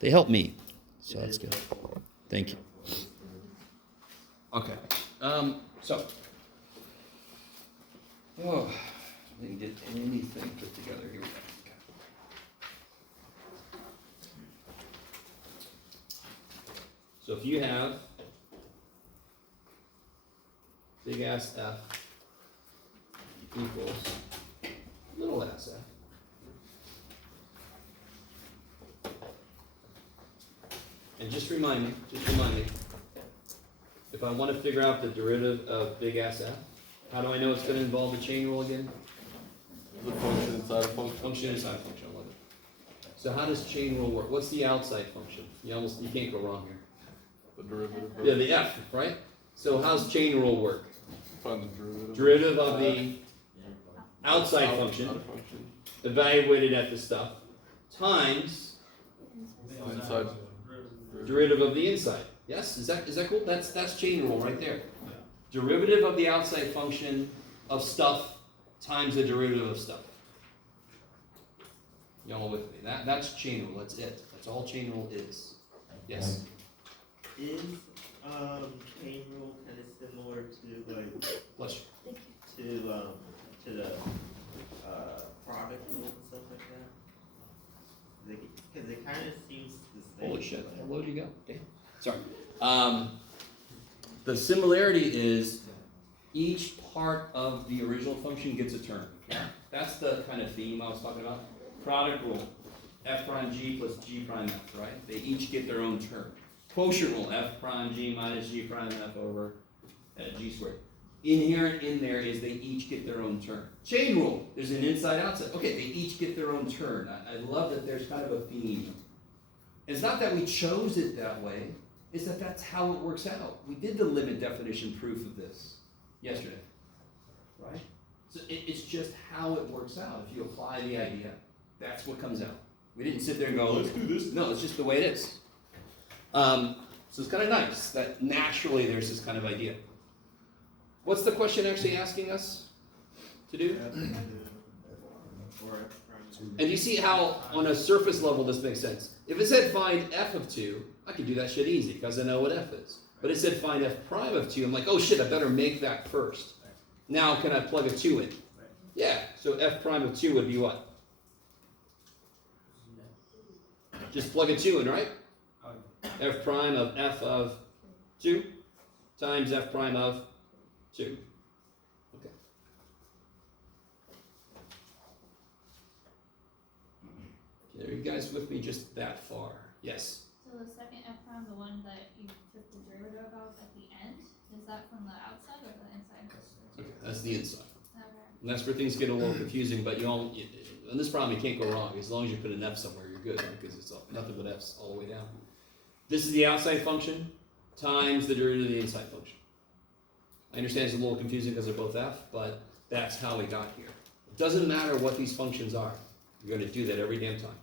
They help me, so that's good. Thank you. Okay. We didn't get anything put together. Here we go. Okay. So if you have big ass F equals little ass F, and just remind me, if I want to figure out the derivative of big ass F, how do I know it's going to involve a chain rule again? The function inside a function. Function inside a function, I love it. So how does chain rule work? What's the outside function? You can't go wrong here. The derivative. Yeah, the F, right? So how's chain rule work? Find the derivative. Derivative of the outside function, evaluated at the stuff, times Inside. derivative of the inside. Yes, is that cool? That's chain rule right there. Derivative of the outside function of stuff times the derivative of stuff. Y'all with me? That's chain rule. That's it. That's all chain rule is. Yes. Is chain rule kind of similar to like Bless you. to the product rule and stuff like that? Because it kind of seems the same. Holy shit! How low do you go? Okay. Sorry. The similarity is each part of the original function gets a term. That's the kind of theme I was talking about. Product rule, f prime g plus g prime f, right? They each get their own term. Quotient rule, f prime g minus g prime f over g squared. Inherent in there is they each get their own term. Chain rule, there's an inside outside. Okay, they each get their own term. I love that there's kind of a theme. It's not that we chose it that way. Is that that's how it works out. We did the limit definition proof of this yesterday, right? So it's just how it works out. If you apply the idea, that's what comes out. We didn't sit there and go, let's do this. No, it's just the way it is. So it's kind of nice that naturally there's this kind of idea. What's the question actually asking us to do? And you see how on a surface level this makes sense. If it said find f of 2, I could do that shit easy because I know what f is. But it said find f prime of 2. I'm like, oh shit, I better make that first. Now can I plug a 2 in? Yeah, so f prime of 2 would be what? Just plug a 2 in, right? F prime of f of 2 times f prime of 2. Okay. Are you guys with me just that far? Yes? So the second f prime, the one that you took the derivative of at the end, is that from the outside or the inside? Okay, that's the inside. Okay. And that's where things get a little confusing, but on this problem you can't go wrong. As long as you put an f somewhere, you're good, right? Because it's nothing but f's all the way down. This is the outside function times the derivative of the inside function. I understand it's a little confusing because they're both f, but that's how we got here. It doesn't matter what these functions are. You're going to do that every damn time.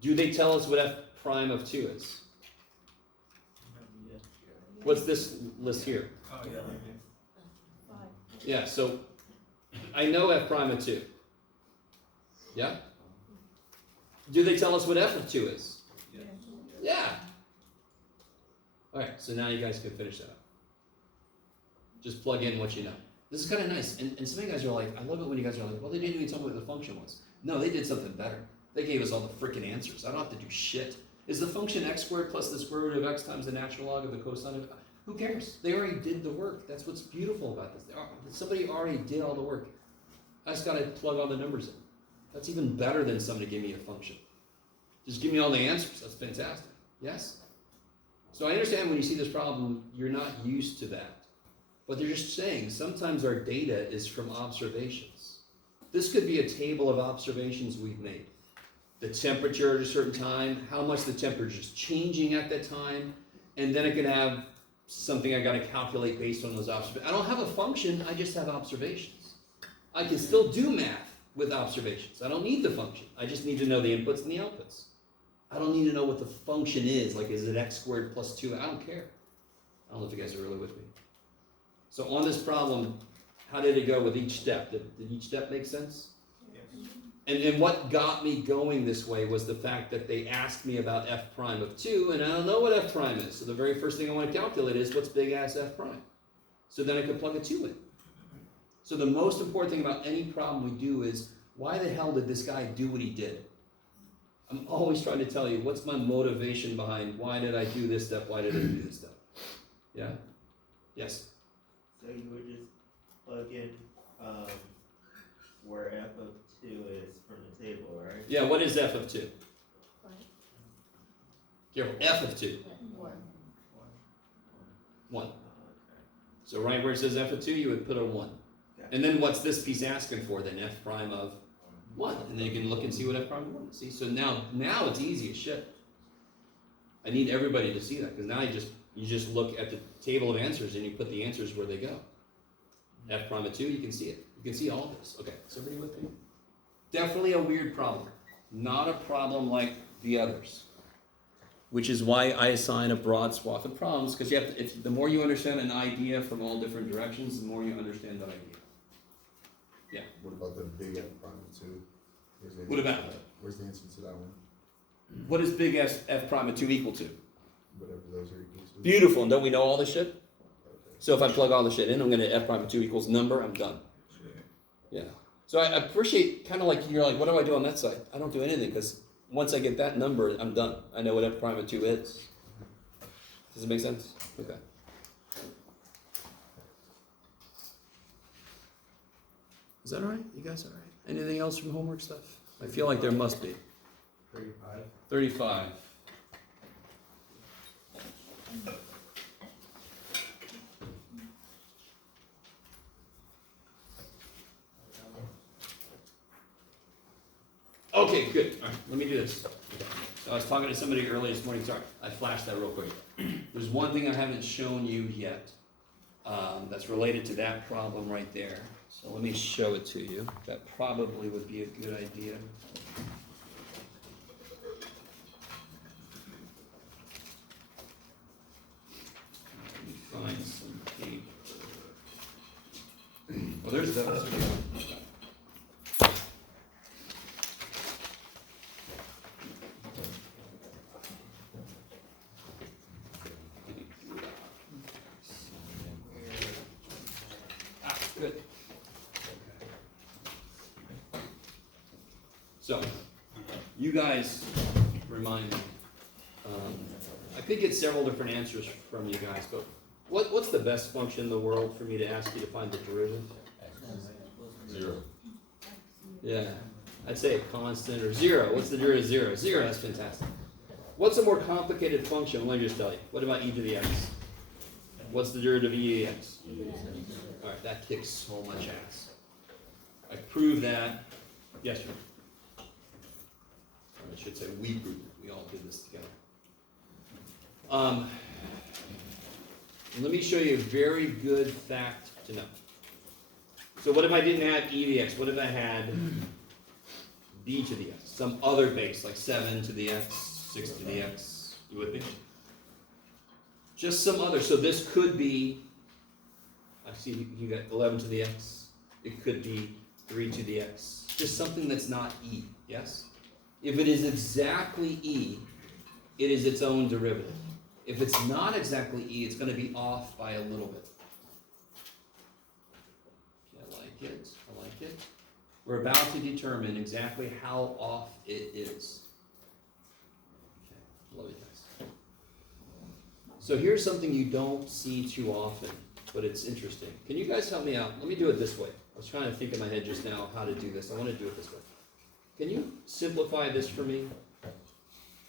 Do they tell us what f prime of 2 is? What's this list here? Yeah, so I know f prime of 2. Yeah? Do they tell us what f of 2 is? Yeah. Alright, so now you guys can finish that up. Just plug in what you know. This is kind of nice. And some of you guys are like, I love it when you guys are like, well, they didn't even tell me what the function was. No, they did something better. They gave us all the freaking answers. I don't have to do shit. Is the function x squared plus the square root of x times the natural log of the cosine of... Who cares? They already did the work. That's what's beautiful about this. Somebody already did all the work. I just got to plug all the numbers in. That's even better than somebody give me a function. Just give me all the answers. That's fantastic. Yes? So I understand when you see this problem, you're not used to that. But they're just saying sometimes our data is from observations. This could be a table of observations we've made. The temperature at a certain time, how much the temperature is changing at that time, and then it could have something I got to calculate based on those observations. I don't have a function, I just have observations. I can still do math with observations. I don't need the function. I just need to know the inputs and the outputs. I don't need to know what the function is, like is it x squared plus 2? I don't care. I don't know if you guys are really with me. So on this problem, how did it go with each step? Did each step make sense? Yes. And what got me going this way was the fact that they asked me about f prime of 2, and I don't know what f prime is. So the very first thing I want to calculate is what's big ass f prime. So then I could plug a 2 in. So the most important thing about any problem we do is, why the hell did this guy do what he did? I'm always trying to tell you, what's my motivation behind why did I do this step, why did I do this step? Yeah? Yes? So you would just plug in, where f of 2 is from the table, right? Yeah, what is f of 2? Careful, f of 2. 1. Okay. So right where it says f of 2, you would put a 1. And then what's this piece asking for then? F prime of 1. And then you can look and see what f prime of 1 is. See, so now it's easy as shit. I need everybody to see that, because now you just look at the table of answers and you put the answers where they go. F prime of 2, you can see it. You can see all of this. Okay, is everybody with me? Definitely a weird problem. Not a problem like the others. Which is why I assign a broad swath of problems, because you have to, the more you understand an idea from all different directions, the more you understand that idea. Yeah. What about the big F prime of 2? Where's the What answer about to that? Where's the answer to that one? What is big f prime of 2 equal to? Whatever those are equal to. Beautiful, and don't we know all this shit? Okay. So if I plug all this shit in, I'm going to f prime of 2 equals number, I'm done. Yeah. So I appreciate, kind of like, you're like, what do I do on that side? I don't do anything, because once I get that number, I'm done. I know what f prime of 2 is. Does it make sense? Okay. Is that all right? You guys all right? Anything else from homework stuff? I feel like there must be. 35. 35. Okay, good. All right, let me do this. So I was talking to somebody earlier this morning. Sorry, I flashed that real quick. There's one thing I haven't shown you yet that's related to that problem right there. So let me show it to you. That probably would be a good idea. Let me find some paper. Well, there's those. Good. So, you guys remind me. I could get several different answers from you guys, but what's the best function in the world for me to ask you to find the derivative? 0. Yeah, I'd say a constant or 0. What's the derivative of 0? 0, that's fantastic. What's a more complicated function? Let me just tell you. What about e to the x? What's the derivative of e to the x? Alright, that kicks so much ass. I proved that yesterday. Or I should say we proved it. We all did this together. Let me show you a very good fact to know. So what if I didn't have e to the x? What if I had b to the x? Some other base, like 7 to the x, 6 to the x. You with me? Just some other. So this could be, I see you got 11 to the x. It could be 3 to the x. Just something that's not e, yes? If it is exactly e, it is its own derivative. If it's not exactly e, it's going to be off by a little bit. Okay, I like it. I like it. We're about to determine exactly how off it is. Okay, love you guys. So here's something you don't see too often, but it's interesting. Can you guys help me out? Let me do it this way. I was trying to think in my head just now how to do this. I want to do it this way. Can you simplify this for me?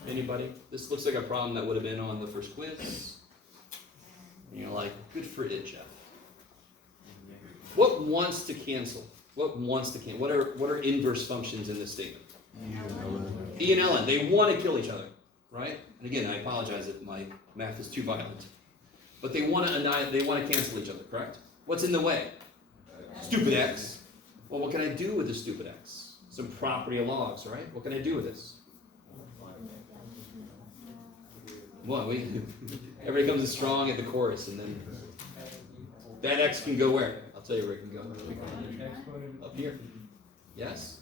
Anybody? This looks like a problem that would have been on the first quiz. And you're like, good for it, Jeff. What wants to cancel? What wants to cancel? What are inverse functions in this statement? E and ln. They want to kill each other, right? And again, I apologize if my math is too violent. But they want to annihilate, they want to cancel each other, correct? What's in the way? Stupid x. Well, what can I do with the stupid x? Some property of logs, right? What can I do with this? Well, everybody comes in strong at the chorus, and then that x can go where? I'll tell you where it can go. Up here. Yes?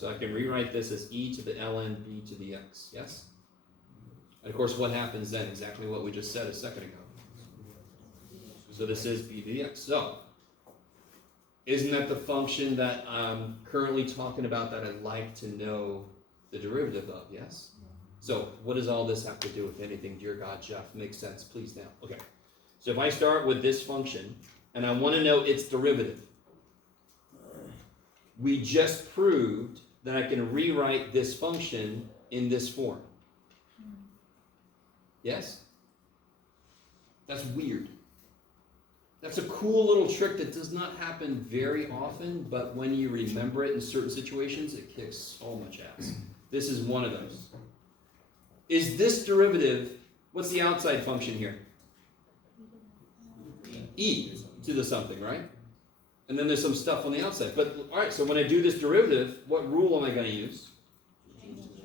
So I can rewrite this as e to the ln b to the x, yes? And of course, what happens then? Exactly what we just said a second ago. So this is b to the x. So, isn't that the function that I'm currently talking about that I'd like to know the derivative of, yes? So, what does all this have to do with anything, dear God, Jeff? Makes sense, please now. Okay. So if I start with this function, and I want to know its derivative, we just proved that I can rewrite this function in this form. Yes? That's weird. That's a cool little trick that does not happen very often, but when you remember it in certain situations, it kicks so much ass. This is one of those. Is this derivative, what's the outside function here? E to the something, right? And then there's some stuff on the outside. But, all right, so when I do this derivative, what rule am I going to use?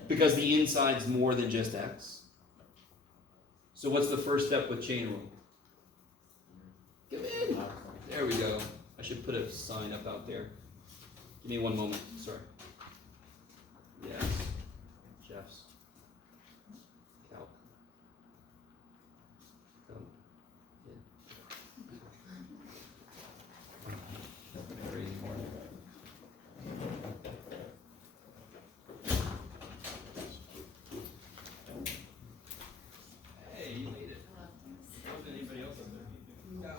Because the inside's more than just x. So what's the first step with chain rule? Come in. There we go. I should put a sign up out there. Give me one moment. Sorry. Yes. Jeff's. Calc. Come in. Crazy morning. Hey, you made it. Wasn't anybody else up there? No.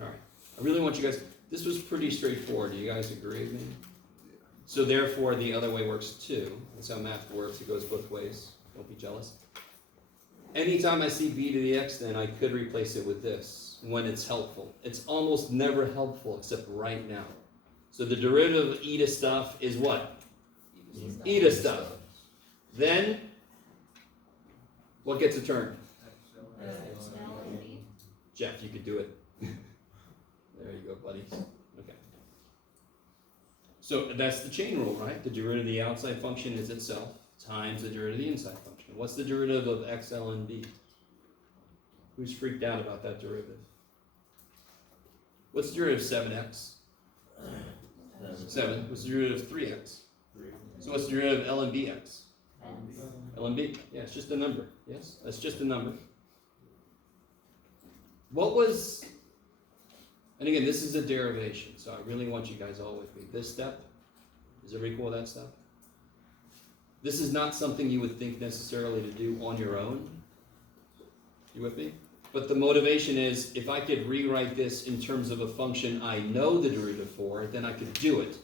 Alright. I really want you guys, this was pretty straightforward. Do you guys agree with me? So therefore, the other way works too. That's how math works. It goes both ways. Don't be jealous. Anytime I see b to the x, then I could replace it with this when it's helpful. It's almost never helpful except right now. So the derivative of e to stuff is what? E to stuff. Then, what gets a turn? Jeff, you could do it. There you go, buddies. Okay. So that's the chain rule, right? The derivative of the outside function is itself times the derivative of the inside function. What's the derivative of x, l, and b? Who's freaked out about that derivative? What's the derivative of 7x? 7. What's the derivative of 3x? So what's the derivative of l and bx? L and b. Yeah, it's just a number. Yes, that's just a number. What was, and again, this is a derivation, so I really want you guys all with me. This step, is everybody cool with that stuff? This is not something you would think necessarily to do on your own. You with me? But the motivation is, if I could rewrite this in terms of a function I know the derivative for, then I could do it.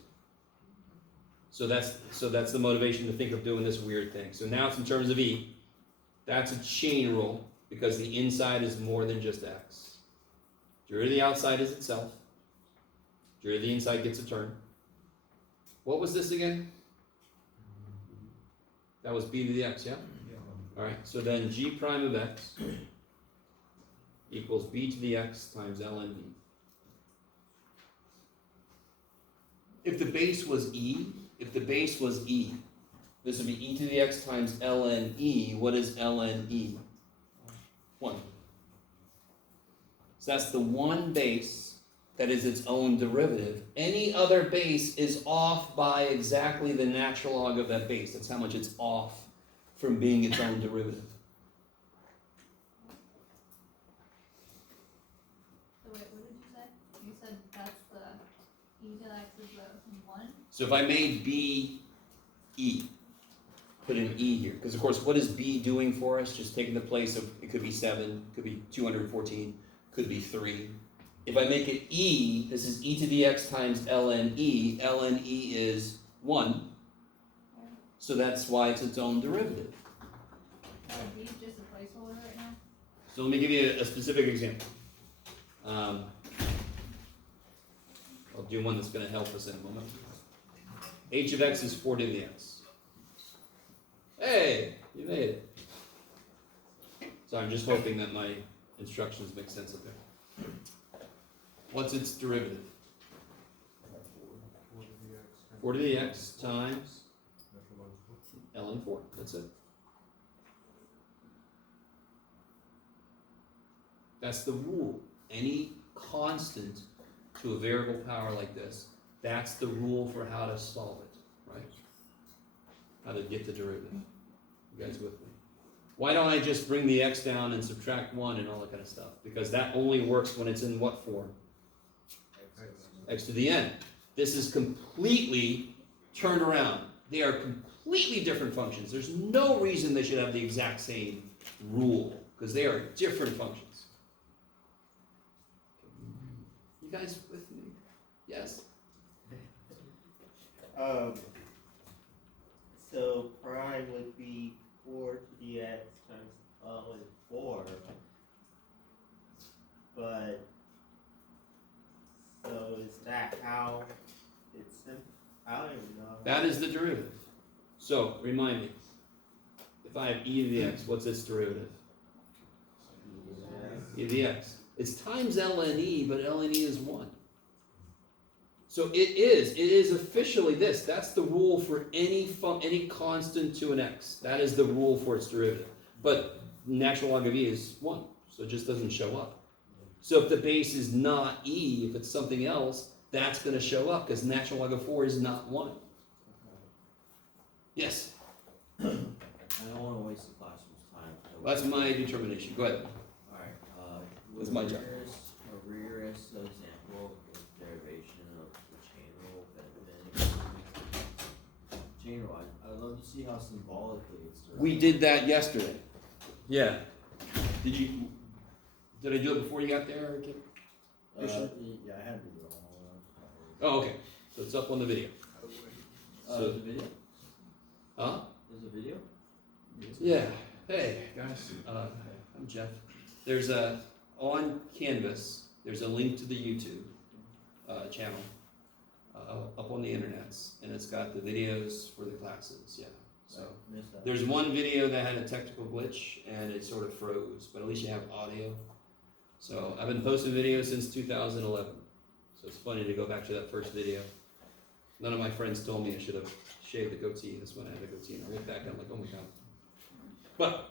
So that's the motivation to think of doing this weird thing. So now it's in terms of e. That's a chain rule, because the inside is more than just x. Derivative of the outside is itself. Derivative of the inside gets a turn. What was this again? That was b to the x, yeah? Alright, so then g prime of x equals b to the x times ln b. If the base was e, this would be e to the x times ln e. What is ln e? 1. So that's the one base that is its own derivative. Any other base is off by exactly the natural log of that base. That's how much it's off from being its own derivative. So wait, what did you say? You said that's the e to the x is the 1? So if I made b e, put an e here, because of course, what is b doing for us? Just taking the place of, it could be 7, could be 214, could be 3. If I make it e, this is e to the x times ln e. Ln e is 1. So that's why it's its own derivative. Oh, b is just a placeholder right now? So let me give you a specific example. I'll do one that's going to help us in a moment. H of x is 4 to the x. Hey, you made it. So I'm just hoping that my instructions make sense up there. What's its derivative? 4 to the x times ln 4. That's it. That's the rule. Any constant to a variable power like this, that's the rule for how to solve it, right? How to get the derivative. You guys with me? Why don't I just bring the x down and subtract 1 and all that kind of stuff? Because that only works when it's in what form? X to the n. This is completely turned around. They are completely different functions. There's no reason they should have the exact same rule, because they are different functions. You guys with me? Yes? So prime would be 4 to the x times ln 4, but so is that how it's simple? I don't even know. That is the derivative. So, remind me. If I have e to the x, what's its derivative? E to the x. It's times ln e, but ln e is 1. So it is officially this. That's the rule for any constant to an x. That is the rule for its derivative. But natural log of e is 1, so it just doesn't show up. So if the base is not e, if it's something else, that's going to show up, because natural log of 4 is not 1. Yes? I don't want to waste the classroom's time. That's my determination. Go ahead. Alright, That's my job. A rigorous example of derivation of the chain rule, then chain rule, I'd love to see how symbolically it's derived. We did that yesterday. Yeah. Did I do it before you got there? Kim? Yeah, I had to do it all. Oh, okay. So it's up on the video. So- There's a video? Huh? There's a video? Yeah. Hey, guys. I'm Jeff. There's on Canvas, there's a link to the YouTube channel up on the internets, and it's got the videos for the classes, yeah. So Missed that. there's one video that had a technical glitch, and it sort of froze, but at least you have audio. So I've been posting videos since 2011, so it's funny to go back to that first video. None of my friends told me I should have shaved the goatee. This one I had a goatee, and I look back and I'm like, oh my god. But,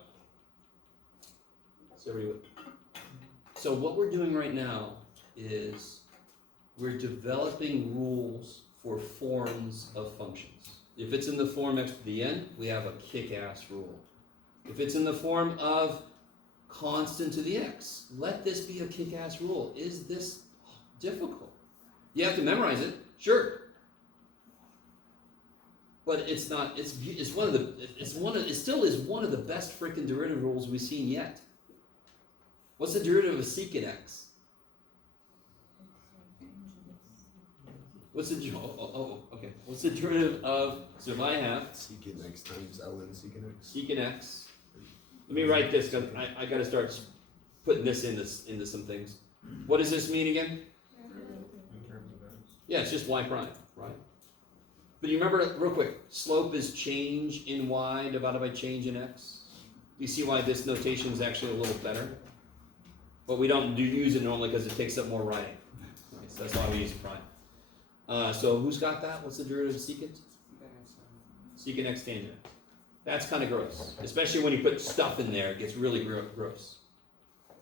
so what we're doing right now is we're developing rules for forms of functions. If it's in the form x to the n, we have a kick-ass rule. If it's in the form of constant to the x, let this be a kick-ass rule. Is this difficult? You have to memorize it, sure. But it's not. It still is one of the best freaking derivative rules we've seen yet. What's the derivative of secant x? What's the okay? What's the derivative of? So if I have Secant x times ln secant x. secant x, let me write this because I got to start putting this into some things. What does this mean again? In terms of x. Yeah, it's just y prime, right? But you remember, real quick, slope is change in y divided by change in x. Do you see why this notation is actually a little better? But we don't use it normally because it takes up more writing. Right, so that's why we use prime. So who's got that? What's the derivative of secant? Secant x tangent x. That's kind of gross. Especially when you put stuff in there, it gets really gross.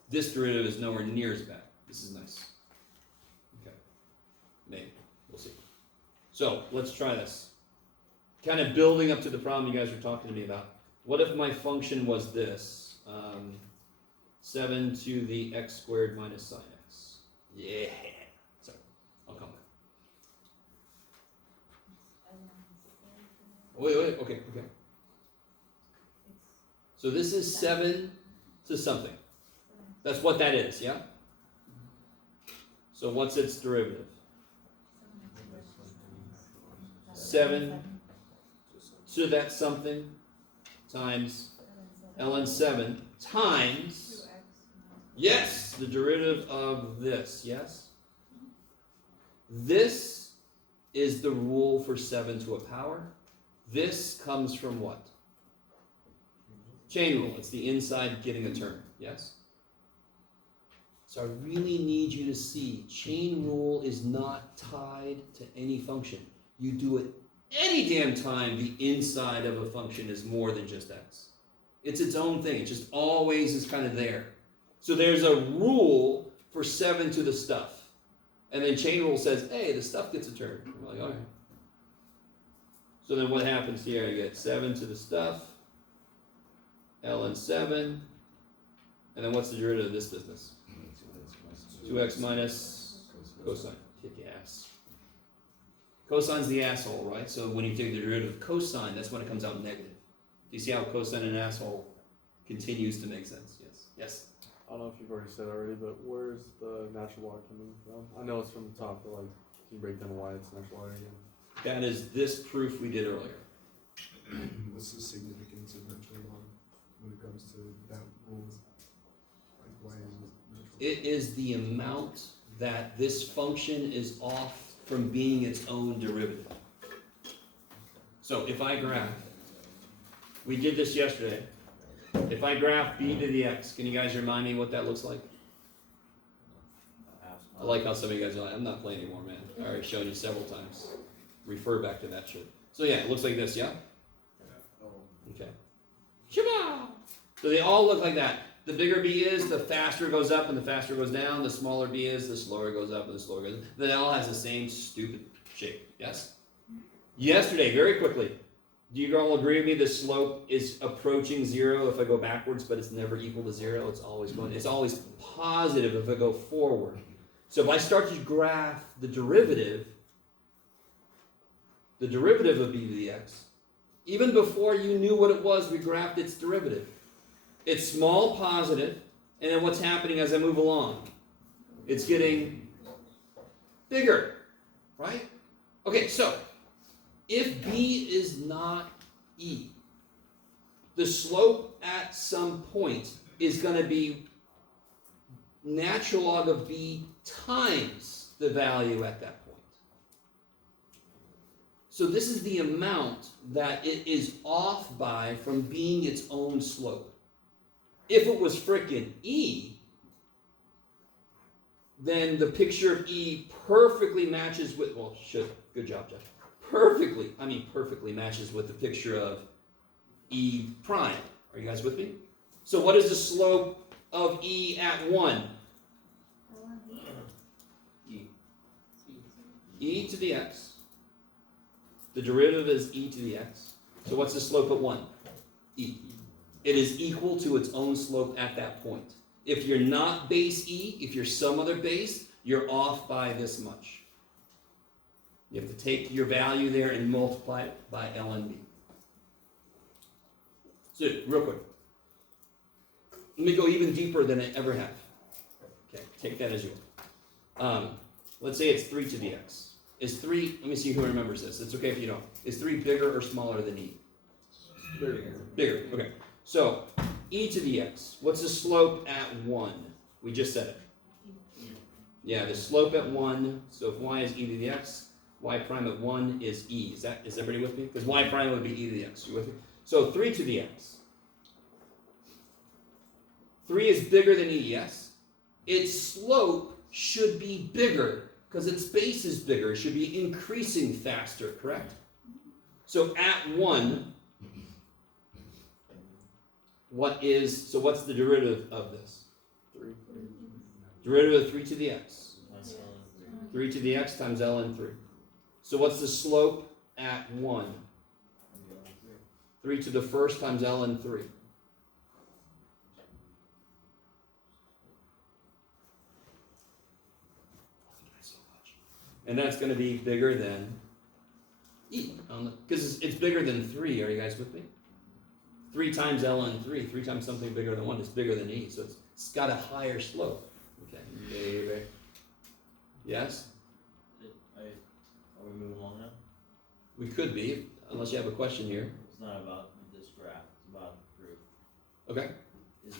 This derivative is nowhere near as bad. This is nice. Okay. Maybe. We'll see. So let's try this. Kind of building up to the problem you guys were talking to me about. What if my function was this? 7 to the x squared minus sine x. Yeah. Sorry. I'll come back. Wait. Okay. So this is 7 to something. That's what that is, yeah? So what's its derivative? 7 to that something times ln 7 times, yes, the derivative of this, yes? This is the rule for 7 to a power. This comes from what? Chain rule. It's the inside getting a term, yes? So I really need you to see, chain rule is not tied to any function. You do it any damn time the inside of a function is more than just x. It's its own thing. It just always is kind of there. So there's a rule for 7 to the stuff. And then chain rule says, hey, the stuff gets a term. I'm like, all right. So then what happens here? You get 7 to the stuff, ln 7, and then what's the derivative of this business? 2x minus cosine. Kick the ass. Cosine's the asshole, right? So when you take the derivative of cosine, that's when it comes out negative. Do you see how cosine and asshole continues to make sense? Yes. Yes? I don't know if you've already said already, but where's the natural log coming from? I know it's from the top, but like, can you break down why it's natural log again? That is this proof we did earlier. What's the significance of natural log when it comes to that rule? Like, why is it natural? It is the amount that this function is off from being its own derivative. So if I graph, we did this yesterday. If I graph b to the x, can you guys remind me what that looks like? I like how some of you guys are like, I'm not playing anymore, man. I already shown you several times. Refer back to that shit. So yeah, it looks like this, yeah? Okay. Shema! So they all look like that. The bigger b is, the faster it goes up and the faster it goes down. The smaller b is, the slower it goes up and the slower it goes down. Then it all has the same stupid shape, yes? Yesterday, very quickly, do you all agree with me the slope is approaching 0 if I go backwards, but it's never equal to 0? It's always positive if I go forward. So if I start to graph the derivative of b to the x, even before you knew what it was, we graphed its derivative. It's small positive, and then what's happening as I move along? It's getting bigger, right? Okay, so if b is not e, the slope at some point is going to be natural log of b times the value at that point. So this is the amount that it is off by from being its own slope. If it was frickin' e, then the picture of e perfectly matches with, good job, Jeff. Perfectly matches with the picture of e prime. Are you guys with me? So what is the slope of e at 1? E to the x. The derivative is e to the x. So what's the slope at 1? E. It is equal to its own slope at that point. If you're not base e, if you're some other base, you're off by this much. You have to take your value there and multiply it by ln b. So, real quick. Let me go even deeper than I ever have. Okay, take that as you will. Let's say it's 3 to the x. Is 3, let me see who remembers this. It's okay if you don't. Is 3 bigger or smaller than e? Bigger, okay. So, e to the x. What's the slope at 1? We just said it. Yeah, the slope at 1, so if y is e to the x, y prime at 1 is e. Is everybody with me? Because y prime would be e to the x. You with me? So 3 to the x. 3 is bigger than e, yes? Its slope should be bigger because its base is bigger. It should be increasing faster, correct? So at 1, what's the derivative of this? 3. Derivative of 3 to the x. 3 to the x times ln 3. So what's the slope at 1? 3 to the first times ln 3. And that's going to be bigger than e. Because it's bigger than 3. Are you guys with me? 3 times ln 3. 3 times something bigger than 1 is bigger than e. So it's got a higher slope. Okay. Maybe. Yes? Are we moving along now? We could be, unless you have a question here. It's not about this graph, it's about the proof. Okay. Is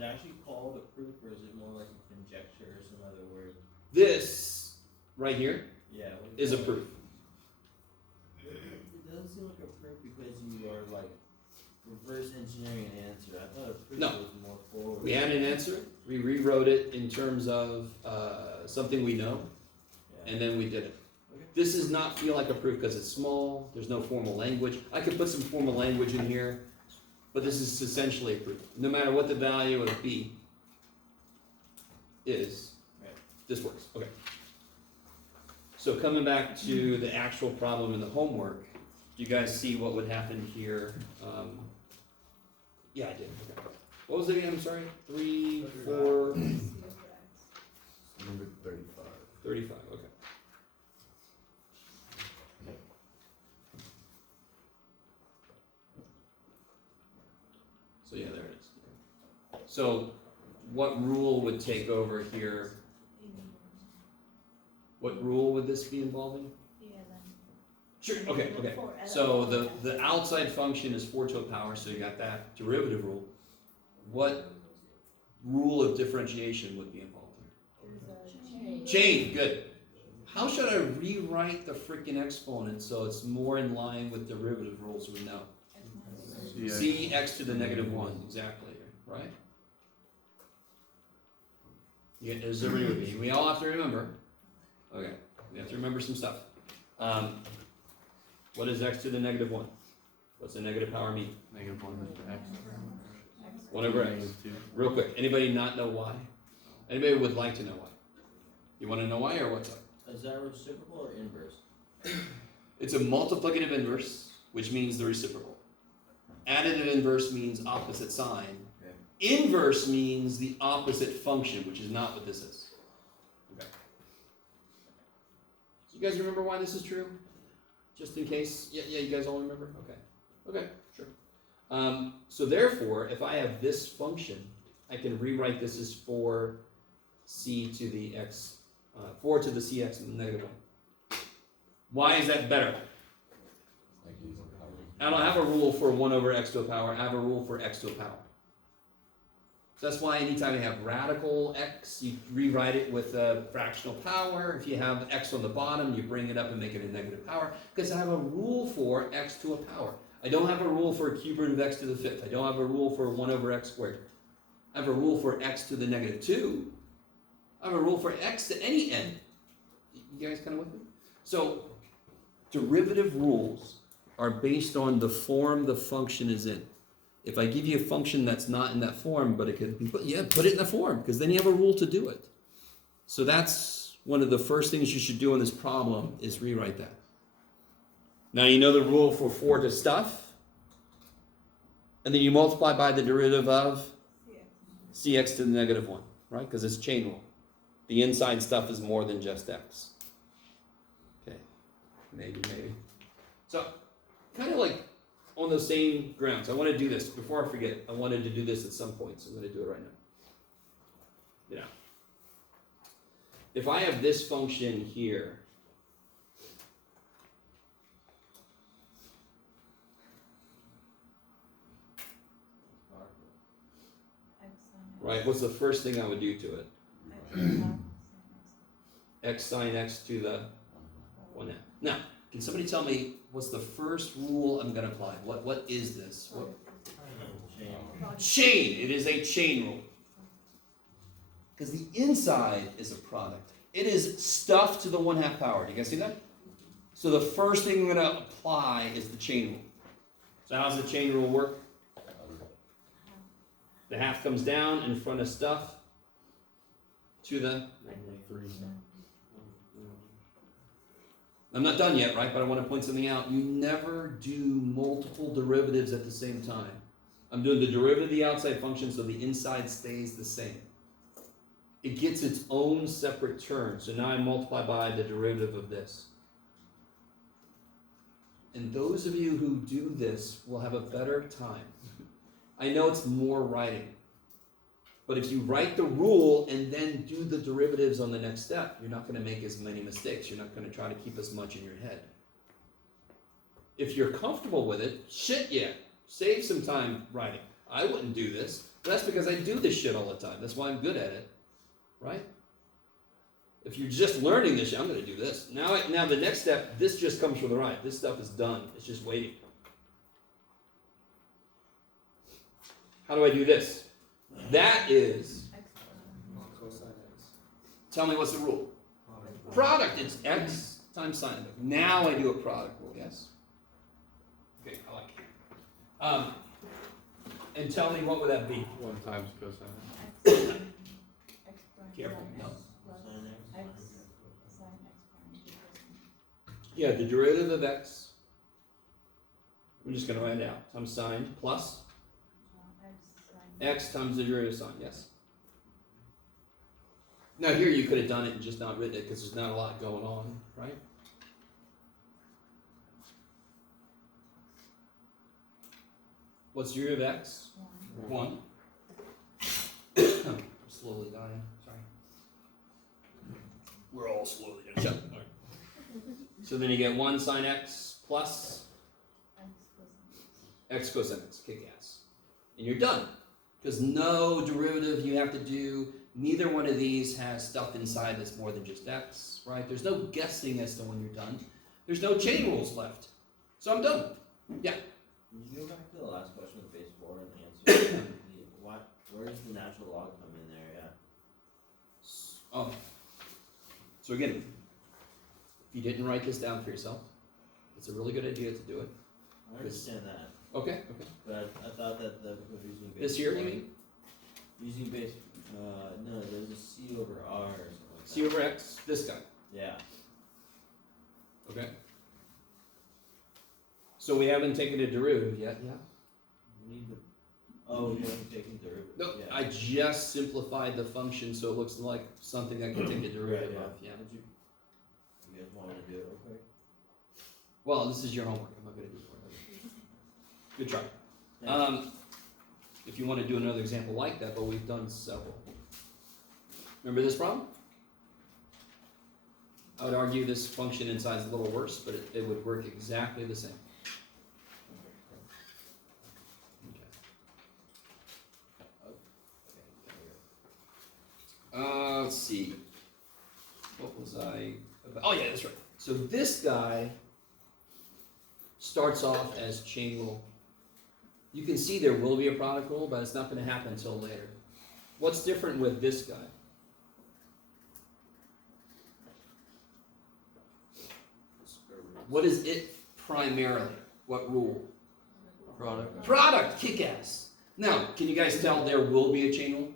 it actually called a proof, or is it more like a conjecture or some other word? This right here Yeah. is a proof. It doesn't seem like a proof because you are like reverse engineering an answer. I thought a proof No. was more forward. We had an answer. We rewrote it in terms of something we know, Yeah. and then we did it. Okay. This does not feel like a proof because it's small. There's no formal language. I could put some formal language in here, but this is essentially a proof. No matter what the value of b, is, Right. this works, okay. So coming back to the actual problem in the homework, do you guys see what would happen here? Yeah, I did, okay. What was it again, I'm sorry? 3, 4, Number 35. 35, okay. So yeah, there it is. So what rule would take over here? What rule would this be involving? Sure, okay. So the outside function is 4 to a power, so you got that derivative rule. What rule of differentiation would be involved here? Chain, good. How should I rewrite the freaking exponent so it's more in line with derivative rules we know? C x to the negative 1, exactly, right? Yeah, is everybody with me? We all have to remember. Okay, we have to remember some stuff. What is x to the negative 1? What's the negative power mean? Negative 1 is x. 1 over x. Negative 2. Real quick, anybody not know why? Anybody would like to know why? You want to know why or what's up? Is that reciprocal or inverse? It's a multiplicative inverse, which means the reciprocal. Additive inverse means opposite sign. Okay. Inverse means the opposite function, which is not what this is. Okay. So you guys remember why this is true? Just in case? Yeah, you guys all remember? Okay. Okay, sure. So therefore, if I have this function, I can rewrite this as 4c to the x, 4 to the cx negative 1. Why is that better? I don't have a rule for 1 over x to a power. I have a rule for x to a power. So that's why anytime you have radical x, you rewrite it with a fractional power. If you have x on the bottom, you bring it up and make it a negative power. Because I have a rule for x to a power. I don't have a rule for a cube root of x to the 5th. I don't have a rule for 1 over x squared. I have a rule for x to the negative 2. I have a rule for x to any n. You guys kind of with me? So derivative rules are based on the form the function is in. If I give you a function that's not in that form, but it could be put it in the form, because then you have a rule to do it. So that's one of the first things you should do in this problem is rewrite that. Now you know the rule for 4 to stuff, and then you multiply by the derivative of cx to the negative 1, right? Because it's chain rule. The inside stuff is more than just x. Okay, maybe. So, kind of like on those same grounds, I want to do this. Before I forget, I wanted to do this at some point, so I'm going to do it right now. You know, if I have this function here, right, what's the first thing I would do to it? X sine x to the 1 half. Now, can somebody tell me what's the first rule I'm going to apply? What is this? What? Chain. It is a chain rule. Because the inside is a product. It is stuff to the 1/2 power. Do you guys see that? So the first thing I'm going to apply is the chain rule. So how does the chain rule work? The half comes down in front of stuff to the... 3. I'm not done yet, right? But I want to point something out. You never do multiple derivatives at the same time. I'm doing the derivative of the outside function so the inside stays the same. It gets its own separate term. So now I multiply by the derivative of this. And those of you who do this will have a better time. I know it's more writing. But if you write the rule and then do the derivatives on the next step, you're not going to make as many mistakes. You're not going to try to keep as much in your head. If you're comfortable with it, save some time writing. I wouldn't do this. But that's because I do this shit all the time. That's why I'm good at it. Right? If you're just learning this shit, I'm going to do this. Now the next step, this just comes from the right. This stuff is done. It's just waiting. How do I do this? That is, tell me what's the rule? Product, it's x times sine of it. Now I do a product rule, yes? Okay, I like it. And tell me what would that be? 1 times cosine. X prime Careful, sin no. x plus Sin x x. sin x prime equals Yeah, the derivative of x, I'm just gonna write it out, times sine plus x sin x times the derivative of sine, yes. Now here you could have done it and just not written it because there's not a lot going on, right? What's the derivative of x? 1. I'm slowly dying, sorry. We're all slowly dying. Shut up. All right. So then you get 1 sine x plus x cosine x cosine x, kick ass. And you're done. Because no derivative you have to do, neither one of these has stuff inside that's more than just x, right? There's no guessing as to when you're done. There's no chain rules left. So I'm done. Yeah. Can you go back to the last question with base 4 and answer what? Where does the natural log come in there? Yeah. Oh. So again, if you didn't write this down for yourself, it's a really good idea to do it. I understand that, Okay, okay. but I thought that the using base This year, 4 you mean? using base. No, there's a c over r or something like that. C over x, this guy. Yeah. Okay. So we haven't taken a derivative yet, yeah? We need the. Oh, you haven't taken derivative. No, Yeah. I just simplified the function so it looks like something I can take a derivative yeah. of, yeah. Would you guys want me to do it real quick? Well, this is your homework, I'm not gonna do it for you. Good try. Thanks. If you wanna do another example like that, but we've done several. Remember this problem? I would argue this function inside is a little worse, but it would work exactly the same. Let's see. What was I about? Oh yeah, that's right. So this guy starts off as chain rule. You can see there will be a product rule, but it's not going to happen until later. What's different with this guy? What is it primarily? What rule? Product. Product, kick-ass. Now, can you guys tell there will be a chain rule?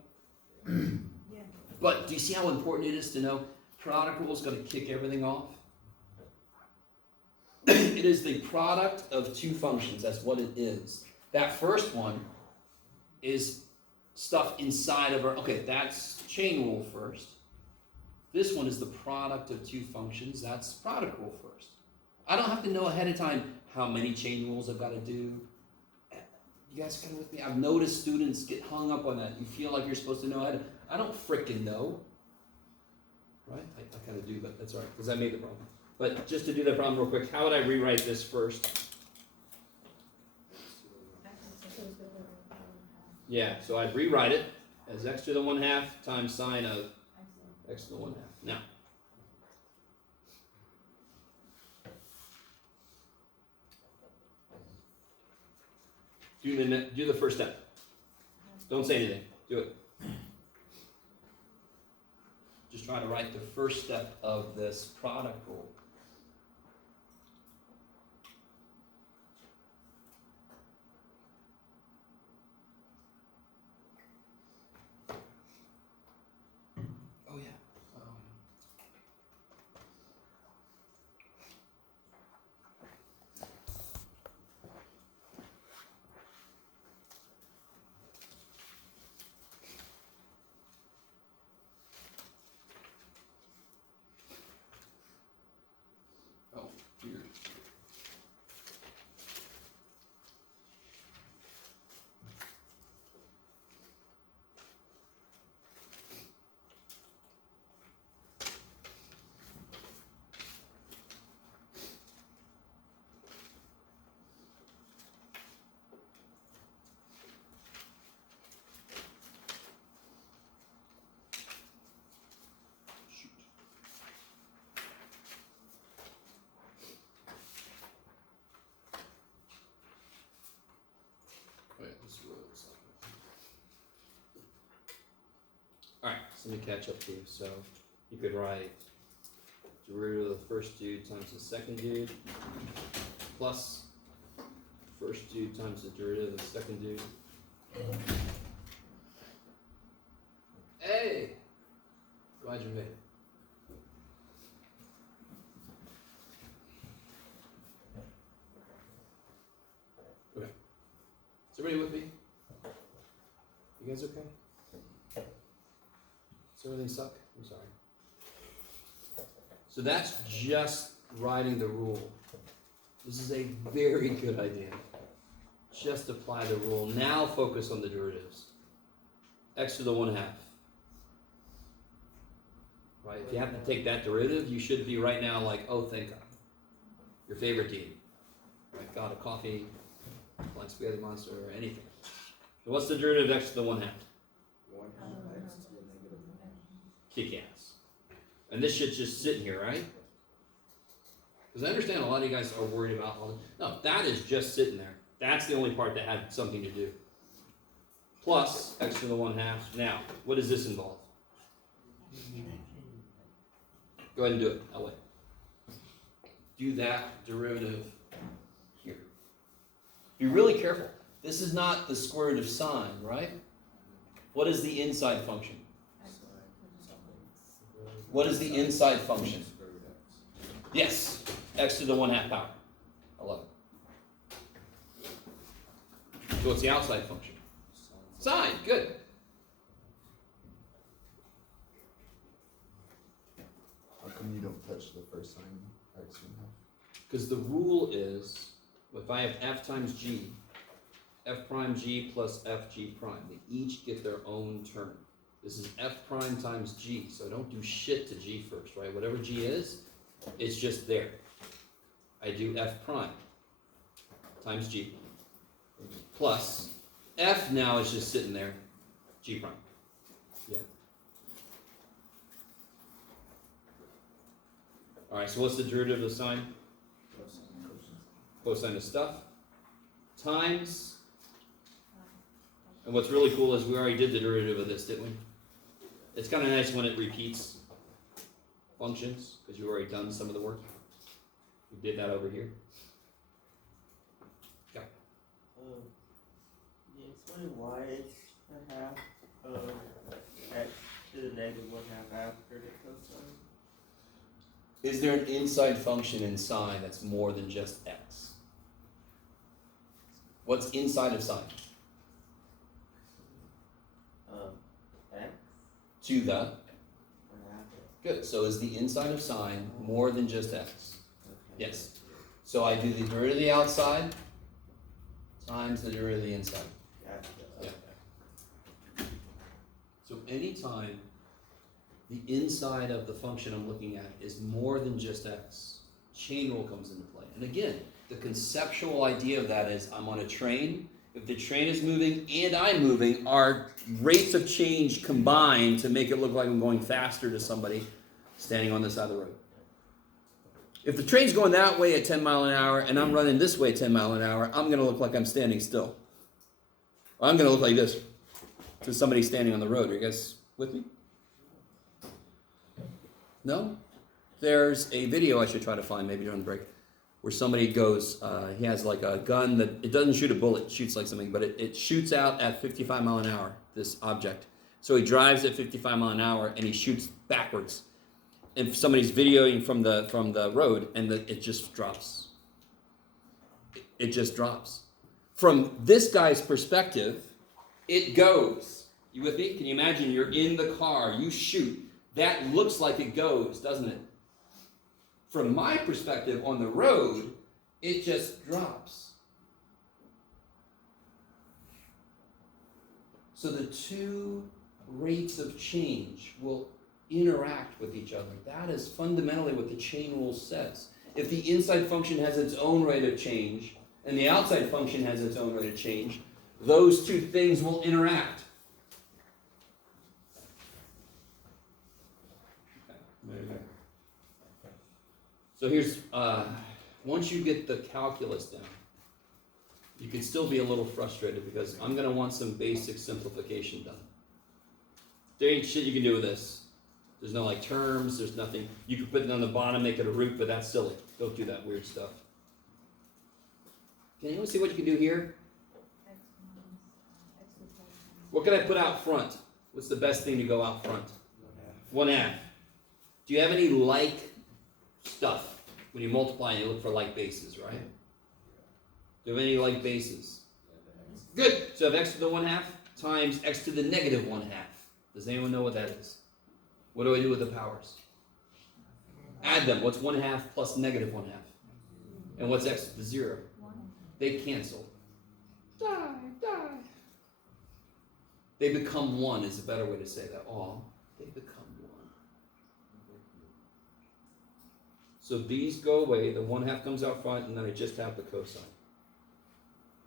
yeah But do you see how important it is to know product rule is going to kick everything off? It is the product of two functions. That's what it is. That first one is stuff inside of our, okay, that's chain rule first. This one is the product of two functions. That's product rule first. I don't have to know ahead of time how many chain rules I've got to do. You guys come with me? I've noticed students get hung up on that. You feel like you're supposed to know ahead of, I don't frickin' know. Right? I kind of do, but that's all right, because I made the problem. But just to do that problem real quick, how would I rewrite this first? x to the 1/2 Yeah, so I'd rewrite it as x to the 1/2 times sine of x x to the 1/2. Now, do the first step. Don't say anything. Do it. Just try to write the first step of this product rule. Oh yeah. Oh, here. Shoot. Wait, this was. Alright, so let me catch up to you. So you could write derivative of the first dude times the second dude plus first dude times the derivative of the second dude. Hey! glad you made it. Okay. Is everybody with me? You guys okay? Does everything suck? I'm sorry. So that's just writing the rule. This is a very good idea. Just apply the rule. Now focus on the derivatives. X to the 1/2. Right? If you have to take that derivative, you should be right now like, oh, thank God. Your favorite deed. Right? God, a coffee, like spaghetti monster, or anything. So what's the derivative of X to the 1/2? 1/2 x to the negative 1. Kick ass. And this shit's just sitting here, right? Because I understand a lot of you guys are worried about all this. No, that is just sitting there. That's the only part that had something to do. Plus X to the 1/2. Now, what does this involve? Go ahead and do it. I'll wait. Do that derivative here. Be really careful. This is not the square root of sine, right? What is the inside function? What is the inside function? Yes, X to the 1/2 power. I love it. So what's the outside function? Sine, good. How come you don't touch the first sign, X 1/2? Because the rule is, if I have F times G, F prime G plus F G prime, they each get their own term. This is F prime times G, so I don't do shit to G first, right? Whatever G is, it's just there. I do F prime times G plus F now is just sitting there, G prime. Yeah. All right, so what's the derivative of sine? Cosine of stuff. Times, and what's really cool is we already did the derivative of this, didn't we? It's kind of nice when it repeats functions, because you've already done some of the work. We did that over here. Go. Can you explain why it's 1/2 of x to the negative 1/2 after the cosine? Is there an inside function in sine that's more than just x? What's inside of sine? X To the. 1/2. Good. So is the inside of sine more than just x? Okay. Yes. So I do the derivative of the outside times the derivative of the inside. Gotcha. Yeah. Okay. So anytime the inside of the function I'm looking at is more than just x, chain rule comes into play. And again, the conceptual idea of that is I'm on a train. If the train is moving and I'm moving, our rates of change combine to make it look like I'm going faster to somebody standing on this side of the road. If the train's going that way at 10 miles an hour and I'm running this way at 10 miles an hour, I'm going to look like I'm standing still. Or I'm going to look like this to somebody standing on the road. Are you guys with me? No? There's a video I should try to find maybe during the break where somebody goes, he has like a gun that, it doesn't shoot a bullet, it shoots like something, but it shoots out at 55 miles an hour, this object. So he drives at 55 miles an hour and he shoots backwards. And somebody's videoing from the road and it just drops. It just drops. From this guy's perspective, it goes. You with me? Can you imagine you're in the car, you shoot. That looks like it goes, doesn't it? From my perspective on the road, it just drops. So the two rates of change will interact with each other. That is fundamentally what the chain rule says. If the inside function has its own rate of change and the outside function has its own rate of change, those two things will interact. Okay. So here's, once you get the calculus down, you can still be a little frustrated because I'm going to want some basic simplification done. There ain't shit you can do with this. There's no like terms, there's nothing. You can put it on the bottom, make it a root, but that's silly. Don't do that weird stuff. Can anyone see what you can do here? X minus, X with y. What can I put out front? What's the best thing to go out front? 1/2. Do you have any like stuff? When you multiply, you look for like bases, right? Do you have any like bases? Good. So if x to the 1/2 times x to the negative 1/2. Does anyone know what that is? What do I do with the powers? Add them. What's 1/2 plus negative 1/2? And what's x to the 0? They cancel. Die. They become 1 is a better way to say that. Oh, they become 1. So these go away. The 1/2 comes out front, and then I just have the cosine.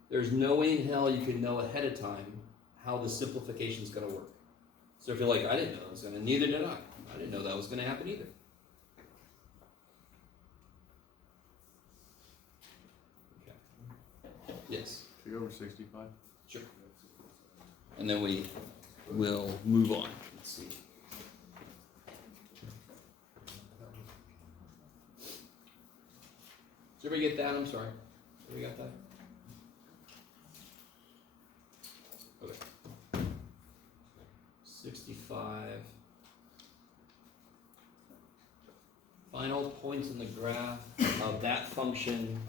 There's no way in hell you can know ahead of time how the simplification is going to work. So if you're like, I didn't know that was going to, neither did I. I didn't know that was going to happen either. Okay. Yes. Should we go over 65? Sure. And then we will move on. Let's see. Did everybody get that? I'm sorry. Everybody got that? Okay. 65. Final points in the graph of that function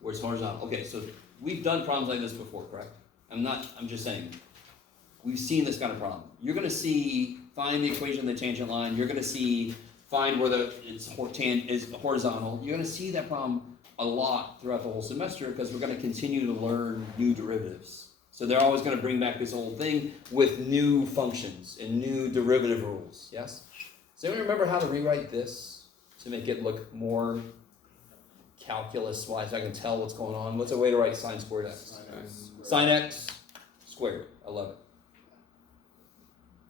where it's horizontal. Okay, so we've done problems like this before, correct? I'm just saying, we've seen this kind of problem. You're gonna see, find the equation of the tangent line, you're gonna see, find where it's horizontal. You're gonna see that problem a lot throughout the whole semester because we're gonna continue to learn new derivatives. So they're always gonna bring back this old thing with new functions and new derivative rules, yes? Does anyone remember how to rewrite this to make it look more calculus-wise, so I can tell what's going on? What's a way to write sine squared x? Sine x squared, 11.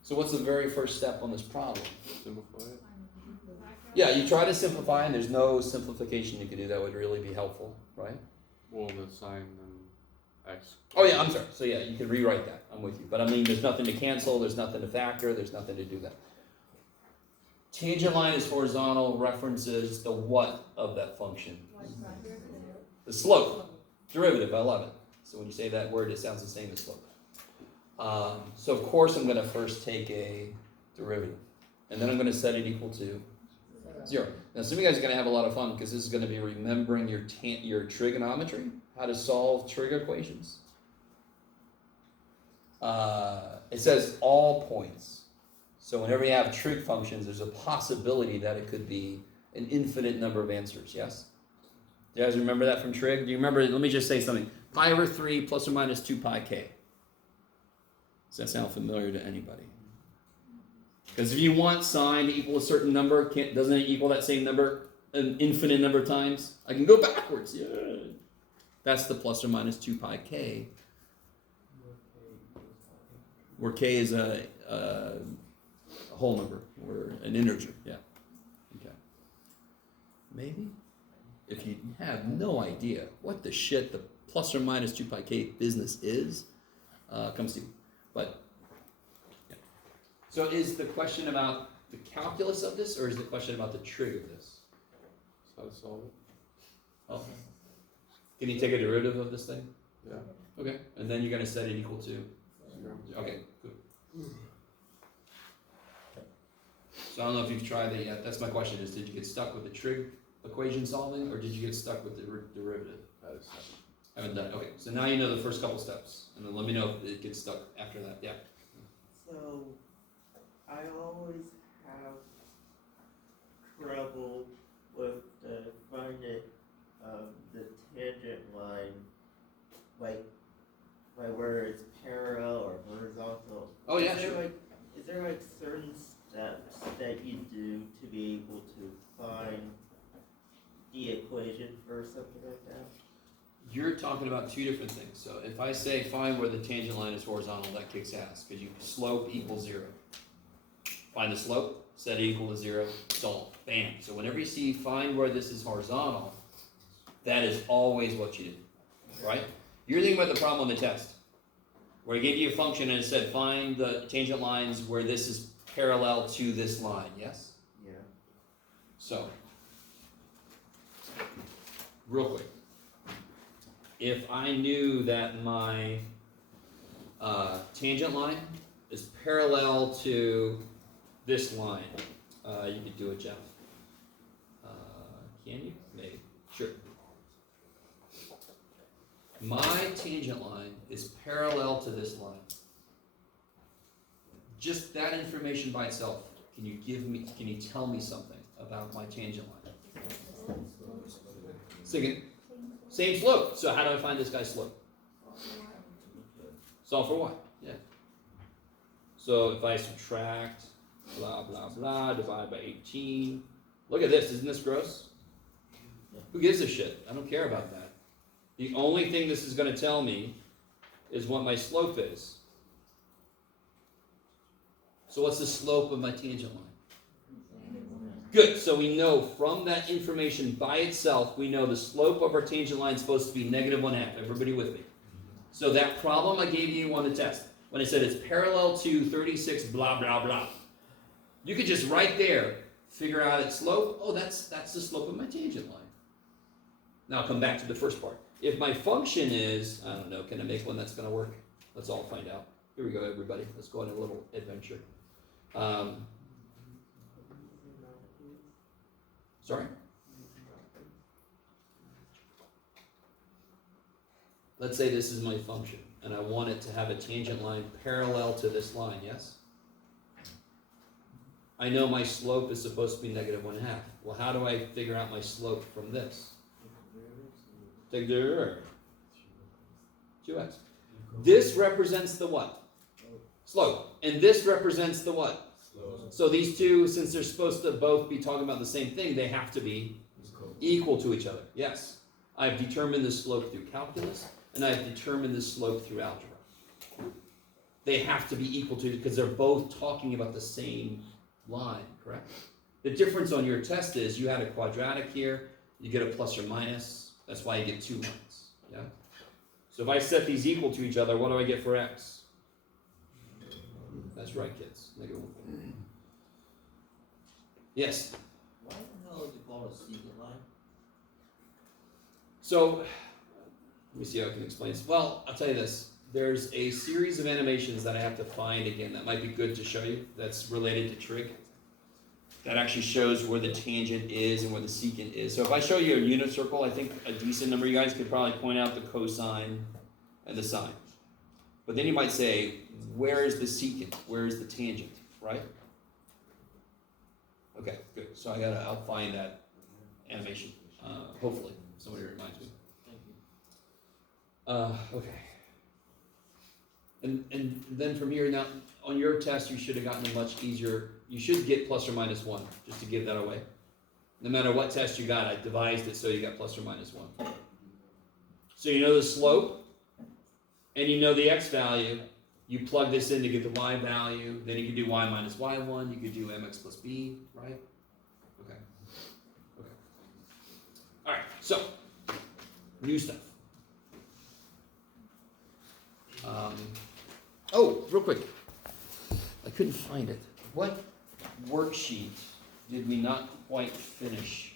So what's the very first step on this problem? Simplify it. Yeah, you try to simplify, and there's no simplification you can do that would really be helpful, right? Well, the sine and x. Oh yeah, I'm sorry. So yeah, you can rewrite that. I'm with you. But I mean, there's nothing to cancel, there's nothing to factor, there's nothing to do that. Tangent line is horizontal, references the what of that function? The slope. Derivative, I love it. So when you say that word, it sounds the same as slope. So of course I'm going to first take a derivative. And then I'm going to set it equal to 0. Now some of you guys are going to have a lot of fun because this is going to be remembering your trigonometry, how to solve trig equations. It says all points. So whenever you have trig functions, there's a possibility that it could be an infinite number of answers, yes? Do you guys remember that from trig? Do you remember, let me just say something. Pi over 3 plus or minus 2 pi k. Does that sound familiar to anybody? Because if you want sine to equal a certain number, doesn't it equal that same number an infinite number of times? I can go backwards, yeah. That's the plus or minus 2 pi k. Where k is a whole number, or an integer, yeah. Okay. Maybe? If you have no idea what the shit the plus or minus 2 pi k business is, come see me. But, yeah. So is the question about the calculus of this, or is the question about the trig of this? How to solve it? Oh. Can you take a derivative of this thing? Yeah. Okay. And then you're going to set it equal to? 0. Okay, good. So I don't know if you've tried that yet. That's my question is, did you get stuck with the trig equation solving, or did you get stuck with the derivative? Haven't done it. Okay, so now you know the first couple steps, and then let me know if it gets stuck after that. Yeah. So, I always have trouble with the finding the tangent line, like where it's parallel or horizontal. Oh yeah, Is there sure. is there certain steps that you do to be able to find the equation for something like that? You're talking about two different things. So if I say find where the tangent line is horizontal, that kicks ass because you slope equals 0. Find the slope, set it equal to 0, solve. Bam. So whenever you see find where this is horizontal, that is always what you do, right? You're thinking about the problem on the test, where I gave you a function and it said find the tangent lines where this is parallel to this line, yes? Yeah. So, real quick, if I knew that my tangent line is parallel to this line, You could do it, Jeff. Can you? Maybe. Sure. My tangent line is parallel to this line. Just that information by itself, can you tell me something about my tangent line? Second, same slope. So how do I find this guy's slope? Solve for y. Yeah. So if I subtract blah blah blah, divide by 18. Look at this, isn't this gross? Who gives a shit? I don't care about that. The only thing this is going to tell me is what my slope is. So what's the slope of my tangent line? Good, so we know from that information by itself, we know the slope of our tangent line is supposed to be -1/2. Everybody with me? So that problem I gave you on the test, when I said it's parallel to 36 blah blah blah, you could just right there figure out its slope. Oh, that's the slope of my tangent line. Now I'll come back to the first part. If my function is, I don't know, can I make one that's going to work? Let's all find out. Here we go, everybody. Let's go on a little adventure. Sorry? Let's say this is my function, and I want it to have a tangent line parallel to this line, yes? I know my slope is supposed to be -1/2. Well, how do I figure out my slope from this? Take the derivative. 2x. This represents the what? Slope. And this represents the what? Slope. So these two, since they're supposed to both be talking about the same thing, they have to be equal to each other. Yes. I've determined the slope through calculus, and I've determined the slope through algebra. They have to be equal to, because they're both talking about the same line, correct? The difference on your test is you had a quadratic here, you get a plus or minus. That's why you get 2 lines. Yeah? So if I set these equal to each other, what do I get for x? That's right, kids. -1. Yes? Why the hell is it called a secant line? So, let me see how I can explain this. Well, I'll tell you this. There's a series of animations that I have to find again that might be good to show you that's related to trig. That actually shows where the tangent is and where the secant is. So if I show you a unit circle, I think a decent number of you guys could probably point out the cosine and the sine. But then you might say, where is the secant? Where is the tangent, right? Okay, good. So I'll find that animation. Hopefully, somebody reminds me. Thank you. Okay. And then from here, now, on your test, you should have gotten a much easier, you should get plus or minus 1, just to give that away. No matter what test you got, I devised it so you got plus or minus 1. So you know the slope, and you know the x value. You plug this in to get the y value, then you can do y minus y1, you could do mx plus b, right? Okay. All right, so, new stuff. Real quick. I couldn't find it. What worksheet did we not quite finish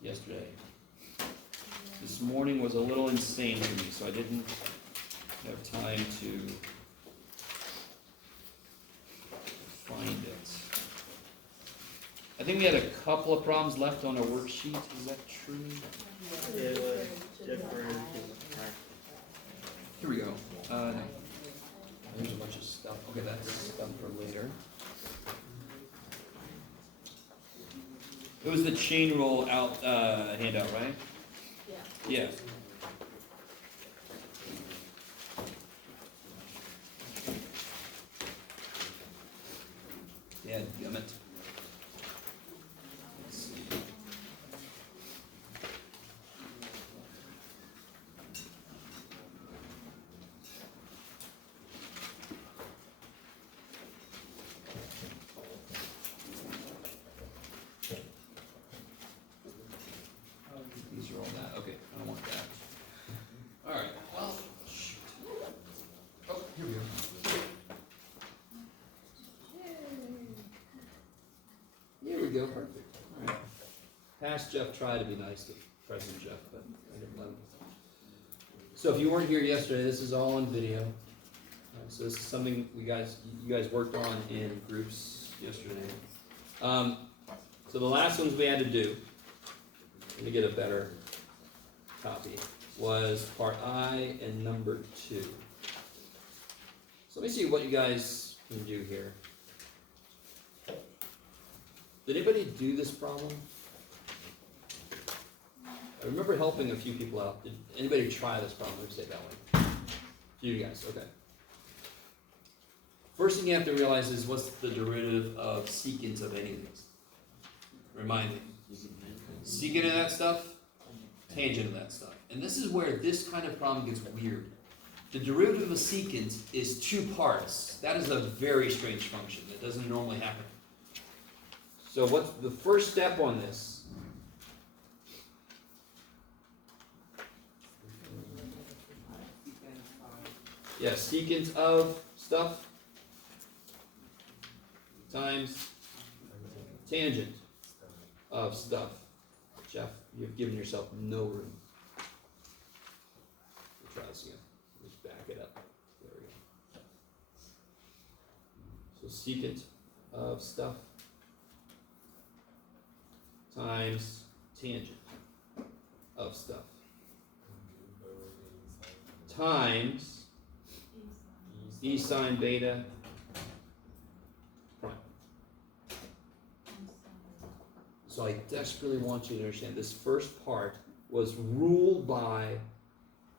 yesterday? This morning was a little insane for me, so I didn't have time to find it. I think we had a couple of problems left on our worksheet. Is that true? It was different. Here we go. No. There's a bunch of stuff. Okay, that's stuff for later. It was the chain rule out handout, right? Yeah. Yeah, damn it. Let's see. These are all that. Okay, I don't want that. All right. Well, shoot. Oh, here we go. Here we go. Perfect. All right. Past Jeff tried to be nice to present Jeff, but I didn't let him. So if you weren't here yesterday, this is all on video. So this is something you guys worked on in groups yesterday. So the last ones we had to do, let me get a better copy, was part I and number 2. So let me see what you guys can do here. Did anybody do this problem? I remember helping a few people out. Did anybody try this problem? Let me say it that way. A few guys, okay. First thing you have to realize is what's the derivative of secant of any of these? Remind me. Secant of that stuff, tangent of that stuff. And this is where this kind of problem gets weird. The derivative of secant is 2 parts. That is a very strange function. That doesn't normally happen. So what's the first step on this? Yeah, secant of stuff times tangent of stuff. Jeff, you've given yourself no room. We'll try this again. Let's back it up. There we go. So secant of stuff times tangent of stuff times e sine beta prime. So I desperately want you to understand this first part was ruled by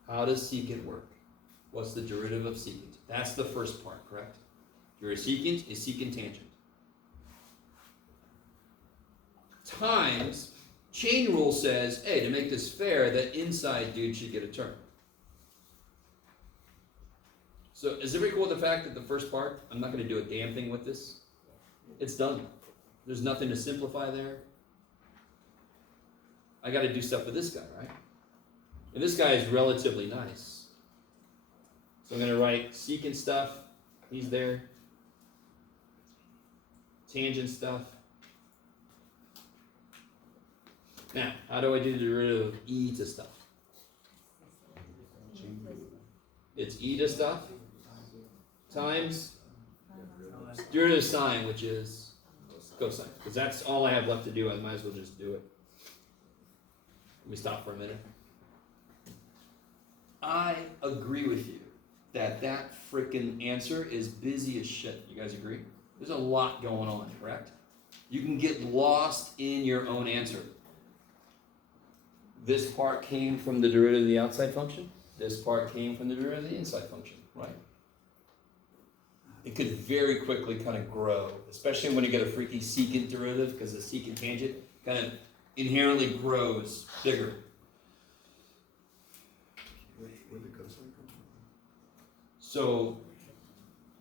how does secant work? What's the derivative of secant? That's the first part, correct? Your secant is secant tangent. Times, chain rule says, hey, to make this fair, that inside dude should get a term. So is everybody cool with the fact that the first part, I'm not going to do a damn thing with this? It's done. There's nothing to simplify there. I got to do stuff with this guy, right? And this guy is relatively nice. So I'm going to write secant stuff. He's there. Tangent stuff. Now, how do I do the derivative of e to stuff? It's e to stuff times derivative of sine, which is cosine. Because that's all I have left to do. I might as well just do it. Let me stop for a minute. I agree with you that that frickin' answer is busy as shit. You guys agree? There's a lot going on, correct? You can get lost in your own answer. This part came from the derivative of the outside function. This part came from the derivative of the inside function, right? It could very quickly kind of grow, especially when you get a freaky secant derivative, because the secant tangent kind of inherently grows bigger. Where did cosine come from? So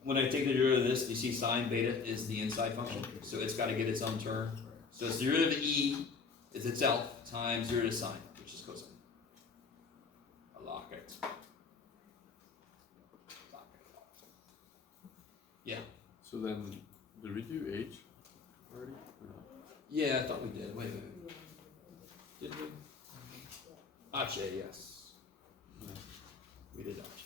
when I take the derivative of this, you see sine beta is the inside function, so it's got to get its own term. So it's the derivative of e is itself times derivative of sine, which is cosine. I lock it. Yeah. So then, did we do H already? Or not? Yeah, I thought we did. Wait. Did we? Ache, yes. No. We did Ache.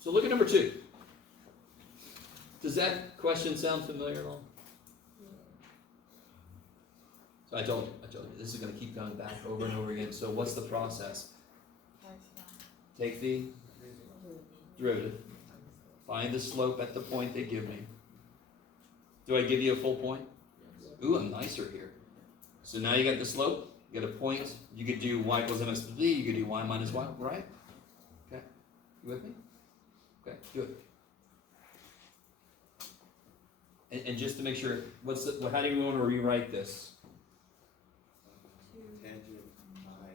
So look at number 2. Does that question sound familiar at all? So I told you, this is going to keep coming back over and over again. So what's the process? Take the derivative, find the slope at the point they give me. Do I give you a full point? Ooh, I'm nicer here. So now you got the slope, you got a point, you could do y equals mx plus b, you could do y minus y, right? Okay, you with me? Okay, good. And just to make sure, how do you want to rewrite this? Tangent by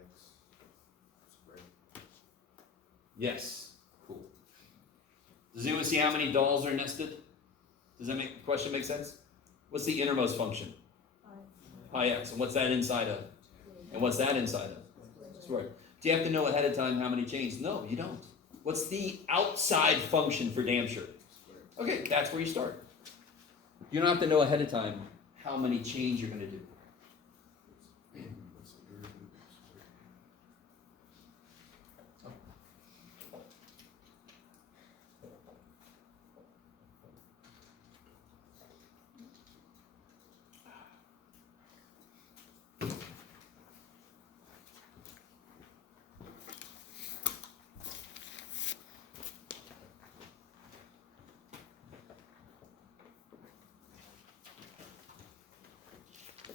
x squared. Yes, cool. Does anyone see how many dolls are nested? Does that make the question make sense? What's the innermost function? Pi x. And what's that inside of? And what's that inside of? Squared. Do you have to know ahead of time how many chains? No, you don't. What's the outside function for damn sure? Okay, that's where you start. You don't have to know ahead of time how many chains you're going to do. What's the derivative of squared?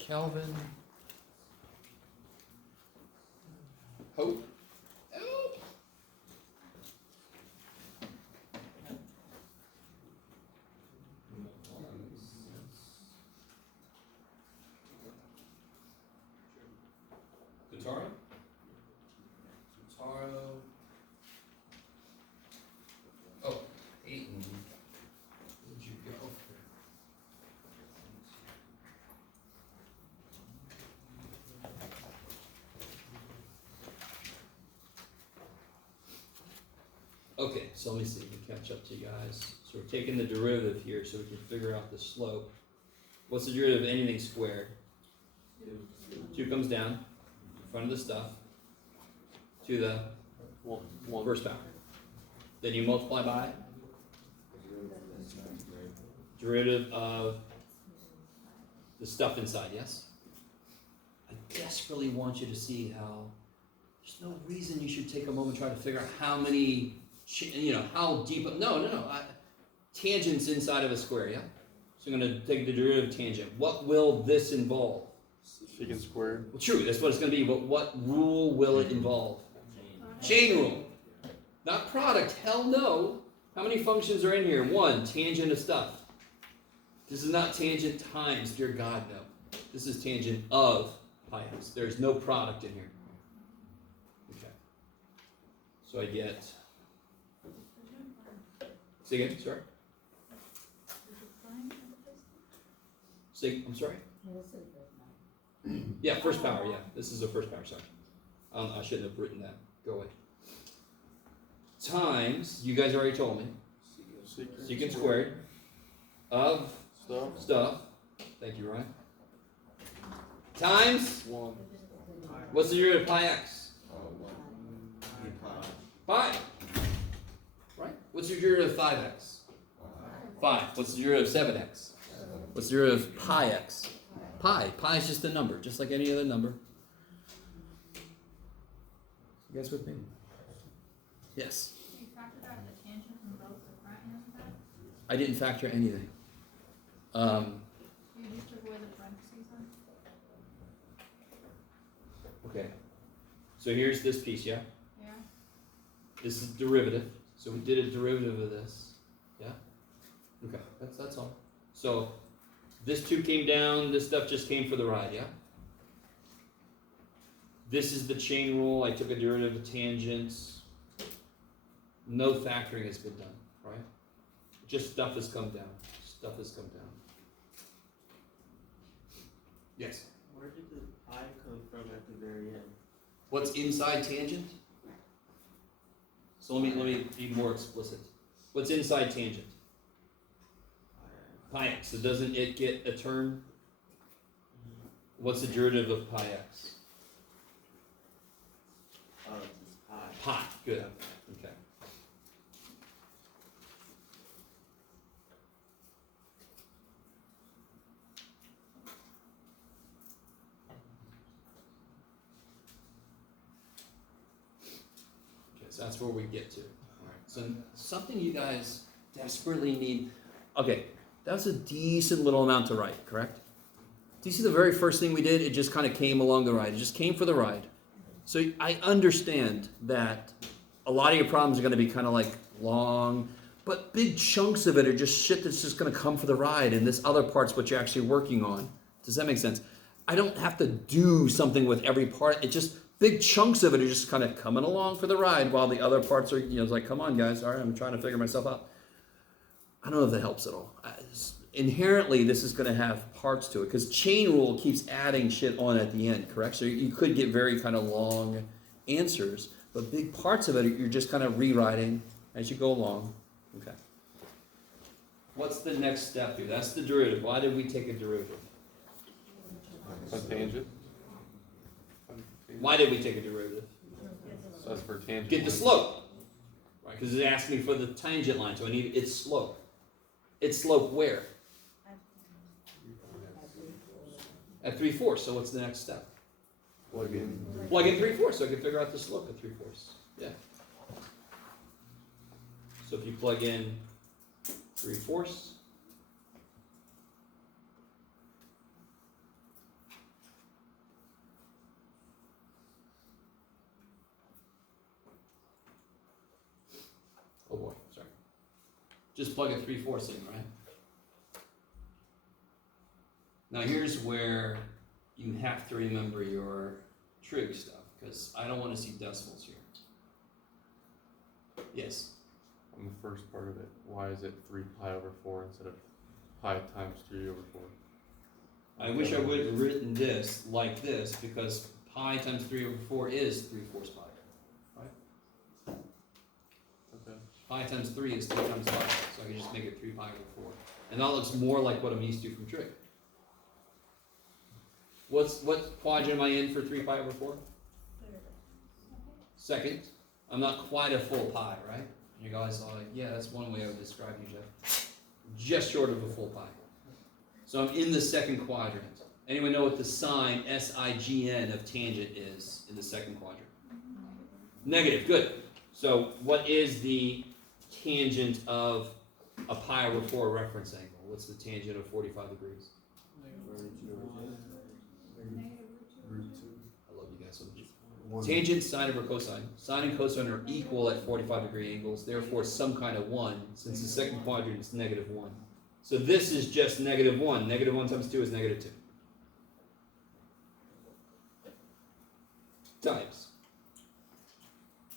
Kelvin. Hope. Help. Taro? Taro. Oh, Peyton. Where'd you go? Okay, so let me see, let me catch up to you guys. So we're taking the derivative here so we can figure out the slope. What's the derivative of anything squared? 2 comes down in front of the stuff to the One. first power. Then you multiply by derivative of the stuff inside, yes? I desperately want you to see how there's no reason you should take a moment and try to figure out how many, how deep, tangents inside of a square, yeah? So I'm going to take the derivative of tangent. What will this involve? Secant squared. Well, true, that's what it's going to be, but what rule will it involve? Chain rule. Not product, hell no. How many functions are in here? 1, tangent of stuff. This is not tangent times, dear God, no. This is tangent of pi x. There's no product in here. Okay. So I get, say again, sorry? Say, I'm sorry? Yeah, first power, yeah. This is the first power, sorry. I shouldn't have written that. Go away. Times, you guys already told me, secant squared of stuff. Thank you, Ryan. Times, 1. what's the derivative of pi x? Pi. Right? What's your derivative of 5x? 5. What's the derivative of 7x? What's the derivative of pi x? Pi. Pi is just a number, just like any other number. You guys with me? Yes. You factored out the tangent from both the front and the back? I didn't factor anything. You just took away the parentheses then? Okay. So here's this piece, yeah? Yeah. This is derivative. So we did a derivative of this. Yeah? Okay, that's all. So this 2 came down, this stuff just came for the ride, yeah? This is the chain rule. I took a derivative of tangents. No factoring has been done, right? Just stuff has come down. Stuff has come down. Yes? Where did the pi come from at the very end? What's inside tangent? So let me be more explicit. What's inside tangent? Pi x. So doesn't it get a term? What's the derivative of pi x? Oh, it's just pi. Pi. Good. Okay. Okay, so that's where we get to. All right. So something you guys desperately need. Okay, that's a decent little amount to write, correct? Do you see the very first thing we did? It just kind of came along the ride. It just came for the ride. So I understand that a lot of your problems are going to be kind of like long, but big chunks of it are just shit that's just going to come for the ride, and this other part's what you're actually working on. Does that make sense? I don't have to do something with every part. It just, big chunks of it are just kind of coming along for the ride while the other parts are, it's like, come on, guys. All right, I'm trying to figure myself out. I don't know if that helps at all. Inherently, this is going to have parts to it because chain rule keeps adding shit on at the end, correct? So you could get very kind of long answers, but big parts of it you're just kind of rewriting as you go along. Okay. What's the next step here? That's the derivative. Why did we take a derivative? A tangent. Why did we take a derivative? So that's for tangent. Get the slope, right? Because it's asking me for the tangent line, so I need its slope. Its slope where? At 3/4. So what's the next step? Plug in. Plug in 3/4, so I can figure out the slope at 3/4. Yeah. So if you plug in 3/4, Just plug a 3/4 in, right? Now here's where you have to remember your trig stuff, because I don't want to see decimals here. Yes? On the first part of it, why is it 3 pi over 4 instead of pi times 3 over 4? I wish I would have written this like this, because pi times 3 over 4 is 3/4 pi. Okay. Pi times 3 is 3 times pi, so I can just make it 3 pi over 4. And that looks more like what I'm used to from trig. What quadrant am I in for 3 pi over 4? Second. I'm not quite a full pi, right? And you guys are like, yeah, that's one way I would describe you, Jeff. Just short of a full pi. So I'm in the second quadrant. Anyone know what the sign, S-I-G-N, of tangent is in the second quadrant? Negative, good. So what is the tangent of a pi over 4 reference angle? What's the tangent of 45 degrees? Root 2. I love you guys so much. 1. Tangent, sine over cosine. Sine and cosine are equal at 45 degree angles, therefore some kind of 1, since the second quadrant is -1. So this is just -1. -1 times 2 is -2. Times.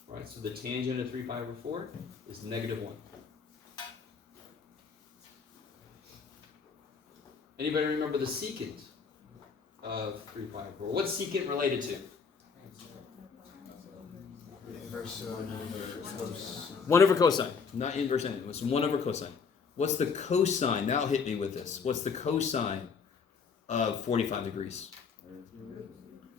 Right, so the tangent of 3 pi over 4 is -1. Anybody remember the secant of 3 pi over 4? What's secant related to? Inverse cos. 1 over cosine, not inverse anything. It's 1 over cosine. What's the cosine? Now hit me with this. What's the cosine of 45 degrees?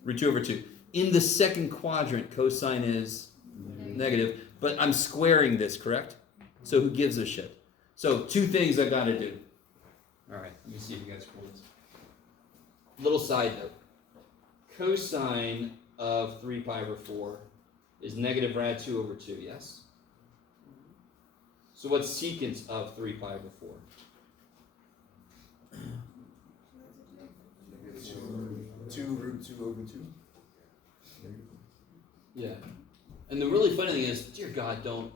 Root 2 over 2. In the second quadrant, cosine is negative, but I'm squaring this, correct? So who gives a shit? So 2 things I gotta do. All right, let me see if you guys pull this. Little side note. Cosine of 3 pi over 4 is negative rad 2 over 2, yes? So what's secant of 3 pi over 4? 2 root 2 over 2. Yeah. And the really funny thing is, dear God, don't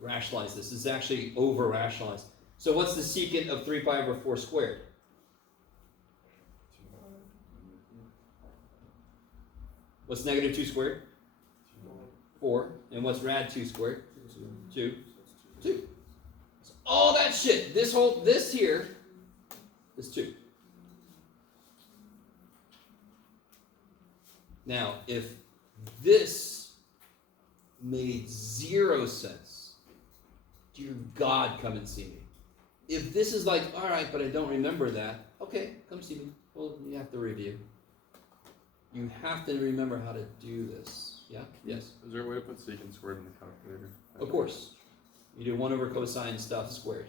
rationalize this. This is actually over-rationalized. So what's the secant of 3 pi over 4 squared? What's negative 2 squared? 4. And what's rad 2 squared? 2. 2. So all that shit, this here is 2. Now, if this made 0 sense, dear God, come and see me. If this is like, all right, but I don't remember that, okay, come see me. Well, you have to review. You have to remember how to do this. Yeah? Yes? Is there a way to put secant squared in the calculator? Of course. You do 1 over cosine stuff squared.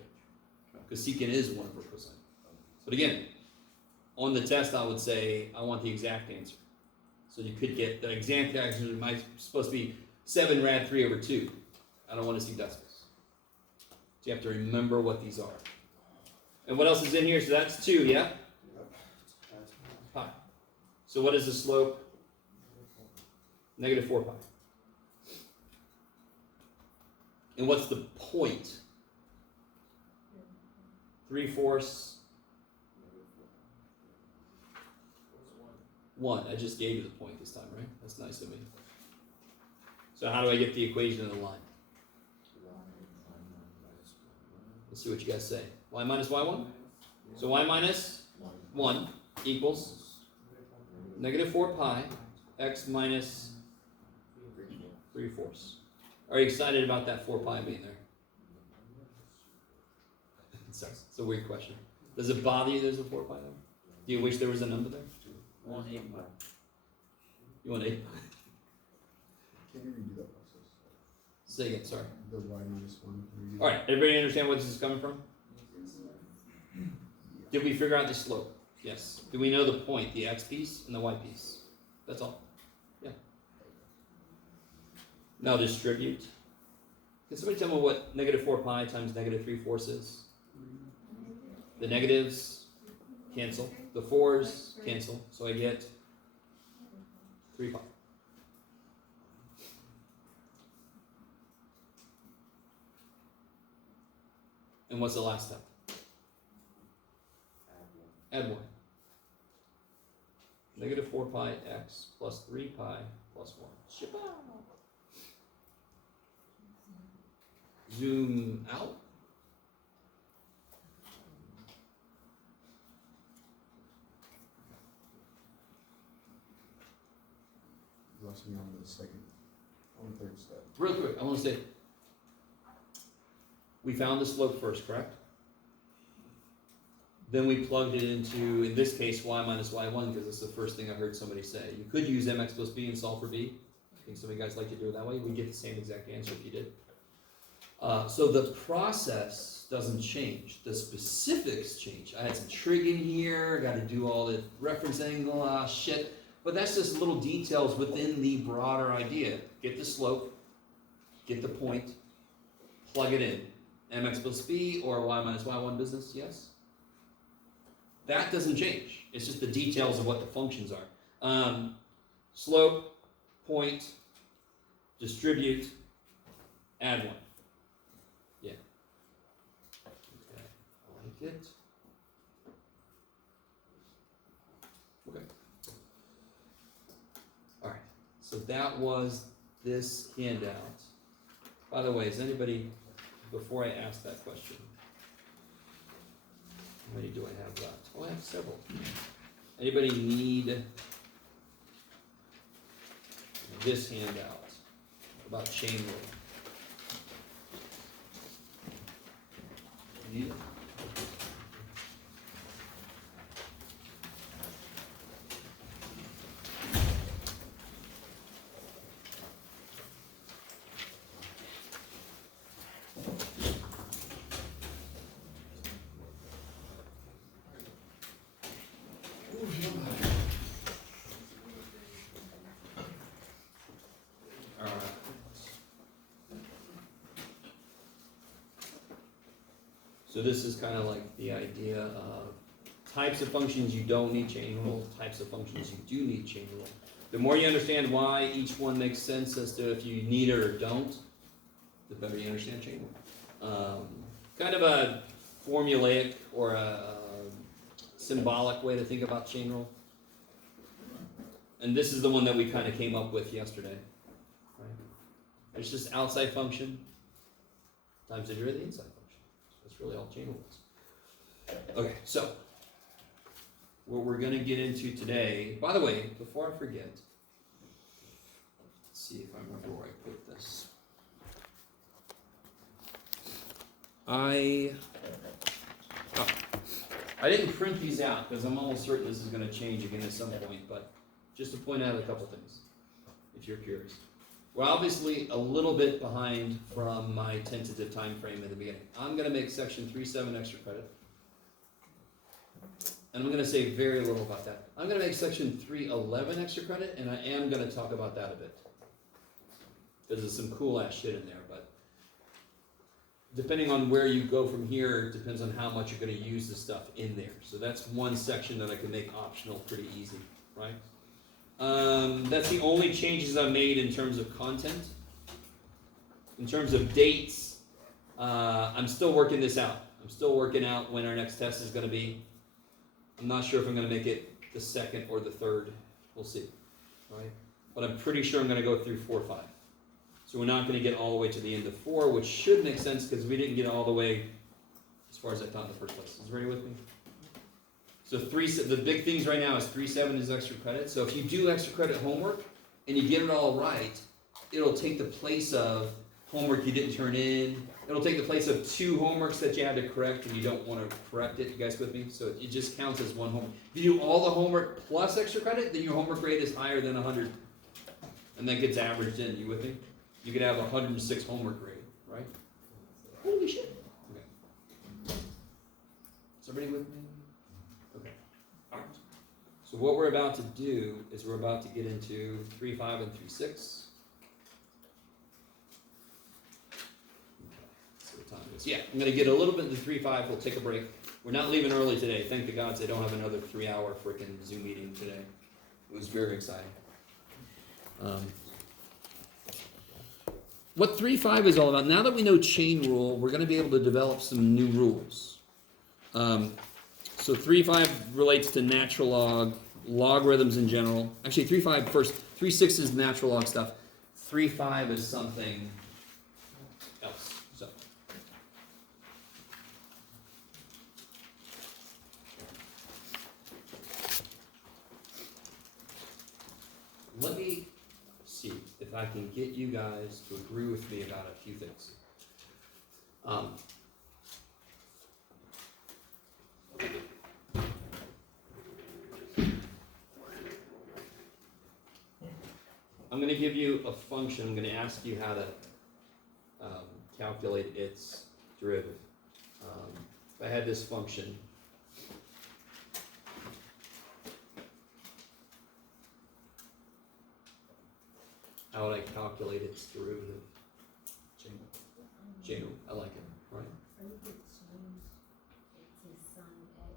Because secant is 1 over cosine. But again, on the test I would say, I want the exact answer. So you could get, the exact answer might supposed to be 7 rad 3 over 2. I don't want to see decimals. So you have to remember what these are. And what else is in here? So that's 2, yeah? Pi. So what is the slope? Negative 4 pi. And what's the point? 3/4. 1. I just gave you the point this time, right? That's nice of me. So how do I get the equation of the line? Let's see what you guys say. Y minus y1? So y minus 1 equals negative 4 pi x minus 3/4. Are you excited about that 4 pi being there? Sorry, it's a weird question. Does it bother you there's a 4 pi there? Do you wish there was a number there? 1 8 pi. You want 8 pi? Can you redo that process? Say again, sorry. The y minus 1. Redo Alright, everybody understand where this is coming from? Did we figure out the slope? Yes. Do we know the point, the x piece and the y piece? That's all. Yeah. Now distribute. Can somebody tell me what negative 4 pi times negative 3/4 is? The negatives cancel. The 4s cancel. So I get 3 pi. And what's the last step? Add 1. Negative 4 pi x plus 3 pi plus 1. Ship-a! Zoom out. Rushing on the third step. Real quick, I want to say, we found the slope first, correct? Then we plugged it into, in this case, y minus y1, because it's the first thing I heard somebody say. You could use mx plus b and solve for b. I think some of you guys like to do it that way. We get the same exact answer if you did. So the process doesn't change. The specifics change. I had some trig in here, got to do all the reference angle shit. But that's just little details within the broader idea. Get the slope, get the point, plug it in. mx plus b or y minus y1 business, yes? That doesn't change. It's just the details of what the functions are. Slope, point, distribute, add 1. Yeah. Okay, I like it. Okay. All right, so that was this handout. By the way, is anybody, before I ask that question, how many do I have left? Oh, I have several. Anybody need this handout about chain rule? You need it? So this is kind of like the idea of types of functions you don't need chain rule, types of functions you do need chain rule. The more you understand why each one makes sense as to if you need it or don't, the better you understand chain rule. Kind of a formulaic or a symbolic way to think about chain rule. And this is the one that we kind of came up with yesterday. Right? It's just outside function times the derivative of the inside function. That's really all chain rule is. Okay, so what we're going to get into today, by the way, before I forget, let's see if I remember where I put this. I didn't print these out because I'm almost certain this is going to change again at some point, but just to point out a couple things, if you're curious. We're obviously a little bit behind from my tentative time frame in the beginning. I'm going to make section 3.7 extra credit. And I'm going to say very little about that. I'm going to make section 3.11 extra credit, and I am going to talk about that a bit. Because there's some cool ass shit in there, but depending on where you go from here, depends on how much you're going to use the stuff in there. So that's one section that I can make optional pretty easy, right? That's the only changes I made in terms of content. In terms of dates, I'm still working this out. I'm still working out when our next test is going to be. I'm not sure if I'm going to make it the 2nd or the 3rd. We'll see, right? But I'm pretty sure I'm going to go through 4 or 5. So we're not going to get all the way to the end of 4, which should make sense because we didn't get all the way as far as I thought in the first place. Is everybody with me? So the big things right now is 3.7 is extra credit. So if you do extra credit homework and you get it all right, it'll take the place of homework you didn't turn in. It'll take the place of 2 homeworks that you had to correct and you don't want to correct it. You guys with me? So it just counts as 1 homework. If you do all the homework plus extra credit, then your homework grade is higher than 100. And that gets averaged in. You with me? You could have 106 homework grade, right? Holy shit. Okay. Is everybody with me? Okay. All right. So what we're about to do is we're about to get into 3.5 and 3.6. Yeah, I'm going to get a little bit into 3.5. We'll take a break. We're not leaving early today. Thank the gods they don't have another 3-hour freaking Zoom meeting today. It was very exciting. what 3.5 is all about, now that we know chain rule, we're going to be able to develop some new rules. So 3.5 relates to natural log, logarithms in general. Actually, 3.5 first. 3.6 is natural log stuff. 3.5 is something else. So. Let me see if I can get you guys to agree with me about a few things. I'm going to give you a function. I'm going to ask you how to calculate its derivative. If I had this function, how would I calculate its derivative? Chain rule. I like it, right? Or you could change it to sin x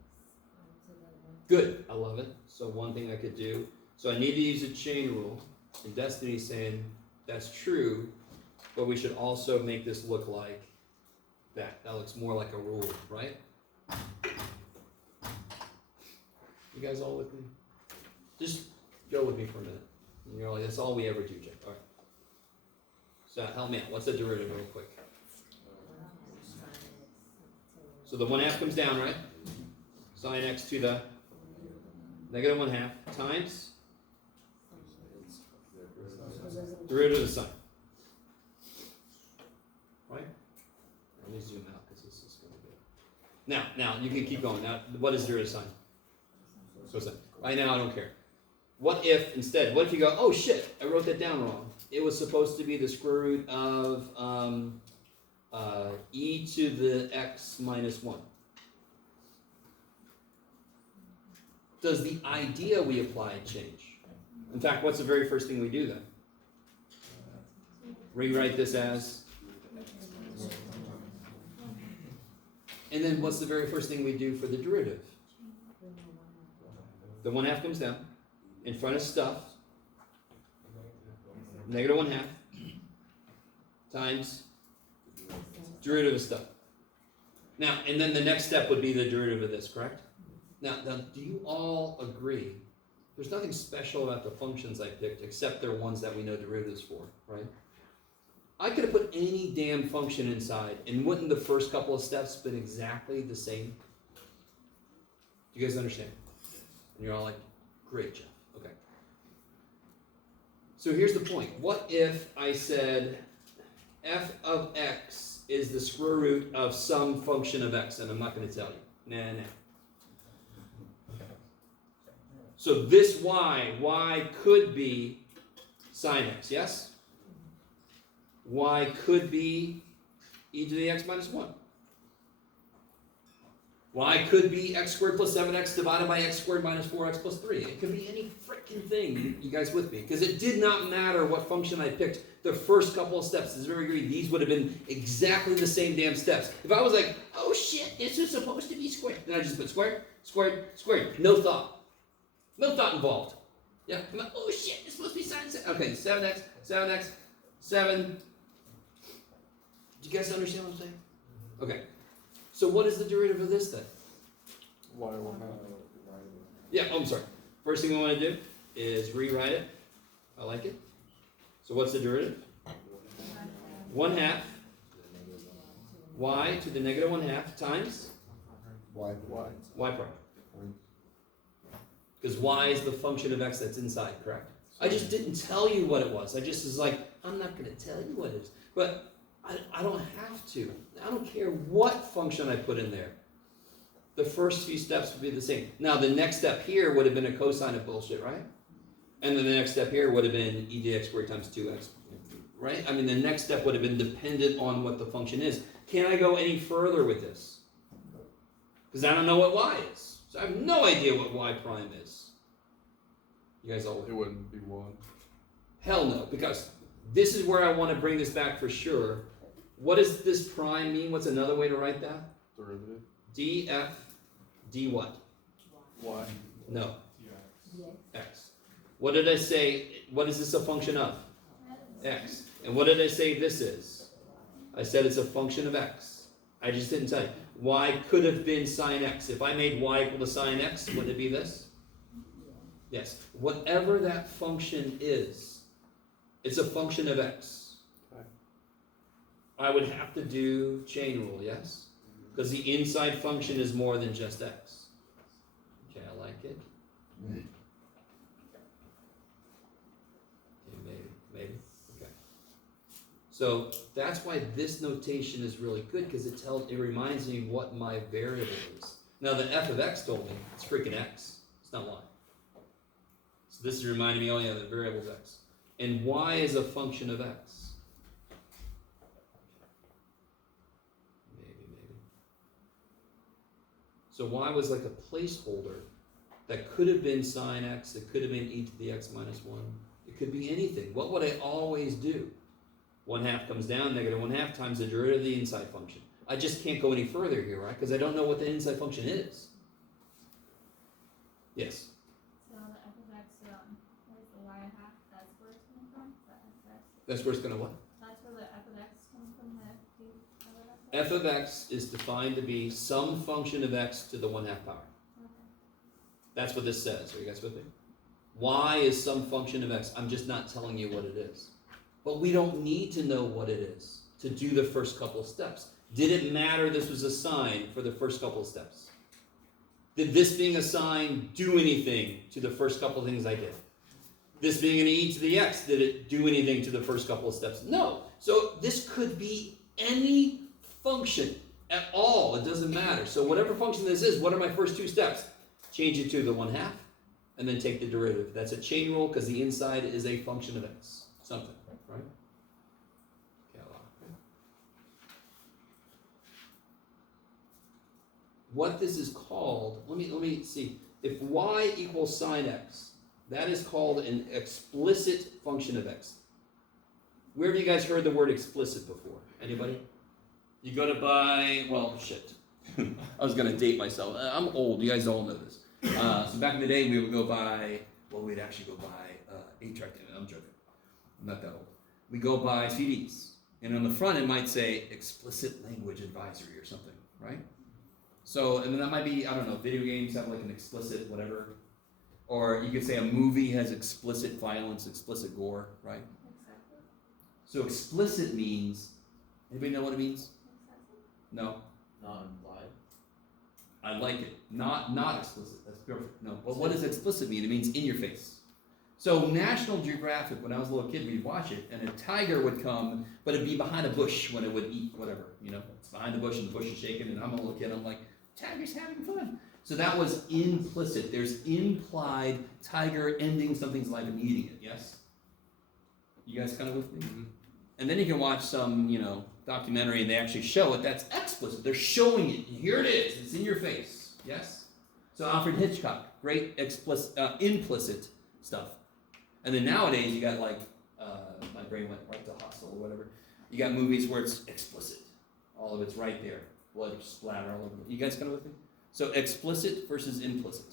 to the one. Good. I love it. So one thing I could do. So I need to use a chain rule. And Destiny's saying that's true, but we should also make this look like that. That looks more like a rule, right? You guys all with me? Just go with me for a minute. And you're like, that's all we ever do, Jake. All right. So help me out. What's the derivative real quick? So the 1/2 comes down, right? Sine x to the negative 1/2 times derivative of sine. Right? Let me zoom out because this is going to be. Now you can keep going. Now, what is derivative of sine? Cosine. Right now, I don't care. What if instead? What if you go? Oh shit! I wrote that down wrong. It was supposed to be the square root of e to the x minus 1. Does the idea we applied change? In fact, what's the very first thing we do then? Rewrite this as. And then what's the very first thing we do for the derivative? The 1/2 comes down. In front of stuff. Negative 1/2 times derivative of stuff. Now, and then the next step would be the derivative of this, correct? Now, do you all agree? There's nothing special about the functions I picked except they're ones that we know derivatives for, right? I could have put any damn function inside, and wouldn't the first couple of steps been exactly the same? Do you guys understand? And you're all like, great, Jeff. Okay. So here's the point. What if I said f of x is the square root of some function of x, and I'm not going to tell you. Nah. So this y could be sine x, yes? Y could be e to the x minus 1. Y could be x squared plus 7x divided by x squared minus 4x plus 3. It could be any freaking thing. You guys with me? Because it did not matter what function I picked. The first couple of steps, does everybody agree? These would have been exactly the same damn steps. If I was like, oh shit, this is supposed to be squared, then I just put squared, squared, squared. No thought. No thought involved. Yeah. I'm like, oh shit, it's supposed to be sine. Okay, 7x, 7. Do you guys understand what I'm saying? Okay. So what is the derivative of this then? Y 1/2. Yeah, I'm sorry. First thing we want to do is rewrite it. I like it. So what's the derivative? 1/2 y to the negative 1/2 times Y. y prime. Because y is the function of x that's inside, correct? I just didn't tell you what it was. I just was like, I'm not going to tell you what it is. But I don't have to. I don't care what function I put in there. The first few steps would be the same. Now, the next step here would have been a cosine of bullshit, right? And then the next step here would have been e dx squared times 2x, right? I mean, the next step would have been dependent on what the function is. Can I go any further with this? Because I don't know what y is. So I have no idea what y prime is. You guys all It wouldn't be 1. Hell no, because this is where I want to bring this back for sure. What does this prime mean? What's another way to write that? Derivative. df d what? Y. No, Yes. x. What did I say? What is this a function of? X. And what did I say this is? I said it's a function of X. I just didn't tell you. Y could have been sine X. If I made Y equal to sine X, would it be this? Yes. Whatever that function is, it's a function of X. Okay. I would have to do chain rule, yes? Because the inside function is more than just X. Okay, I like it. Okay, maybe. Okay. So that's why this notation is really good, because it reminds me what my variable is. Now the f of x told me it's freaking x. It's not y. So this is reminding me, oh yeah, the variable's x. And y is a function of x. Maybe. So y was like a placeholder that could have been sine x, it could have been e to the x minus 1. It could be anything. What would I always do? 1/2 comes down, negative 1/2 times the derivative of the inside function. I just can't go any further here, right? Because I don't know what the inside function is. Yes? So the f of x, where's the y half, that's where it's coming from? The f of x, That's where it's going to what? that's where the f of x comes from, the F of x is defined to be some function of x to the 1/2 power. Okay. That's what this says. Are you guys with me? Y is some function of x. I'm just not telling you what it is. But we don't need to know what it is to do the first couple of steps. Did it matter this was a sign for the first couple of steps? Did this being a sign do anything to the first couple of things I did? This being an e to the x, did it do anything to the first couple of steps? No. So this could be any function at all. It doesn't matter. So whatever function this is, what are my first two steps? Change it to the 1/2 and then take the derivative. That's a chain rule because the inside is a function of x. Something, right? What this is called, let me see. If y equals sine x, that is called an explicit function of x. Where have you guys heard the word explicit before? Anybody? You go to buy, well, shit. I was gonna date myself. I'm old, you guys all know this. So back in the day, we would go buy, well, we'd actually go buy 8-track, I'm joking. I'm not that old. We go buy CDs. And on the front, it might say explicit language advisory or something, right? So, and then that might be, I don't know, video games have like an explicit whatever. Or you could say a movie has explicit violence, explicit gore, right? Exactly. So explicit means, anybody know what it means? No? Not implied. I like it. Not explicit. That's perfect. No. But what does explicit mean? It means in your face. So National Geographic, when I was a little kid, we'd watch it, and a tiger would come, but it'd be behind a bush when it would eat whatever, you know. It's behind the bush, and the bush is shaking, and I'm a little kid, I'm like, tiger's having fun. So that was implicit. There's implied tiger ending something's life and eating it, yes? You guys kind of with me? Mm-hmm. And then you can watch some, documentary, and they actually show it. That's explicit. They're showing it. And here it is. It's in your face. Yes? So Alfred Hitchcock, great implicit stuff. And then nowadays, you got like, my brain went right to Hostel or whatever. You got movies where it's explicit. All of it's right there. Blood splatter all over. You guys kind of with me? So explicit versus implicit.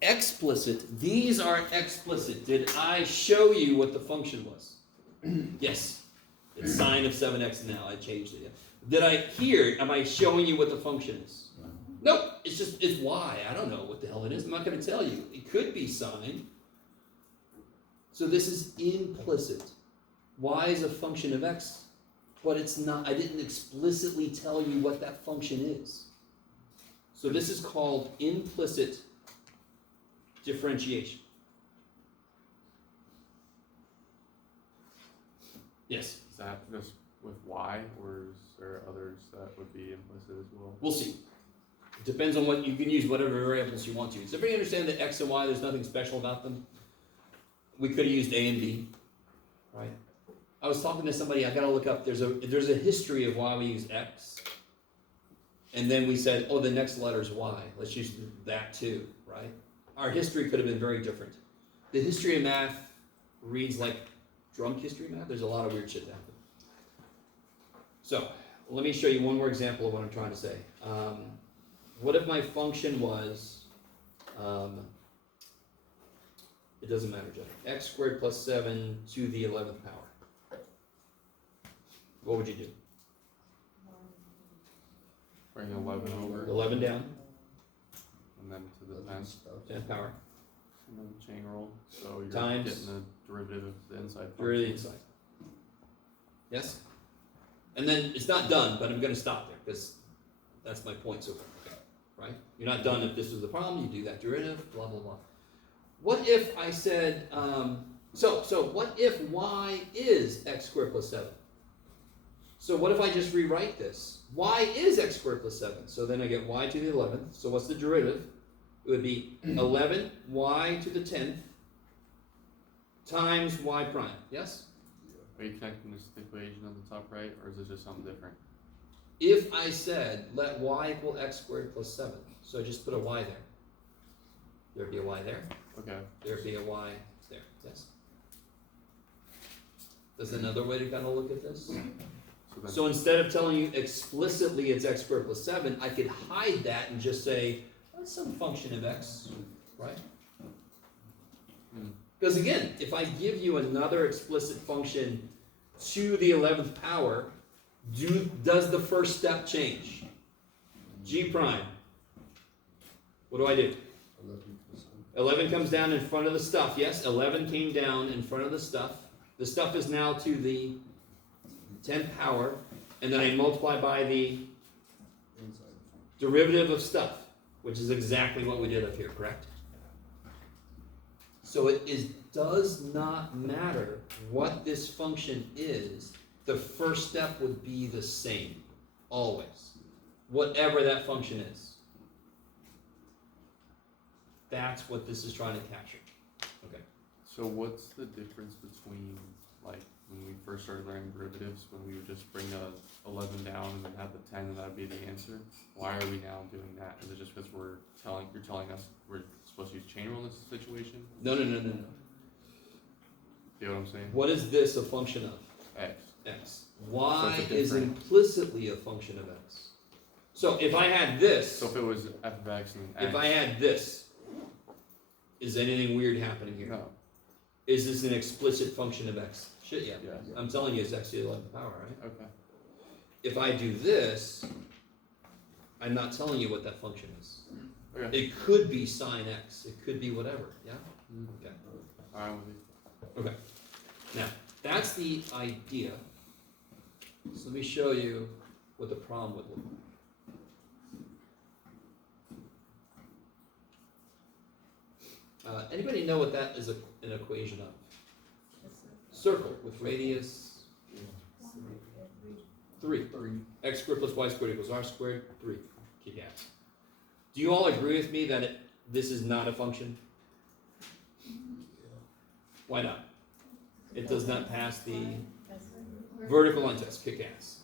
Explicit, these are explicit. Did I show you what the function was? Yes. It's sine of 7x now. I changed it. Did I hear, am I showing you what the function is? Nope. It's y. I don't know what the hell it is. I'm not going to tell you. It could be sine. So this is implicit. Y is a function of x, but it's not, I didn't explicitly tell you what that function is. So this is called implicit differentiation. Yes? Is that just with y, or is there others that would be implicit as well? We'll see. It depends on what, you can use whatever variables you want to. Does everybody understand that x and y, there's nothing special about them? We could have used a and b, right? I was talking to somebody, I gotta look up, there's a history of why we use x. And then we said, oh, the next letter is y. Let's use that too, right? Our history could have been very different. The history of math reads like drunk history math. There's a lot of weird shit that happened. So, let me show you one more example of what I'm trying to say. What if my function was, it doesn't matter, Jeff, x squared plus 7 to the 11th power. what would you do? Bring 11 over, 11 down, and then to the 10th, 10 power, and then chain roll. So you're Times. getting the derivative of the inside. you're the function. inside. Yes? And then it's not done, but I'm gonna stop there, because that's my point so far, right? You're not done if this was the problem, you do that derivative, blah, blah, blah. What if I said, so what if y is x squared plus 7? So what if I just rewrite this? Y is x squared plus 7. So then I get y to the 11th. So what's the derivative? It would be 11 y to the 10th times y prime. Yes? Are you connecting this to the equation on the top right, or is it just something different? If I said let y equal x squared plus 7, so I just put a y there. There'd be a y there. Okay. There'd be a y there. Yes? There's another way to kind of look at this. So then, So instead of telling you explicitly it's x squared plus 7, I could hide that and just say, that's some function of x, right? Hmm. Because again, if I give you another explicit function to the 11th power, does the first step change? G prime. What do I do? 11 comes down in front of the stuff, yes? 11 came down in front of the stuff. The stuff is now to the 10th power, and then I multiply by the derivative of stuff, which is exactly what we did up here, correct? So does not matter what this function is, the first step would be the same, always, whatever that function is. That's what this is trying to capture. Okay. so what's the difference between, like, when we first started learning derivatives, when we would just bring the 11 down and then have the 10 and that would be the answer? Why are we now doing that? Is it just because you're telling us we're supposed to use chain rule in this situation? No. You know what I'm saying? What is this a function of? X. X. Y So it's a is different- implicitly a function of x. So if I had this, So if it was f of x and x. if I had this, is anything weird happening here? No. Is this an explicit function of x? Shit, yeah. Yeah. I'm telling you it's x to the 11th power, right? Okay. If I do this, I'm not telling you what that function is. Okay. It could be sine x. It could be whatever, yeah? Okay. Alright, I'm with you. Okay. Now, that's the idea. So let me show you what the problem would look like. Anybody know what that is an equation of? Circle with radius 3. X squared plus y squared equals r squared, 3. Kick ass. Do you all agree with me that this is not a function? Why not? It does not pass the vertical line test. Kick ass.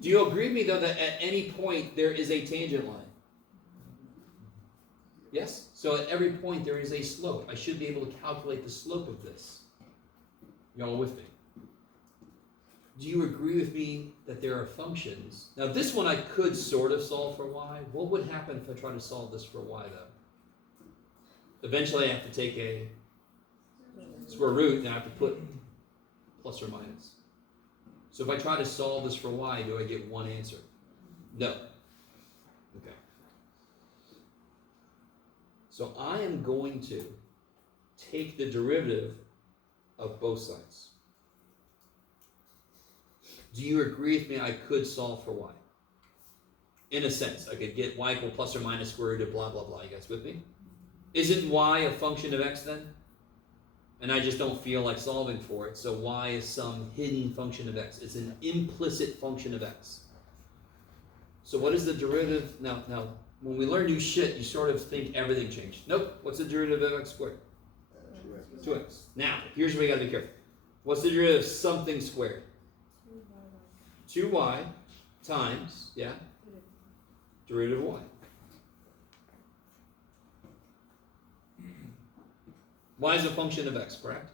Do you agree with me though that at any point there is a tangent line? Yes? So at every point there is a slope. I should be able to calculate the slope of this. Y'all with me? Do you agree with me that there are functions? Now this one I could sort of solve for y. What would happen if I try to solve this for y though? Eventually I have to take a square root and I have to put plus or minus. So if I try to solve this for y, do I get one answer? No. Okay. So I am going to take the derivative of both sides. Do you agree with me I could solve for y? In a sense, I could get y equal plus or minus square root of blah, blah, blah. You guys with me? Isn't y a function of x then? And I just don't feel like solving for it, so y is some hidden function of x. It's an implicit function of x. So what is the derivative? Now, when we learn new shit, you sort of think everything changed. Nope. What's the derivative of x squared? 2x. Now, here's where you gotta be careful. What's the derivative of something squared? 2y times, yeah, derivative of y. Y is a function of x, correct?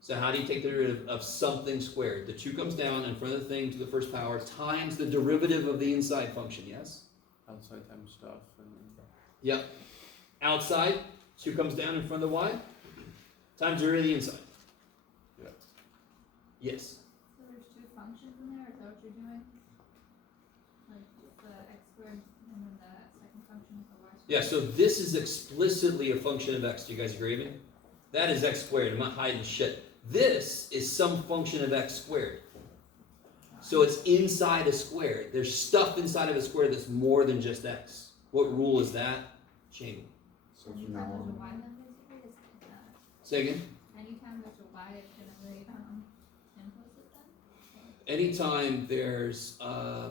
So how do you take the derivative of something squared? The 2 comes down in front of the thing to the first power times the derivative of the inside function, yes? Outside times stuff. And Yep. Outside, 2 comes down in front of the y, times derivative of the inside. Yeah. Yes. So there's you're doing? Like the x squared and then the second function is the y squared? Yeah, so this is explicitly a function of x. Do you guys agree with me? That is x squared. I'm not hiding shit. This is some function of x squared. So it's inside a square. There's stuff inside of a square that's more than just x. What rule is that? Chain rule. So from Anytime now there's a on, y then basically it's Say again? anytime there's a y it's gonna be implicit then? Anytime there's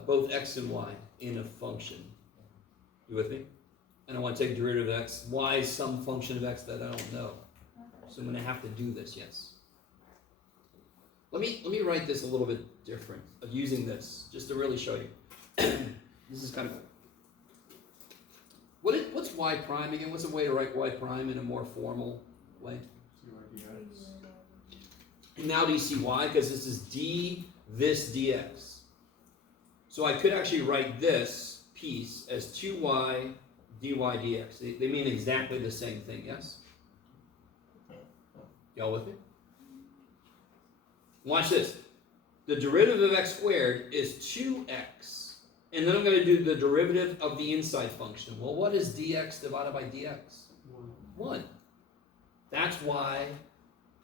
both x and y in a function. You with me? And I want to take derivative of x. Y is some function of x that I don't know. So I'm going to have to do this, yes. Let me write this a little bit different of using this just to really show you. This is kind of cool. What's y prime again? What's a way to write y prime in a more formal way? Now do you see why? Because this is this dx. So I could actually write this piece as 2y dy dx. They mean exactly the same thing, yes? Y'all with me? Watch this. The derivative of x squared is 2x. And then I'm going to do the derivative of the inside function. Well, what is dx divided by dx? 1. That's why,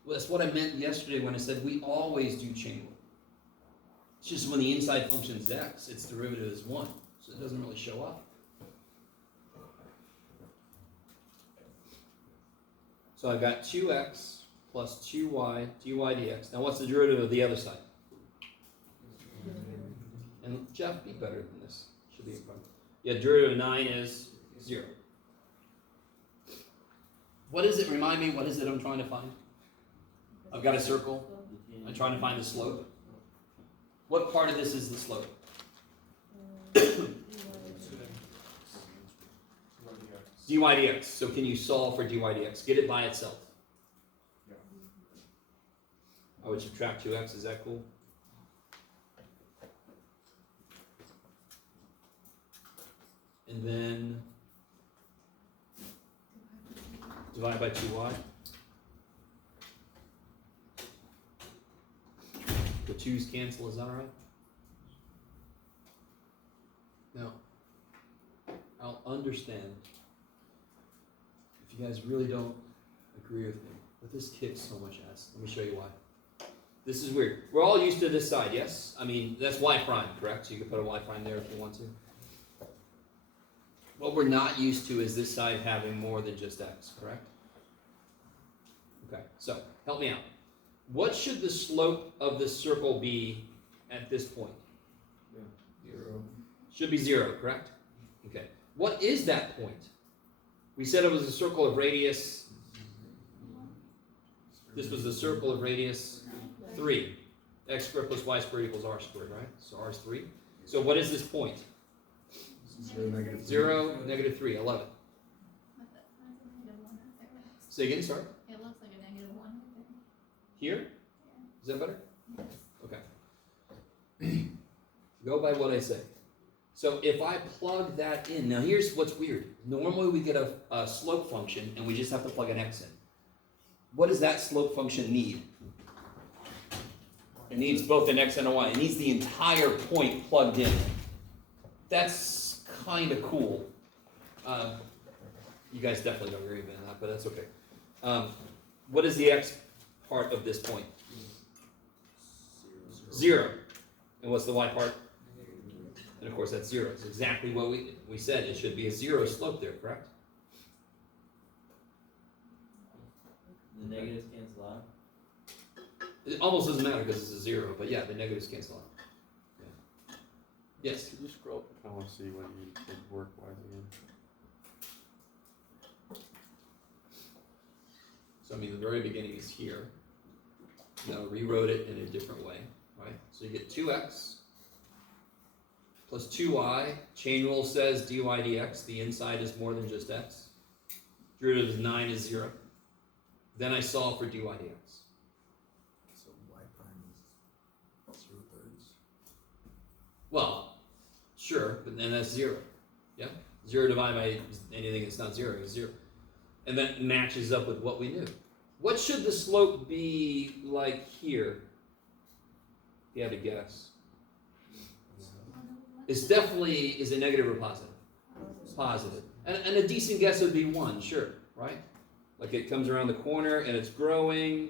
that's what I meant yesterday when I said we always do chain rule. It's just when the inside function is x, its derivative is 1. So it doesn't really show up. So I've got 2x plus 2y dy dx. Now what's the derivative of the other side? And Jeff, be better than this. Should be in front. Yeah, derivative of 9 is 0. What is it? Remind me, what is it I'm trying to find? I've got a circle. I'm trying to find the slope. What part of this is the slope? dy dx. So can you solve for dy dx? Get it by itself. Yeah. I would subtract 2x. Is that cool? And then divide by 2y. The 2's cancel, is that alright? Now, I'll understand if you guys really don't agree with me, but this kicks so much ass. Let me show you why. This is weird. We're all used to this side, yes? I mean, that's y prime, correct? So you can put a y prime there if you want to. What we're not used to is this side having more than just x, correct? Okay, so help me out. What should the slope of this circle be at this point? 0. Should be 0, correct? Okay. What is that point? We said it was a circle of radius. This was a circle of radius 3. X squared plus y squared equals r squared, right? So r is 3. So what is this point? 0, negative 0, negative 3, 11. Say again, sorry? It looks like a negative 1 right Here? Is that better? there. Okay. Go by what I say. So if I plug that in, now here's what's weird. Normally we get a slope function and we just have to plug an x in. What does that slope function need? It needs both an x and a y. It needs the entire point plugged in. That's kind of cool. You guys definitely don't agree with me on that, but that's okay. What is the x part of this point? 0. And what's the y part? And of course that's 0. It's exactly what we said. It should be a 0 slope there, correct? The negatives cancel out. It almost doesn't matter because it's a 0, but yeah, the negatives cancel out. Yeah. Yes? Could you scroll up? I want to see what you did work-wise again. So I mean the very beginning is here. Now rewrote it in a different way, right? So you get 2x plus 2y. Chain rule says dy dx. The inside is more than just x. Derivative of 9 is 0. Then I solve for dy dx. So y prime is 0 thirds. Well, sure, but then that's 0. Yeah? 0 divided by anything that's not 0 is 0. And that matches up with what we knew. What should the slope be like here? If you had to guess. It's definitely, is it negative or positive? Positive. And a decent guess would be 1, sure, right? Like it comes around the corner and it's growing.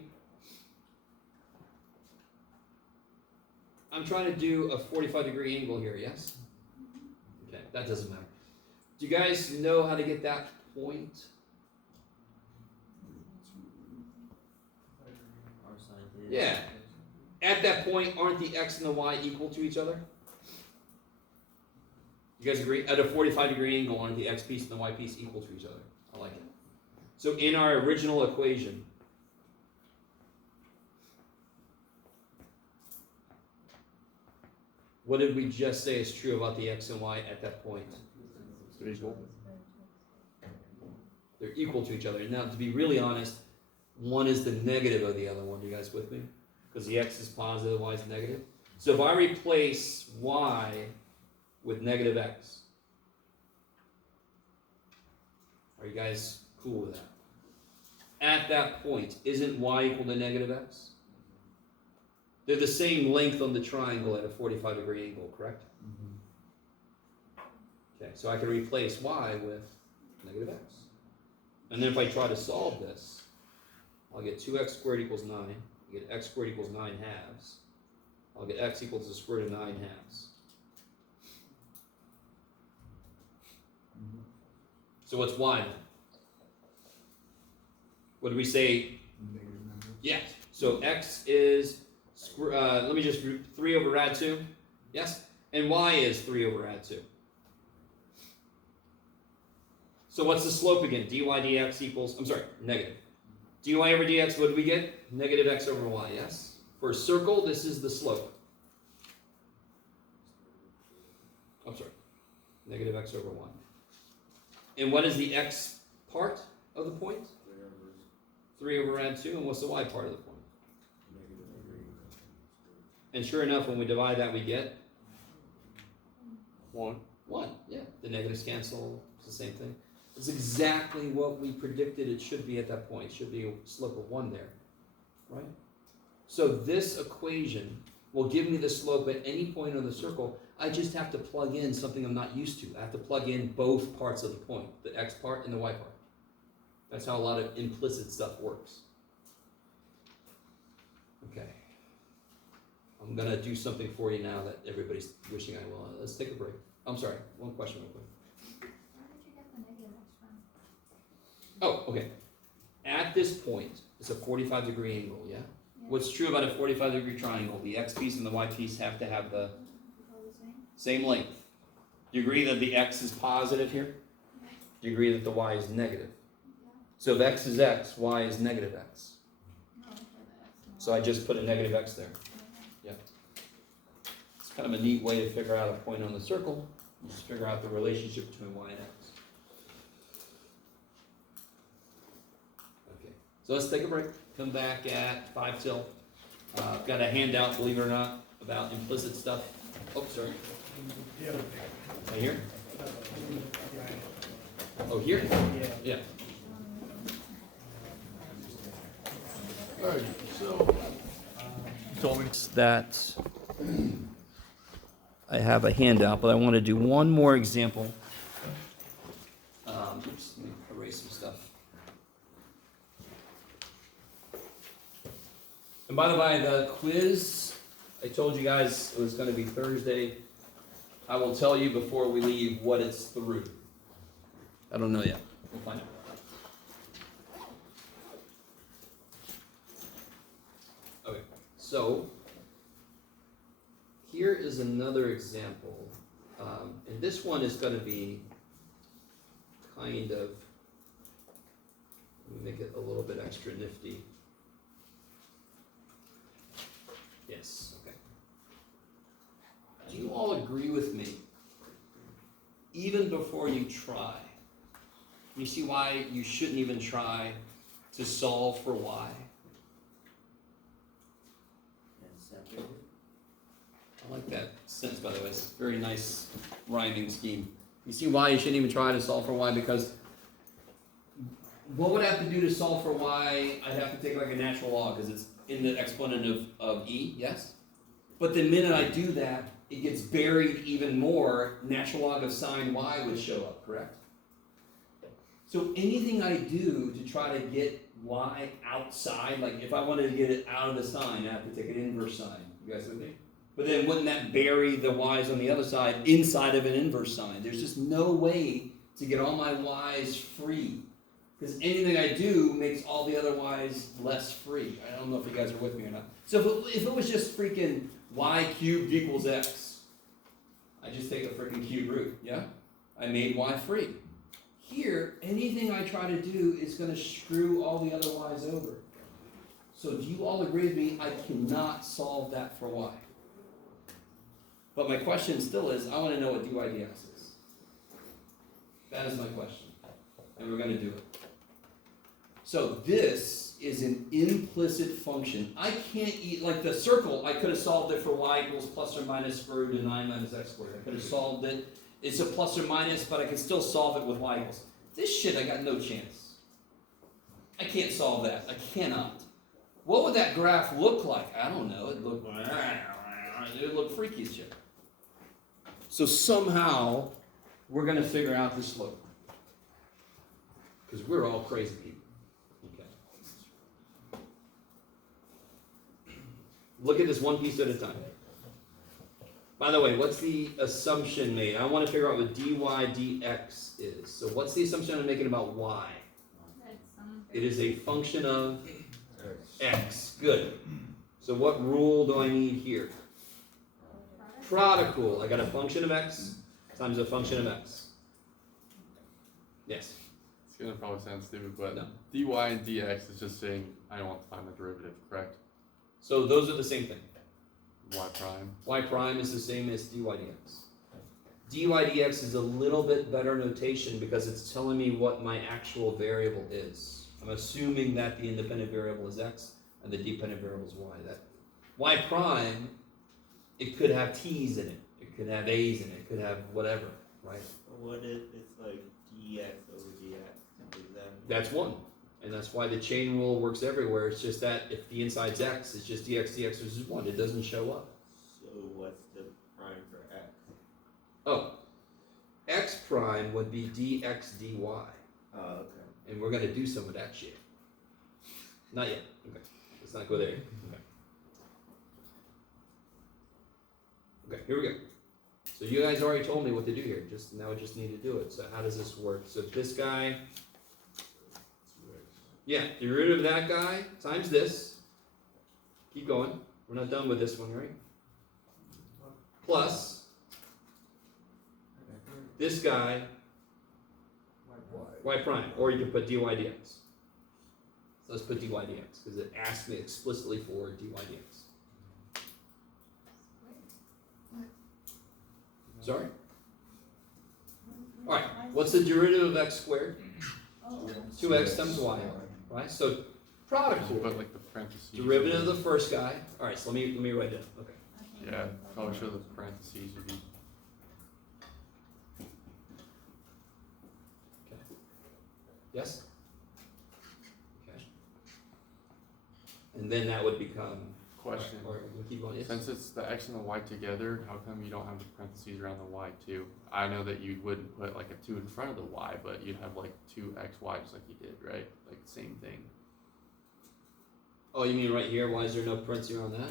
I'm trying to do a 45-degree angle here, yes? Okay, that doesn't matter. Do you guys know how to get that point? Our side is. Yeah. At that point, aren't the x and the y equal to each other? You guys agree? At a 45-degree angle, aren't the x piece and the y piece equal to each other? I like it. So in our original equation, what did we just say is true about the x and y at that point? They're equal. They're equal to each other. Now, to be really honest, one is the negative of the other one. You guys with me? Because the x is positive, y is negative. So if I replace y with negative x, are you guys cool with that? At that point, isn't y equal to negative x? They're the same length on the triangle at a 45-degree angle, correct? Okay, so I can replace y with negative x. And then if I try to solve this, I'll get 2x squared equals 9. I get x squared equals 9 halves. I'll get x equals the square root of 9 halves. So what's y then? What did we say? Negative numbers. Yes. So x is, let me just, 3 over rad 2. Yes? And y is 3 over rad 2. So what's the slope again? dy dx equals, I'm sorry, negative. dy over dx, what do we get? Negative x over y, yes? For a circle, this is the slope. I'm sorry, negative x over y. And what is the x part of the point? 3 over rad 2, and what's the y part of the point? And sure enough, when we divide that, we get 1. 1, yeah. The negatives cancel, it's the same thing. It's exactly what we predicted it should be at that point. It should be a slope of 1 there, right? So this equation will give me the slope at any point on the circle. I just have to plug in something I'm not used to. I have to plug in both parts of the point, the x part and the y part. That's how a lot of implicit stuff works. Okay. I'm going to do something for you now that everybody's wishing I will. Let's take a break. I'm sorry, one question real quick. Where did you get the negative x from? Oh, okay. At this point, it's a 45-degree angle, yeah? What's true about a 45-degree triangle? The x piece and the y piece have to have the All the same? same length. Do you agree that the x is positive here? Do you agree that the y is negative? Yeah. So if x is x, y is negative x. No, for the x and So y. I just put a negative x there. Okay. It's kind of a neat way to figure out a point on the circle. You just figure out the relationship between y and x. Okay, so let's take a break. Come back at 5 till. I've got a handout, believe it or not, about implicit stuff. Oh, sorry. Right here? Oh, here? Yeah. Alright, so you told me That I have a handout, but I want to do one more example. Oops, let me erase some stuff. And by the way, the quiz, I told you guys it was going to be Thursday. I will tell you before we leave what it's through. I don't know yet. We'll find out. Okay, so here is another example, and this one is going to be kind of, let me make it a little bit extra nifty. Yes, okay. Do you all agree with me? Even before you try, you see why you shouldn't even try to solve for y? And separate. I like that sentence, by the way. It's a very nice rhyming scheme. You see why you shouldn't even try to solve for y? Because what would I have to do to solve for y? I'd have to take like a natural log because it's in the exponent of e, yes? But the minute I do that, it gets buried even more, natural log of sine y would show up, correct? So anything I do to try to get y outside, like if I wanted to get it out of the sine, I have to take an inverse sine. You guys with me? But then wouldn't that bury the y's on the other side inside of an inverse sine? There's just no way to get all my y's free. Because anything I do makes all the other y's less free. I don't know if you guys are with me or not. So if it was just freaking y cubed equals x, I just take a freaking cube root, yeah? I made y free. Here, anything I try to do is going to screw all the other y's over. So do you all agree with me? I cannot solve that for y. But my question still is, I want to know what dy dx is. That is my question. And we're going to do it. So this is an implicit function. I can't eat, like the circle, I could have solved it for y equals plus or minus square root of 9 minus x squared. I could have solved it. It's a plus or minus, but I can still solve it with y equals. This shit, I got no chance. I can't solve that. I cannot. What would that graph look like? I don't know. It would look freaky as shit. So somehow, we're going to figure out this slope. Because we're all crazy people. Okay. Look at this one piece at a time. By the way, what's the assumption made? I want to figure out what dy dx is. So what's the assumption I'm making about y? It is a function of x. Good. So what rule do I need here? Product rule. I got a function of x times a function of x. Yes. It's gonna probably sound stupid, but No. dy and dx is just saying I want to find the derivative, correct? So those are the same thing. Y prime. Y prime is the same as dy dx. Dy dx is a little bit better notation because it's telling me what my actual variable is. I'm assuming that the independent variable is x and the dependent variable is y. That y prime, it could have t's in it. It could have a's in it. It could have whatever, right? What if it's like dx over dx? Is that That's one. And that's why the chain rule works everywhere. It's just that if the inside's x, it's just dx versus 1. It doesn't show up. so? What's the prime for x? Oh, x prime would be dx dy. Oh, okay. And we're going to do some of that shit. Not yet. Okay. Let's not go there. Okay. Okay, here we go. So you guys already told me what to do here. Now I just need to do it. So how does this work? So this guy, yeah, the root of that guy times this. Keep going. We're not done with this one, right? Plus this guy, y prime, or you can put dy dx. So let's put dy dx because it asked me explicitly for dy dx. Sorry? All right, what's the derivative of x squared? 2x times y, right? So product Just rule. put like the parentheses. Derivative of the first guy. All right, so let me write it down. Okay. Yeah, probably show the parentheses would be. Yes? Okay. And then that would become. Question. Or we keep going. Yes? Since it's the x and the y together, how come you don't have the parentheses around the y too? I know that you wouldn't put like a 2 in front of the y, but you'd have like 2xy just like you did, right? Like the same thing. Oh, you mean right here? Why is there no parentheses around that?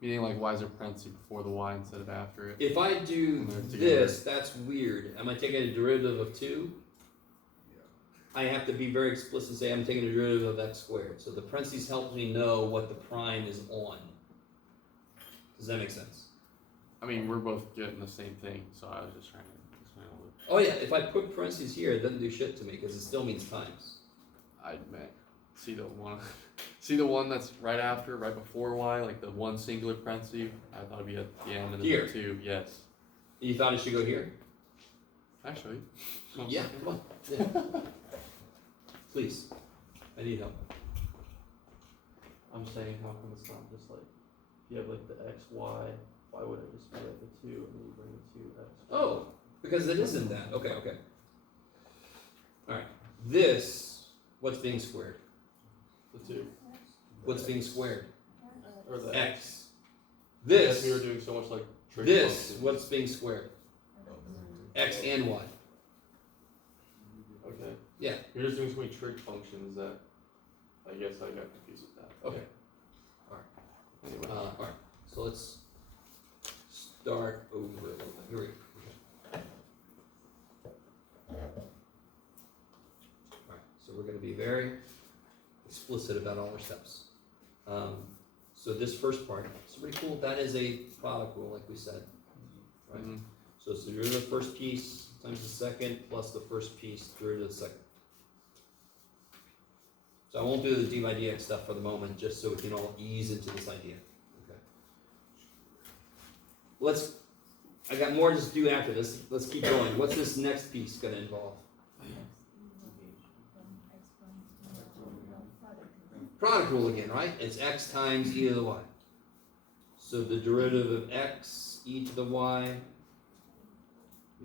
Meaning like y is a parenthesis before the y instead of after it. If I do And they're together. this, that's weird. Am I taking a derivative of 2? I have to be very explicit and say I'm taking a derivative of x squared. So the parentheses helps me know what the prime is on. Does that make sense? I mean, we're both getting the same thing, so I was just trying to explain a little. Oh yeah, if I put parentheses here, it doesn't do shit to me because it still means times. I meant see the one, see the one that's right after, right before y, like the one singular parenthesis. I thought it'd be at the end and then Here. the 2. Yes, You thought it should go here? actually. Yeah, come on. Yeah. Please, I need help. I'm saying, how come it's not just like, if you have like the x, y, why would it just be like the 2 and then you bring the 2 x? Oh, because it isn't that. Okay, okay. All right. This, what's being squared? The 2. What's being squared? Or the X. Yes, This. we were doing so much like trig This, functions. what's being squared? X and Y. Okay. Yeah. You're just doing so many trig functions that I guess I got confused with that. Okay. Anyway. Alright, so let's start over a little bit. Here we go. Alright, so we're gonna be very explicit about all our steps. So this first part, it's pretty cool. That is a product rule, like we said. Right? Mhm. So it's the derivative of the first piece times the second plus the first piece derivative of the second. So I won't do the d by dx stuff for the moment, just so we can all ease into this idea. Okay. I got more to do after this. Let's keep going. What's this next piece gonna involve? Product rule again, right? It's x times e to the y. So the derivative of x, e to the y,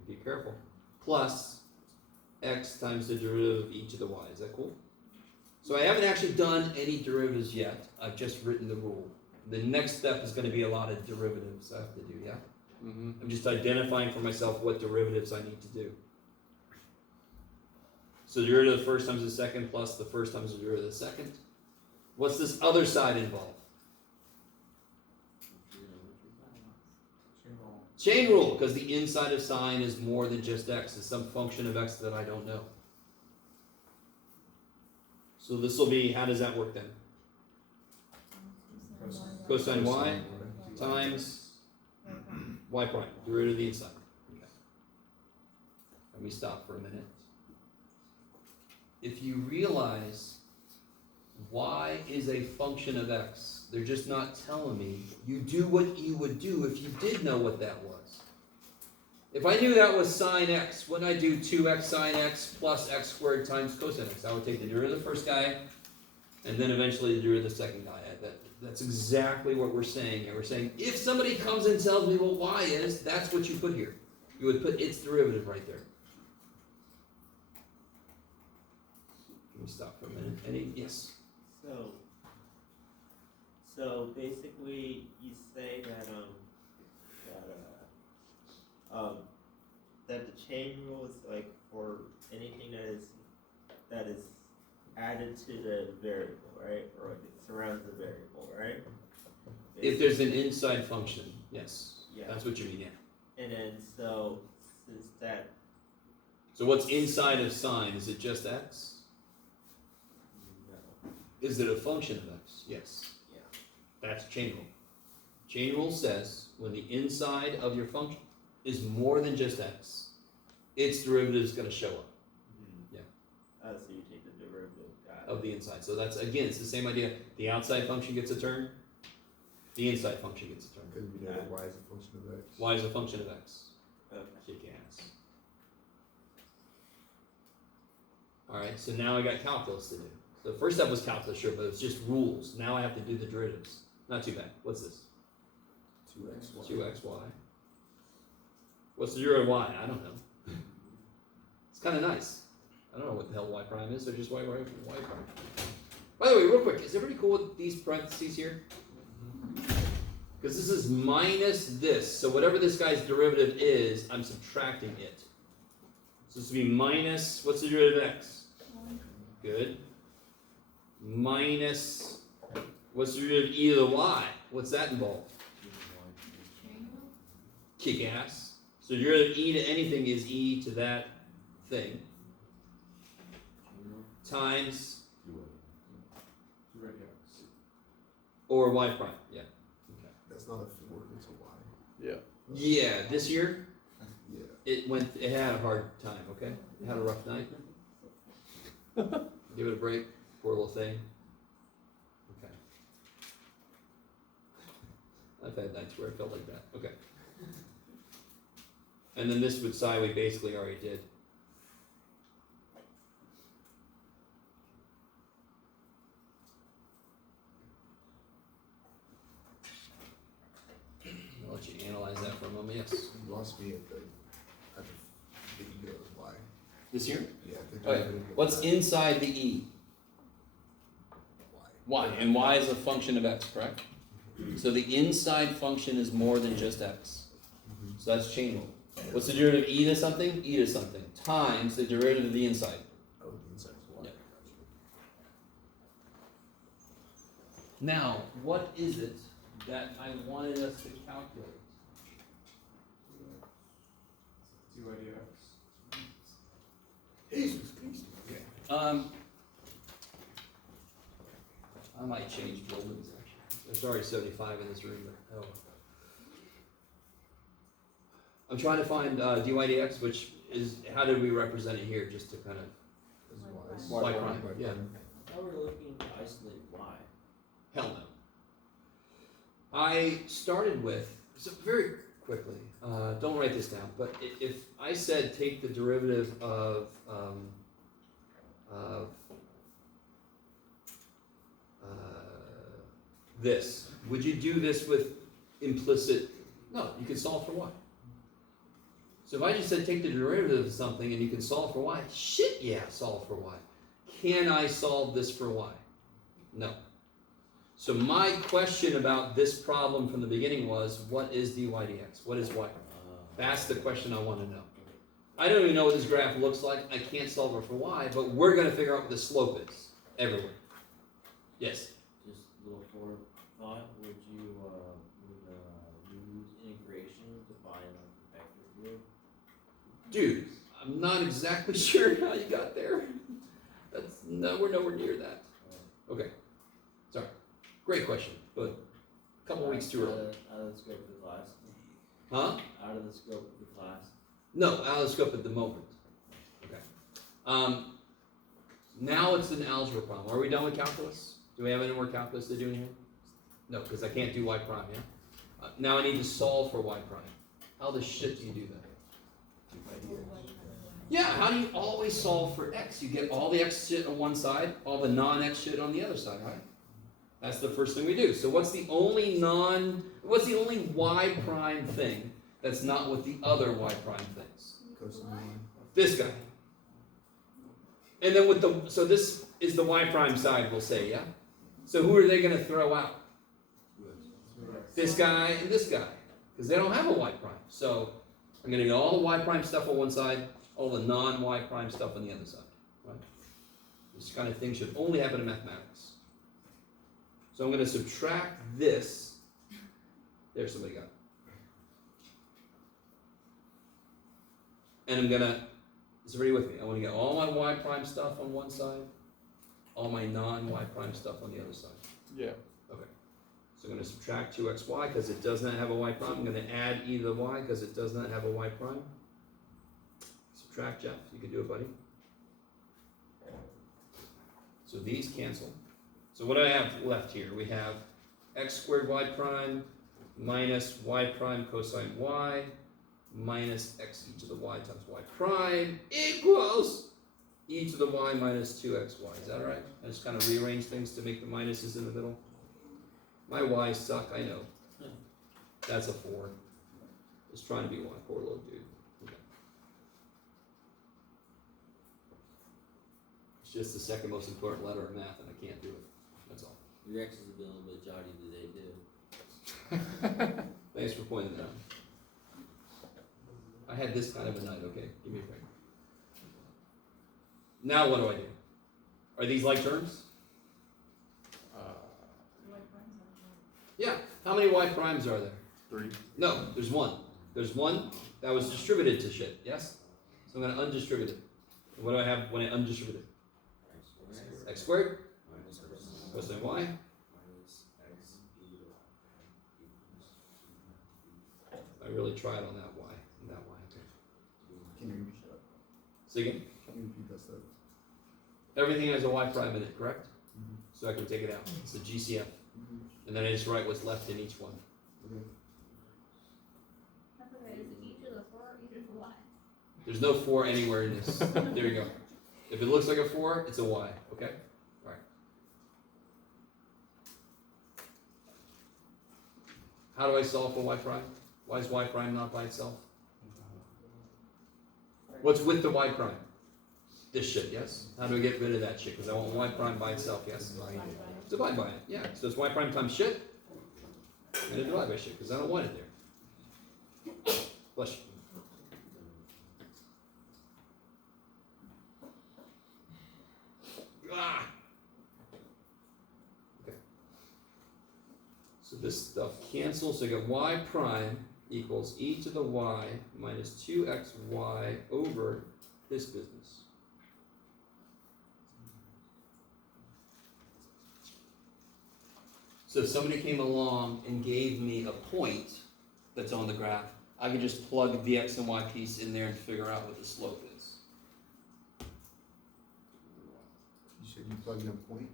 be careful, plus x times the derivative of e to the y. Is that cool? So I haven't actually done any derivatives yet. I've just written the rule. The next step is going to be a lot of derivatives I have to do, yeah? Mm-hmm. I'm just identifying for myself what derivatives I need to do. So the derivative of the first times the second plus the first times the derivative of the second. What's this other side involve? Chain rule, because the inside of sine is more than just x. It's some function of x that I don't know. So this will be, how does that work then? Cosine y times y prime, derivative of the inside. Okay. Let me stop for a minute. If you realize y is a function of x, they're just not telling me, you do what you would do if you did know what that was. If I knew that was sine x, wouldn't I do 2x sine x plus x squared times cosine x? I would take the derivative of the first guy, and then eventually the derivative of the second guy. That's exactly what we're saying here. We're saying, if somebody comes and tells me what y is, that's what you put here. You would put its derivative right there. Let me stop for a minute. Yes? So basically, you say that the chain rule is like for anything that is added to the variable, right? Or it surrounds the variable, right? If there's an inside function, yes. Yeah. That's what you mean, yeah. And then so since that So what's inside of sine? Is it just x? no. Is it a function of x? Yes. Yeah. That's chain rule. Chain rule says when the inside of your function is more than just x, its derivative is going to show up Mm-hmm. Yeah. So you take the derivative of the inside. So that's, again, it's the same idea. The outside function gets a turn, the inside function gets a turn. Because we know that y is a function of x. Y is a function of x. Okay. Kick ass. Alright, so now I got calculus to do. So the first step was calculus, sure, but it's just rules. Now I have to do the derivatives. Not too bad. What's this? 2x, 2xy. What's the derivative of y? I don't know. It's kind of nice. I don't know what the hell y prime is, so just y prime. By the way, real quick, is everybody cool with these parentheses here? Because this is minus this, so whatever this guy's derivative is, I'm subtracting it. So this would be minus, what's the derivative of x? Good. Minus, what's the derivative of e to the y? What's that involve? Kick ass. So the derivative of e to anything is e to that thing. Times, or y prime, yeah. Okay. That's not a 4, it's a y. Yeah. Yeah, this year, Yeah. it had a hard time, okay? It had a rough night. Give it a break, poor little thing. Okay. I've had nights where it felt like that, okay. And then this side we basically already did. I'll let you analyze that for a moment, yes. You lost me at the e of y. This year? Yeah, the Okay, derivative of what's y. inside the e? Y, and y is a function of x, correct? So the inside function is more than just x. So that's chain rule. What's the derivative of e to something? E to something times the derivative of the inside. Oh, the inside's y. Yeah. Now, what is it that I wanted us to calculate? I might change buildings actually. There's already 75 in this room, but oh. I'm trying to find dy dx, which is, how did we represent it here, just to kind of, Is Y prime, yeah. How we're looking to isolate y. Hell no. I started with, so very quickly, don't write this down, but if I said take the derivative of this, would you do this with implicit? No, you can solve for y. So if I just said take the derivative of something and you can solve for y, shit yeah, solve for y. Can I solve this for y? No. So my question about this problem from the beginning was, what is dy dx? What is y? That's the question I want to know. I don't even know what this graph looks like. I can't solve it for y, but we're going to figure out what the slope is everywhere. Yes? Just a little forethought, would you use integration to find like the vector field? Dude, I'm not exactly sure how you got there. We're nowhere near that. Okay. Sorry. Great question, but a couple weeks too early. Out of the scope of the class. Huh? Out of the scope of the class. No, out of the scope at the moment. Okay. Now it's an algebra problem. Are we done with calculus? Do we have any more calculus to do in here? No, because I can't do y prime, yeah? Now I need to solve for y prime. How the shit do you do that? Yeah, how do you always solve for x? You get all the x shit on one side, all the non-x shit on the other side, right? That's the first thing we do. So what's the only y prime thing that's not with the other y prime things? Cosine y. This guy. And then so this is the y prime side, we'll say, yeah? So who are they going to throw out? This guy and this guy. Because they don't have a y prime. So I'm going to get all the y prime stuff on one side, all the non-y prime stuff on the other side. Right? This kind of thing should only happen in mathematics. So I'm going to subtract this. There's somebody got it. And I'm going to, is everybody with me? I want to get all my y prime stuff on one side, all my non-y prime stuff on the other side. Yeah. Okay. So I'm going to subtract 2xy because it does not have a y prime. I'm going to add e to the y because it does not have a y prime. Subtract, Jeff. You can do it, buddy. So these cancel. So what do I have left here? We have x squared y prime minus y prime cosine y minus x e to the y times y prime equals e to the y minus 2xy. Is that all right? I just kind of rearrange things to make the minuses in the middle. My y's suck, I know. That's a 4. Just trying to be one. Poor little dude. Okay. It's just the second most important letter of math and I can't do it. That's all. Your X's have been a little bit jotty today too. Thanks for pointing that out. I had this kind of a night, okay? Give me a break. Now what do I do? Are these like terms? Yeah. How many y primes are there? 3. No, there's one. There's one that was distributed to shit, yes? So I'm going to undistribute it. What do I have when I undistribute it? X squared? Cosine y? I really tried on that y. And that y. Okay. Can you repeat that? So again, Can you repeat that step? everything has a y prime in it, correct? Mm-hmm. So I can take it out. It's a GCF. And then I just write what's left in each one. Okay. I forget, is it e to the 4 or e to the y? There's no 4 anywhere in this. There you go. If it looks like a 4, it's a y, okay? Alright. How do I solve for y prime? Why is y prime not by itself? What's with the y prime? This shit, yes? How do I get rid of that shit? Because I want y prime by itself, yes? Divide by it, yeah. So it's y prime times shit. I'm going to divide by shit because I don't want it there. Bless you. Ah! Okay. So this stuff cancels, so I got y prime equals e to the y minus 2xy over this business. So if somebody came along and gave me a point that's on the graph, I could just plug the x and y piece in there and figure out what the slope is. You said you plug in a point?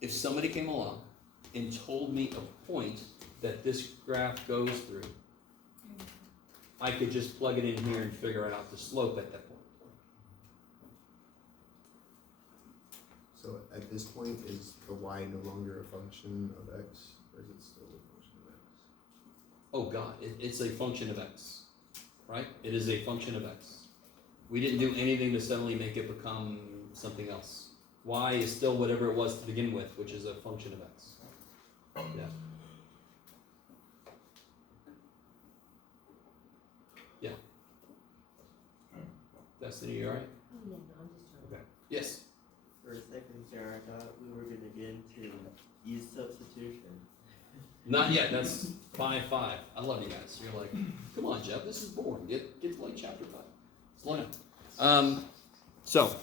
If somebody came along and told me a point that this graph goes through, I could just plug it in here and figure out the slope at that point. So at this point, is the y no longer a function of x, or is it still a function of x? Oh God, it's a function of x, right? It is a function of x. We didn't do anything to suddenly make it become something else. Y is still whatever it was to begin with, which is a function of x. Yeah. Yeah. Destiny, you alright? Oh, yeah, no, I'm just trying to. Okay. Yes. For a second there, I thought we were gonna get into use substitution. Not yet. That's 5-5. I love you guys. You're like, come on, Jeff. This is boring. Get to like chapter 5. Slow down. So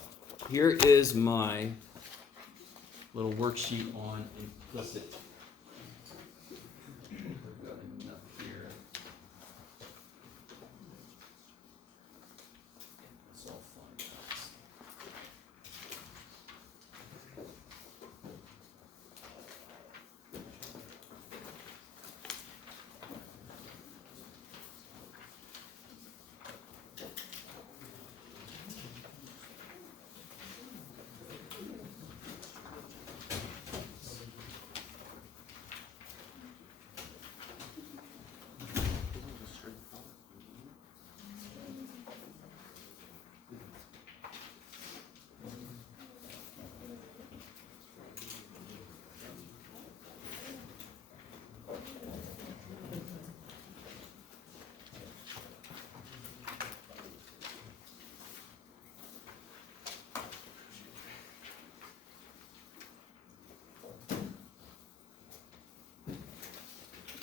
here is my little worksheet on implicit. I've got enough here. It's all fun.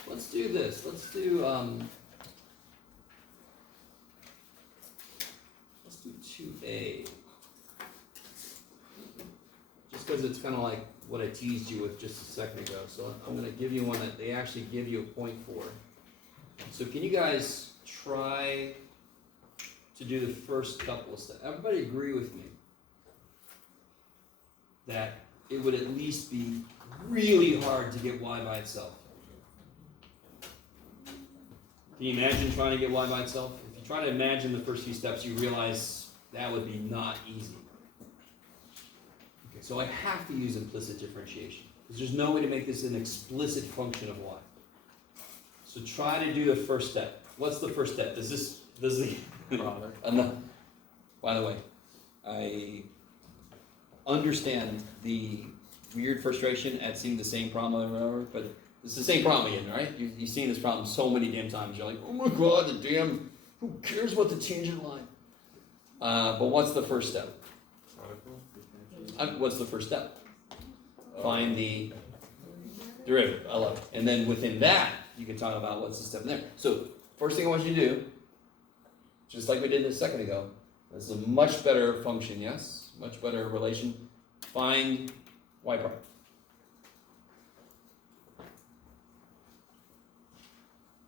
Let's do this. Let's do 2A. Just because it's kind of like what I teased you with just a second ago. So I'm going to give you one that they actually give you a point for. So can you guys try to do the first couple of steps? Everybody agree with me that it would at least be really hard to get y by itself. Can you imagine trying to get y by itself? If you try to imagine the first few steps, you realize that would be not easy. Okay, so I have to use implicit differentiation, because there's no way to make this an explicit function of y. So try to do the first step. What's the first step? Does the Product. By the way, I understand the weird frustration at seeing the same problem over and over, but it's the same problem again, right? You've seen this problem so many damn times. You're like, oh my God, the damn, who cares about the tangent line? But what's the first step? What's the first step? Find the derivative. I love it. And then within that, you can talk about what's the step in there. So first thing I want you to do, just like we did a second ago, this is a much better function, yes? Much better relation. Find y prime.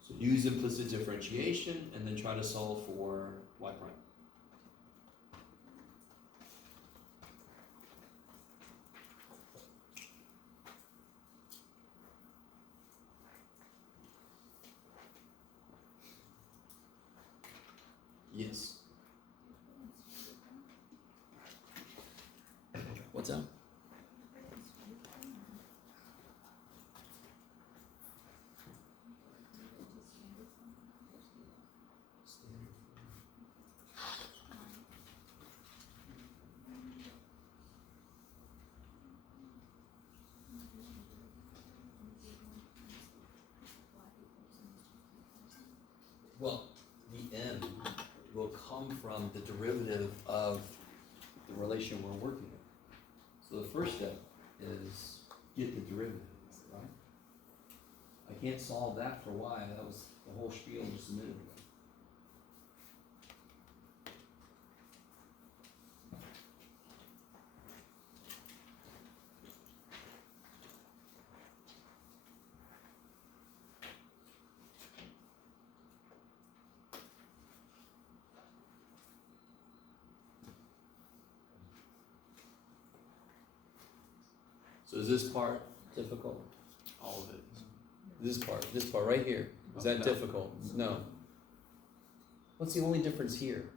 So use implicit differentiation and then try to solve for y prime. Yes. What's that? Well, the from the derivative of the relation we're working with. So the first step is get the derivative, right? I can't solve that for y. That was the whole spiel just a minute ago. So is this part difficult? All of it. This part right here, is that No. difficult? No. What's the only difference here?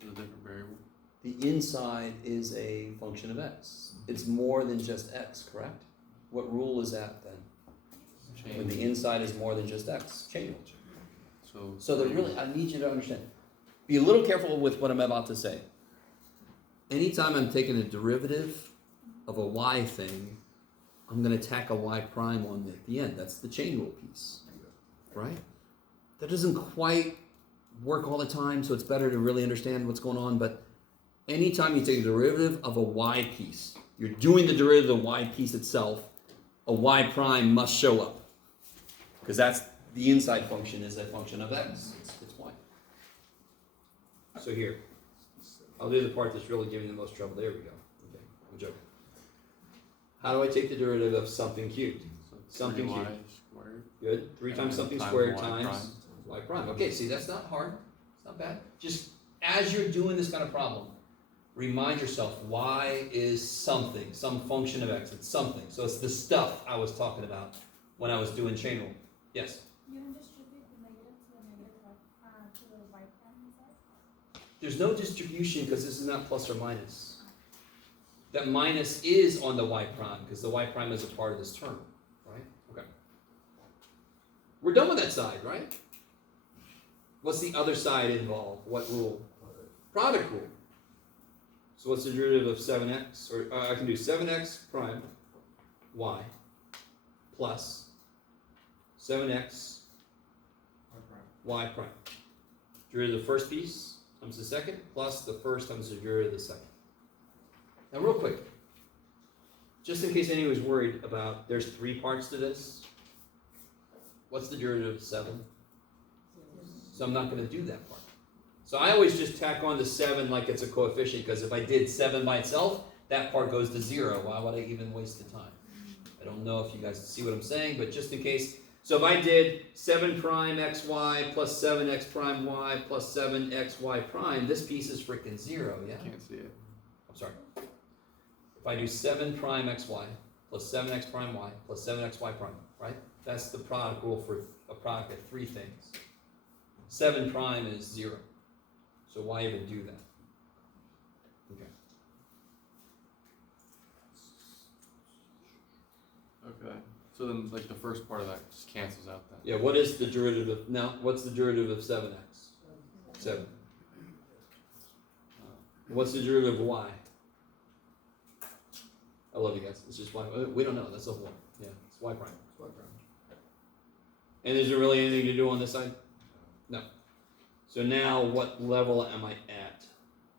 It's a different variable. The inside is a function of x. It's more than just x, correct? What rule is that then? When the inside is more than just x, chain rule. So I need you to understand. Be a little careful with what I'm about to say. Anytime I'm taking a derivative of a y thing, I'm going to tack a y prime on at the end. That's the chain rule piece, right? That doesn't quite work all the time, so it's better to really understand what's going on. But anytime you take a derivative of a y piece, you're doing the derivative of the y piece itself, a y prime must show up. Because that's the inside function is a function of x. It's y. So here, I'll do the part that's really giving you the most trouble. There we go. Okay, I'm joking. How do I take the derivative of something cubed? Something y cubed. squared. Good. 3 times something Times squared y times prime. y prime. Okay, see, that's not hard. It's not bad. Just as you're doing this kind of problem, remind yourself y is something, some function of x. It's something. So it's the stuff I was talking about when I was doing chain rule. Yes? You can distribute the negative to the negative to the y prime inside? There's no distribution because this is not plus or minus. That minus is on the y prime because the y prime is a part of this term, right? Okay. We're done with that side, right? What's the other side involved? What rule? Product rule. So what's the derivative of 7x? Or I can do 7x prime y plus 7x y prime. Derivative of the first piece times the second plus the first times the derivative of the second. Now real quick, just in case anyone was worried about, there's 3 parts to this. What's the derivative of 7? So I'm not going to do that part. So I always just tack on the 7 like it's a coefficient, because if I did 7 by itself, that part goes to 0. Why would I even waste the time? I don't know if you guys see what I'm saying, but just in case. So if I did 7 prime xy plus 7x prime y plus 7xy prime, this piece is freaking 0, yeah? Can't see it. I'm sorry. If I do 7 prime xy plus 7x prime y plus 7xy prime, right? That's the product rule for a product of 3 things. 7 prime is 0. So why even do that? Okay. Okay. So then, like, the first part of that just cancels out then. Yeah, what is the derivative of, now, what's the derivative of 7x? 7. What's the derivative of y? I love you guys. It's just y. We don't know. That's a whole one. Yeah, it's y prime. It's y prime. And is there really anything to do on this side? No. So now what level am I at?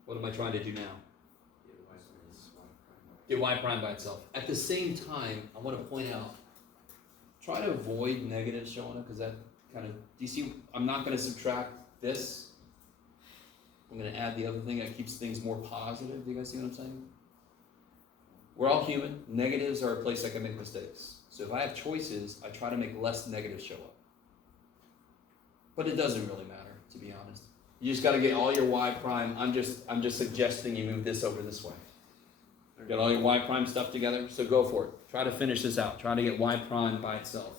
What am I trying to do now? Get y prime by itself. At the same time, I want to point out, try to avoid negatives showing up, because that kind of, do you see, I'm not going to subtract this. I'm going to add the other thing that keeps things more positive. Do you guys see what I'm saying? We're all human. Negatives are a place I can make mistakes. So if I have choices, I try to make less negatives show up. But it doesn't really matter, to be honest. You just got to get all your y prime. I'm just suggesting you move this over this way. Get all your y prime stuff together. So go for it. Try to finish this out. Try to get y prime by itself.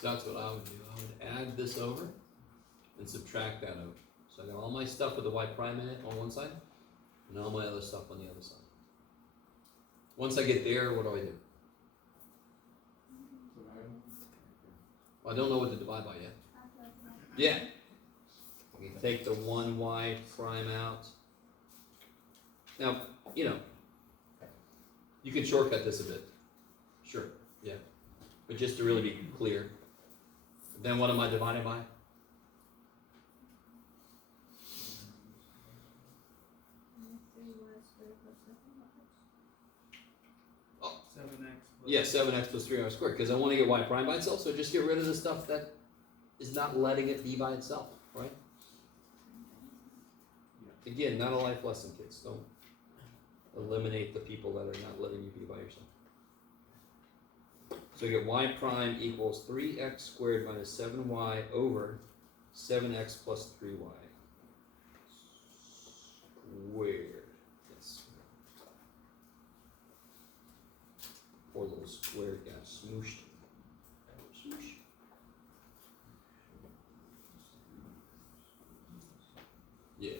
So that's what I would do. I would add this over and subtract that over. So I got all my stuff with the y prime in it on one side, and all my other stuff on the other side. Once I get there, what do I do? Well, I don't know what to divide by yet. Yeah. We take the 1y prime out. Now, you know, you can shortcut this a bit. Sure, yeah. But just to really be clear, then what am I dividing by? Oh, 7x. yeah, 7x plus 3y squared, because I want to get y prime by itself, so just get rid of the stuff that is not letting it be by itself, right? Again, not a life lesson, kids. Don't eliminate the people that are not letting you be by yourself. So you get y prime equals 3x squared minus 7y over 7x plus 3y squared. Yes. Poor little squared got smooshed. Smoosh. Yeah.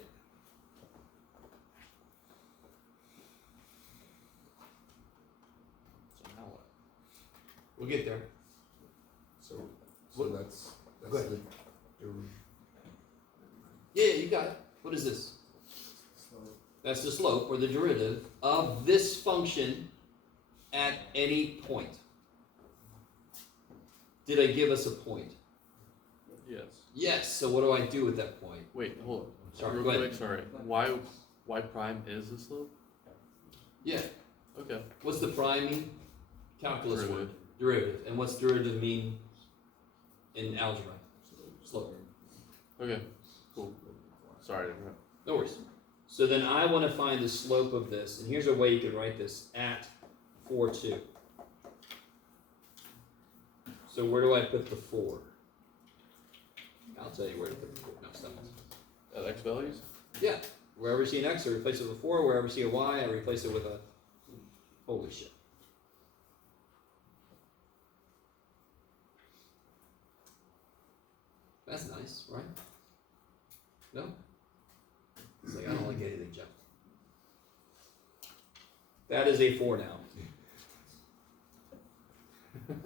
So now what? We'll get there. So What- that's Go ahead. the Yeah, you got it. What is this? That's the slope or the derivative of this function at any point. Did I give us a point? Yes. Yes, so what do I do with that point? Wait, hold on. Sorry, Real go ahead. quick, sorry. Y prime is the slope? Yeah, Okay. what's the prime mean? Calculus word. Derivative. Derivative. And what's derivative mean in algebra? Slope. Okay. Cool. Sorry to interrupt. No worries. So then I want to find the slope of this, and here's a way you can write this, at 4, 2. So where do I put the 4? I'll tell you where to put the 4. No, stop it. At x values? Yeah, wherever you see an X, I replace it with a 4. Wherever you see a Y, I replace it with a... Holy shit. That's nice, right? No? It's like, I don't like anything jumped. That is a 4 now. It's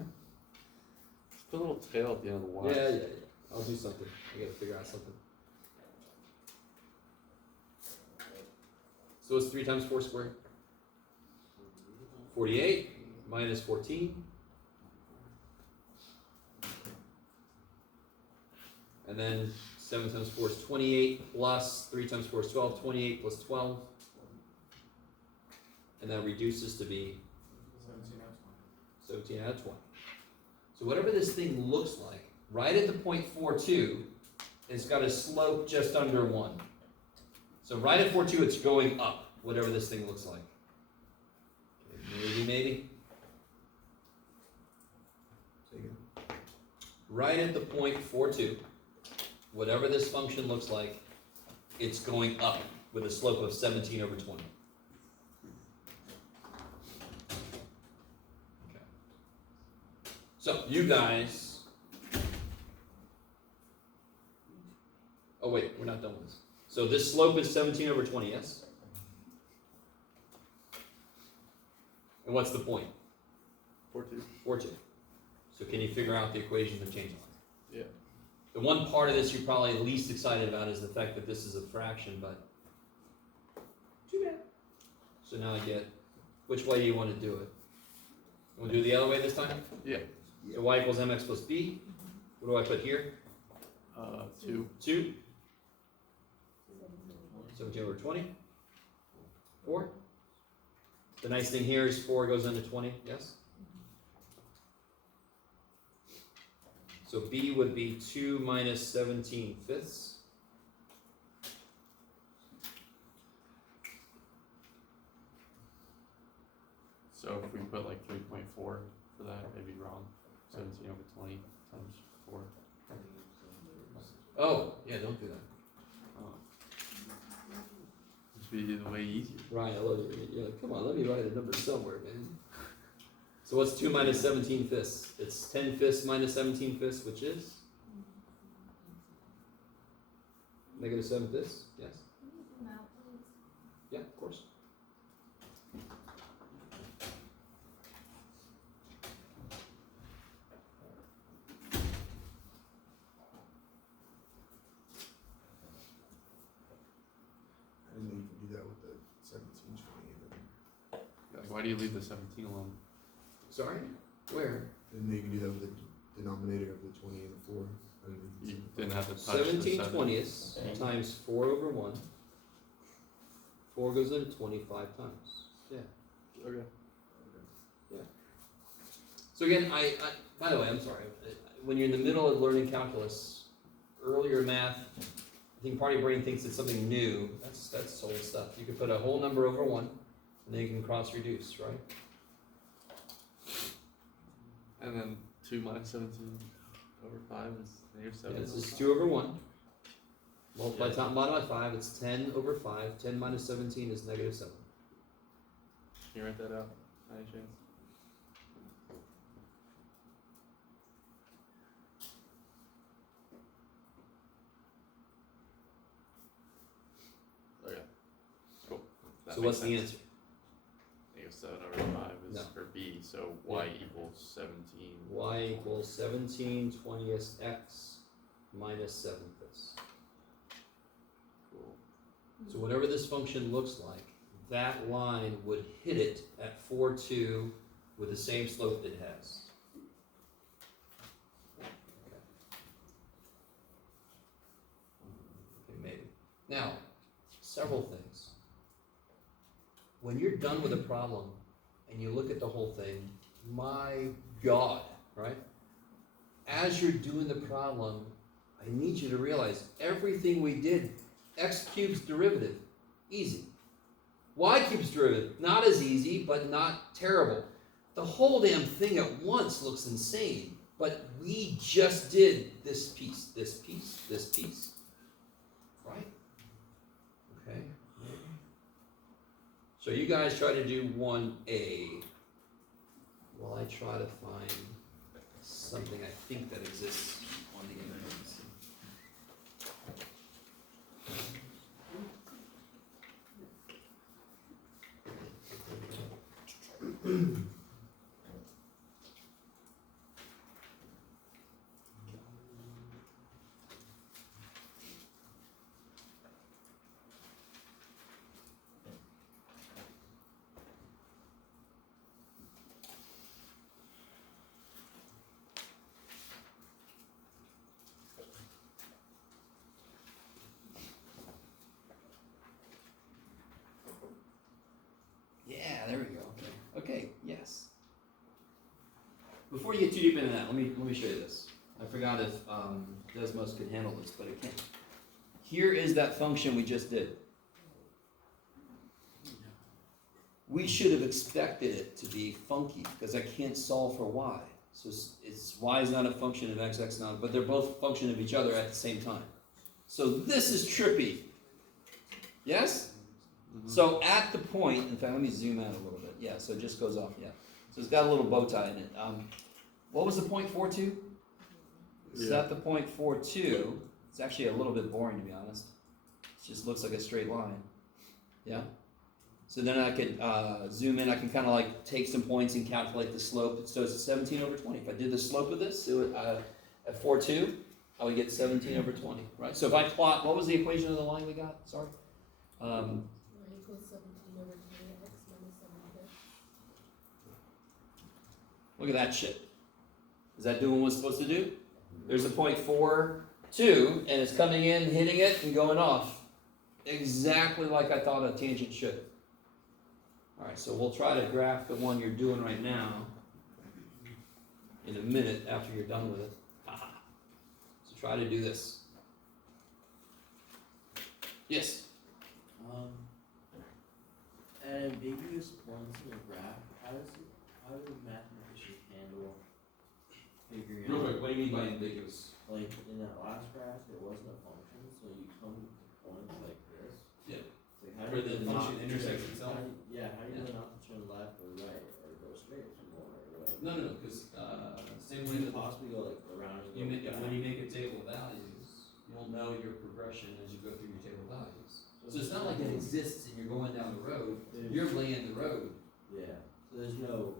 the little tail at the end of the Y. Yeah. I'll do something. I gotta figure out something. So what's 3 times 4 squared? 48 minus 14. And then 7 times 4 is 28 plus 3 times 4 is 12. 28 plus 12. And that reduces to be 17 out of 20. So whatever this thing looks like, right at the point 4,2, it's got a slope just under 1. So right at 4,2, it's going up, whatever this thing looks like. Okay, maybe. Right at the point 4,2, whatever this function looks like, it's going up with a slope of 17 over 20. Okay. So you guys, oh wait, we're not done with this. So this slope is 17 over 20, yes? And what's the point? 4-2. 4,2. So can you figure out the equation of change line? Yeah. The one part of this you're probably least excited about is the fact that this is a fraction, but too bad. So now I get, which way do you want to do it? Want to do it the other way this time? Yeah. So y equals mx plus b. What do I put here? 2. 2. 17 over 20. 4. The nice thing here is 4 goes into 20, yes? So b would be 2 minus 17 fifths. So if we put like 3.4 for that, it'd be wrong. 17 over 20 times 4. Oh, yeah, don't do that. This would be the way easier. Ryan, I love you. You're like, come on, let me write a number somewhere, man. So So what's 2 minus 17 fifths? It's 10 fifths minus 17 fifths, which is negative 7 fifths. Yes. Can you zoom out, please? Yeah, of course. And then you can do that with the 17, 20, Like, why do you leave the 17 alone? Sorry? Where? and then you can do that with the denominator of the 20 and the 4. And You didn't have to touch 17 the 7. 20ths times 4 over 1. 4 goes into 25 times. Yeah. Okay. So again, I by the way, I'm sorry. When you're in the middle of learning calculus, earlier math, I think part of your brain thinks it's something new. That's old stuff. You can put a whole number over 1, and then you can cross reduce, right? And then 2 minus 17 over 5 is negative 7. Yeah, this is 2 over 1. Multiply top and bottom by 5, it's 10 over 5. 10 minus 17 is negative 7. Can you write that out by any chance? Okay. Cool. That So makes what's the sense. answer? Negative 7 over 5 is No. for B, so y equals 17. Y equals 17 20ths x minus 7 fifths. Cool. So whatever this function looks like, that line would hit it at 4, 2 with the same slope it has. Okay, maybe. Now, several things. When you're done with a problem and you look at the whole thing, my God, right? As you're doing the problem, I need you to realize everything we did, x cubed's derivative, easy. Y cube's derivative, not as easy, but not terrible. The whole damn thing at once looks insane, but we just did this piece, this piece, this piece. Right? Okay. So you guys try to do 1A while I try to find something I think that exists on the internet. Yeah, there we go. Okay, yes. Before you get too deep into that, let me show you this. I forgot if Desmos could handle this, but it can't. Here is that function we just did. We should have expected it to be funky because I can't solve for y. So it's y is not a function of x not, but they're both function of each other at the same time. So this is trippy. Yes? Mm-hmm. So at the point, in fact, let me zoom out a little bit. Yeah, so it just goes off, yeah. So it's got a little bow tie in it. What was the point 4.2? Is that the point 4.2? It's actually a little bit boring, to be honest. It just looks like a straight line. Yeah? So then I could zoom in. I can kind of like take some points and calculate the slope. So it's 17 over 20. If I did the slope of this at 4.2, I would get 17 over 20, right? So if I plot, what was the equation of the line we got? Sorry. Y equals 17 over 20, x minus 7 fifths. Look at that shit. Is that doing what it's supposed to do? There's a point 4.2, and it's coming in, hitting it, and going off. Exactly like I thought a tangent should. All right, so we'll try to graph the one you're doing right now in a minute after you're done with it. So try to do this. Yes? At ambiguous points in the graph, how do mathematicians handle figuring Real out, quick, what do you mean by ambiguous? like in that last graph, it wasn't a function, so you come to points like this. Yeah. It's like, how Where do you the not function to- intersects itself? how do you know not to turn left or right, or go straight if you want, or whatever? No, because, same way You that possibly go like around and you go make, back. when you make a table of values, you'll know your progression as you go through your table of values. So it's not like it exists and you're going down the road, you're laying the road. Yeah, so there's no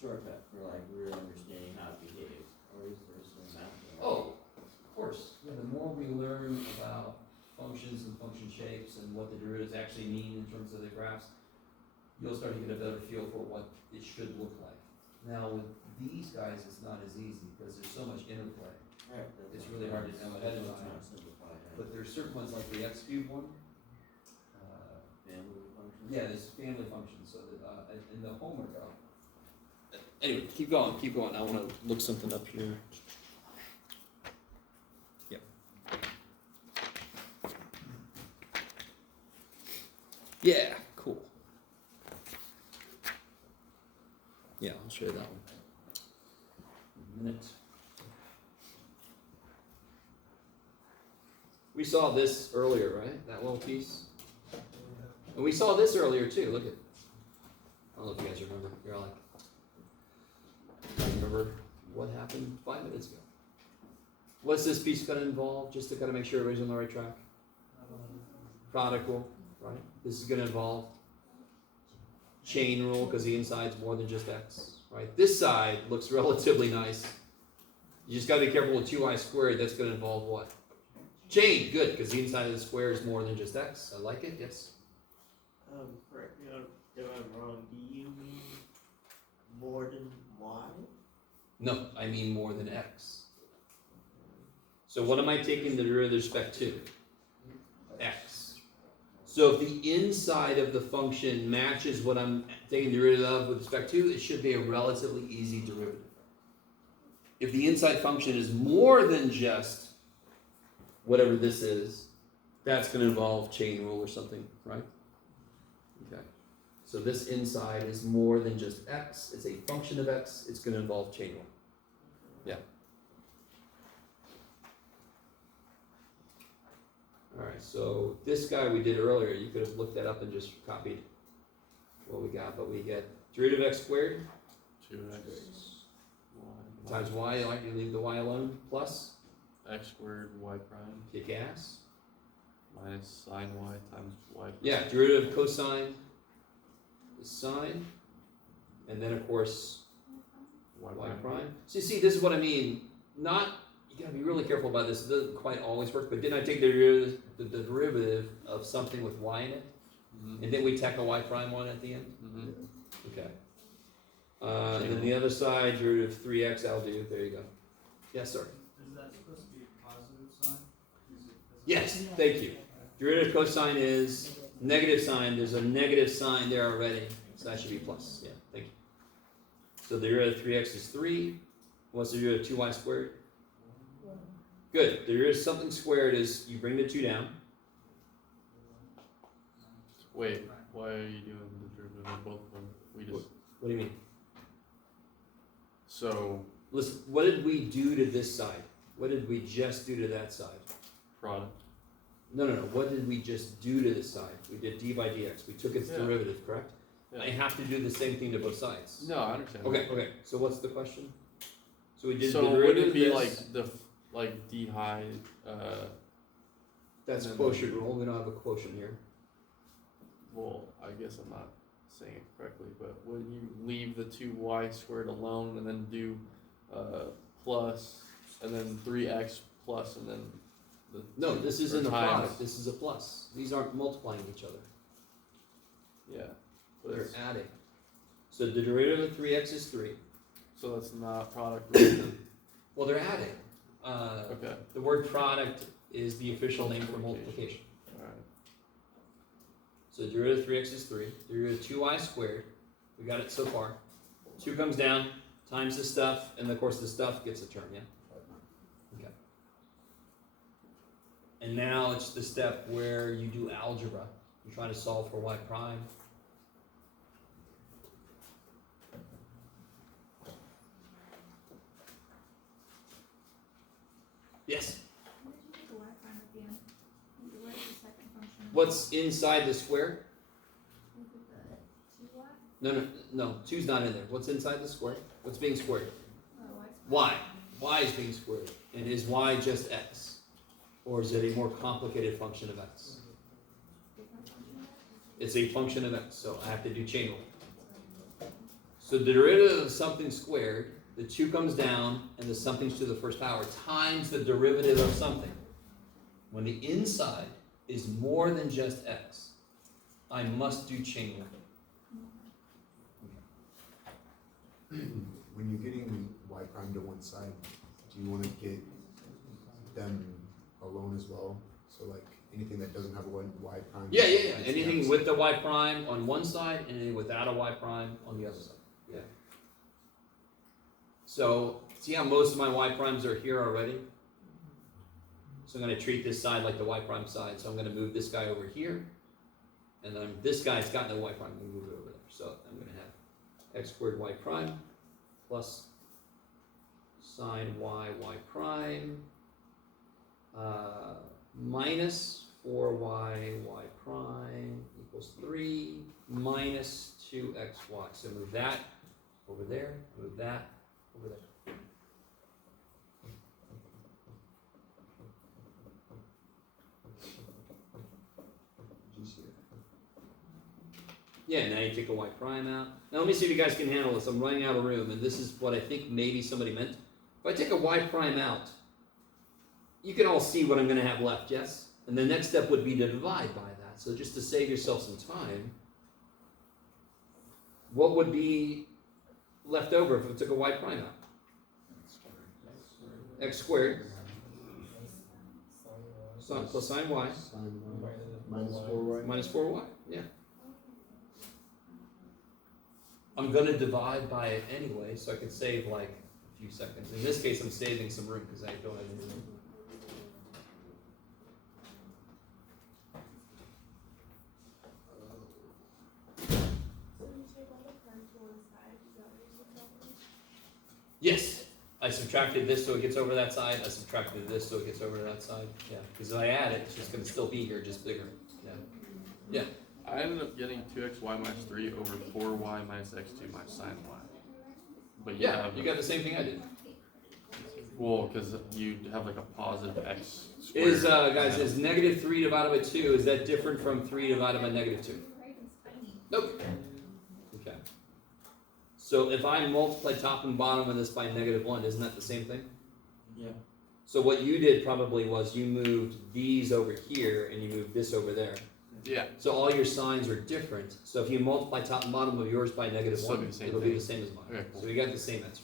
shortcut for like really understanding how it behaves, or is there some math? Oh, of course, yeah, the more we learn about functions and function shapes and what the derivatives actually mean in terms of the graphs, you'll start to get a better feel for what it should look like. Now with these guys, it's not as easy because there's so much interplay. Right, It's really hard to know ahead of It's time. not simplified, right? But there's certain ones like the x cubed one. Family functions? Yeah, there's family functions, so that, in the homework, anyway, keep going, I wanna look something up here. Yep. Yeah, cool. Yeah, I'll show you that one. In a minute. We saw this earlier, right? That little piece? And we saw this earlier too, look at. I don't know if you guys remember, you're all like, I remember what happened 5 minutes ago. What's this piece gonna involve, just to kind of make sure everybody's on the right track? Product rule, right? This is gonna involve chain rule, because the inside's more than just x, right? This side looks relatively nice. You just gotta be careful with 2y squared, that's gonna involve what? Chain, good, because the inside of the square is more than just x. I like it, yes? Correct me if I'm wrong, do you mean more than y? No, I mean more than x. So what am I taking the derivative with respect to? X. So if the inside of the function matches what I'm taking the derivative of with respect to, it should be a relatively easy derivative. If the inside function is more than just whatever this is, that's going to involve chain rule or something, right? Okay. So this inside is more than just x, it's a function of x, it's going to involve chain rule. Yeah. Alright, so this guy we did earlier, you could have looked that up and just copied what we got, but we get derivative of x squared 2x times y, like you leave the y alone, plus x squared y prime kick ass. minus sine y times y prime. Yeah, derivative of cosine is sine, and then of course y y prime. prime. So you see, this is what I mean. Not, you gotta be really careful about this. It doesn't quite always work. But didn't I take the derivative of something with y in it, Mm-hmm. and then we tack a y prime on at the end? Mm-hmm. Okay. And then the other side, derivative of 3x, I'll do. There you go. Yes, sir. Is that supposed to be a positive sign? Yes, thank you. Derivative of cosine is negative sign. There's a negative sign there already, so that should be plus. Yeah, thank you. So the derivative of 3x is 3. What's the derivative of 2y squared? Good. The derivative of something squared is you bring the 2 down. Wait, why are you doing the derivative of both of them? We just What do you mean? so Listen, what did we do to this side? What did we just do to that side? product. No. What did we just do to this side? We did d by dx. We took its Yeah. derivative, correct? Yeah. I have to do the same thing to both sides. No, I understand. Okay. So what's the question? So we did So the would derivative it of be this. like the like d high? That's and then quotient rule. We don't have a quotient here. Well, I guess I'm not saying it correctly, but when you leave the 2y squared alone and then do plus and then 3x plus and then the No, two this or isn't a times. product. This is a plus. These aren't multiplying each other. Yeah, but They're it's, adding. So the derivative of 3x is 3. so that's not product. Right? Well, they're adding. Okay, The word product is the official name for multiplication. all right. So the derivative of 3x is 3. The derivative of 2y squared. We got it so far. 2 comes down, times the stuff, and of course the stuff gets a term, yeah? Okay. And now it's the step where you do algebra. You're trying to solve for y prime. Yes? Where did you get the y prime at the end? Where's the second function? What's inside the square? Was it the 2y? No, 2's not in there. What's inside the square? What's being squared? Y. Y is being squared. And is y just x? Or is it a more complicated function of x? It's a function of x, so I have to do chain rule. So the derivative of something squared, the 2 comes down, and the something's to the first power, times the derivative of something. When the inside is more than just x, I must do chain rule. When you're getting y prime to one side, do you want to get them alone as well? So like anything that doesn't have a y prime. Yeah. it's the Anything opposite. with the y prime on one side, and anything without a y prime on the other side. Yeah. So, see how most of my y primes are here already? So I'm going to treat this side like the y prime side. So I'm going to move this guy over here. And then this guy's got no y prime. I'm going to move it over there. So I'm going to have x squared y prime plus sine y prime minus 4y prime equals 3 minus 2xy. So move that over there, move that over there. Do you see it? Yeah, now you take a y prime out. Now let me see if you guys can handle this. I'm running out of room, and this is what I think maybe somebody meant. If I take a y prime out, you can all see what I'm going to have left, yes? And the next step would be to divide by that. So just to save yourself some time, what would be left over if we took a y prime out? X squared plus sine y Sine y minus 4y. minus 4y. Yeah. I'm going to divide by it anyway, so I can save like a few seconds. In this case, I'm saving some room because I don't have any room. Yes, I subtracted this so it gets over that side. I subtracted this so it gets over to that side. Yeah, because if I add it, it's just going to still be here, just bigger. Yeah. I ended up getting 2xy minus 3 over 4y minus x2 minus sine y. But Yeah, you got the same thing I did. well, because you have like a positive x squared. Is guys, is negative 3 divided by 2, is that different from 3 divided by negative 2? Nope. Okay. So if I multiply top and bottom of this by negative 1, isn't that the same thing? Yeah. So what you did probably was you moved these over here and you moved this over there. Yeah. So all your signs are different. So if you multiply top and bottom of yours by negative Still 1, be the same it'll thing. be the same as mine. Okay, cool. So we got the same answer.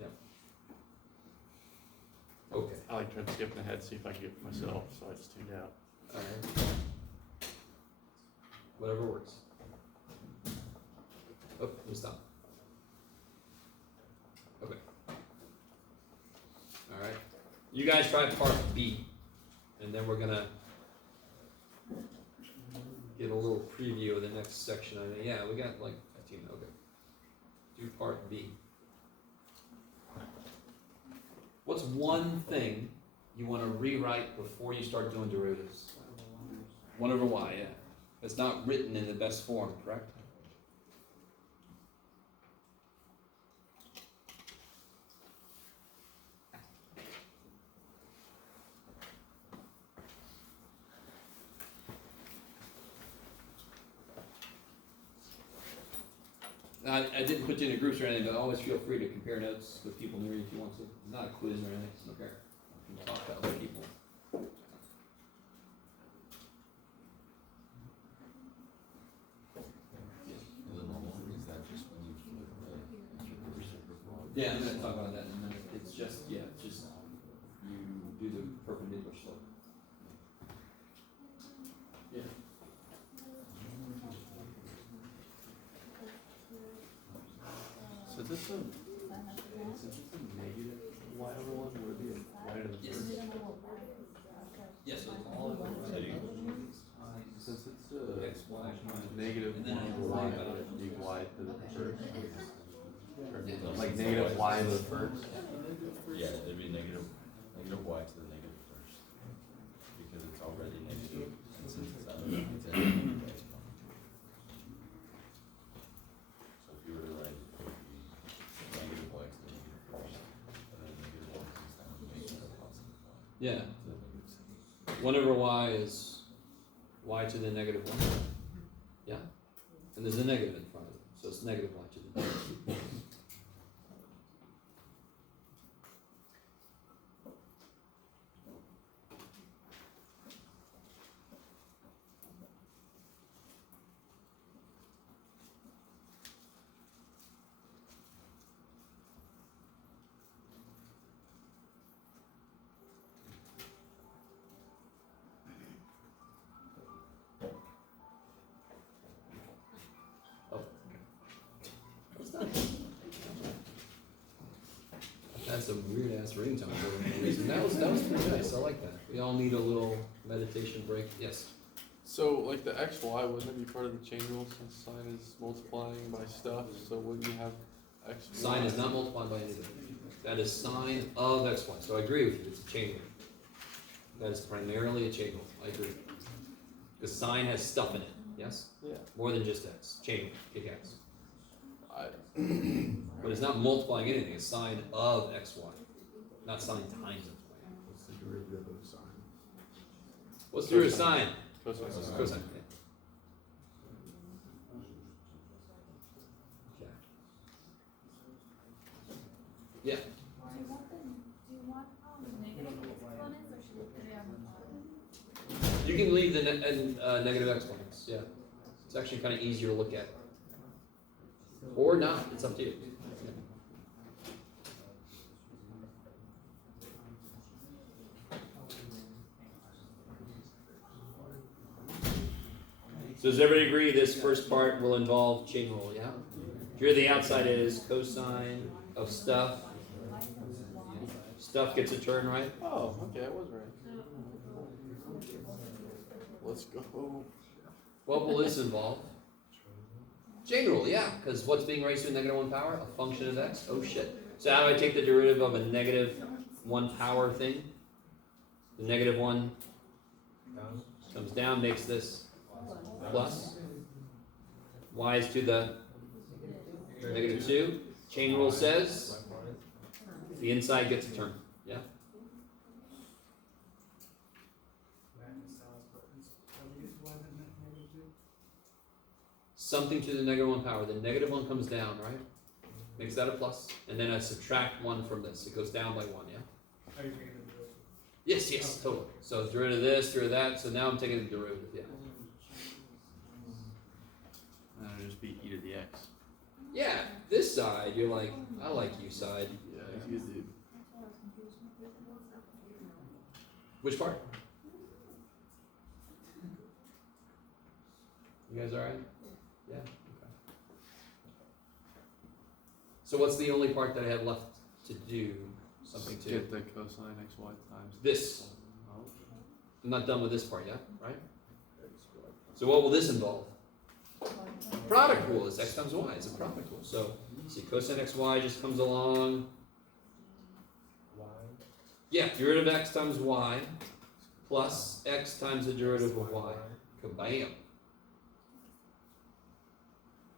Yeah. Okay. I like tried skipping ahead, see if I could get myself, so I just tuned out. Alright. Whatever works. Oh, let me stop. Okay. Alright. You guys try part B, and then we're gonna get a little preview of the next section. I think. Yeah, we got like 15. Okay. Do part B. What's one thing you want to rewrite before you start doing derivatives? 1 over y, yeah. It's not written in the best form, correct? I didn't put you in groups or anything, but always feel free to compare notes with people near you if you want to. It's not a quiz or anything, it's okay. You can talk to other people. And the normal one, is that just when you flip the reciprocal? Yeah, I'm gonna talk about that in a minute. It's just, yeah, just you do the perpendicular slope. Yeah. So is this a negative y over 1? Would it be a y to the Yes. first? Yes, so it's all over. Since it's a X, Y, negative and then 1 I over worry y, about would it. it be y to the first? Yeah. Like negative y to the first? Yeah, it'd be negative y to the negative first, because it's already negative, and since it's negative, it's Yeah, Does that make sense? 1 over y is y to the negative 1. Yeah? And there's a negative in front of it, so it's negative y to the negative 2. That's a weird ass ringtone for no reason. That was pretty nice. I like that. We all need a little meditation break. Yes. So like the x, y, wouldn't it be part of the chain rule since sine is multiplying by stuff? So wouldn't you have x? Sine is not multiplied by anything. That is sine of xy. So I agree with you. It's a chain rule. That is primarily a chain rule. I agree. Because sine has stuff in it. Yes. Yeah. More than just x. Chain rule. Kick ass. I, But it's not multiplying anything. It's sine of xy, not sine times xy. What's the derivative of sine? What's the root of sine? cosine. Cosine. Yeah. Do you want negative exponents, or should we put it on the bottom? You can leave the negative exponents. Yeah. It's actually kind of easier to look at. Or not. It's up to you. So does everybody agree this first part will involve chain rule, yeah? Here the outside is cosine of stuff. Stuff gets a turn, right? Oh, okay, I was right. Let's go. What will this involve? Chain rule, yeah, because what's being raised to a negative 1 power? A function of x? Oh shit. So how do I take the derivative of a negative 1 power thing? The negative 1 comes down, makes this plus. Y is to the negative 2. Chain rule says the inside gets a turn. Yeah? Something to the negative 1 power. The negative 1 comes down, right? Makes that a plus. And then I subtract 1 from this. It goes down by 1, yeah? Are you taking the derivative? Yes, totally. So derivative of this, derivative of that. So now I'm taking the derivative, yeah. And it'll just be e to the x. Yeah, this side, you're like, I like you side. Yeah, he's a good dude. Which part? You guys alright? Yeah? Okay. So what's the only part that I have left to do something to? Get the cosine xy times This. Oh. I'm not done with this part yet, right? So what will this involve? Product rule is x times y. It's a product rule. So see, cosine xy just comes along. Yeah, derivative of x times y plus x times the derivative of y. Kabam.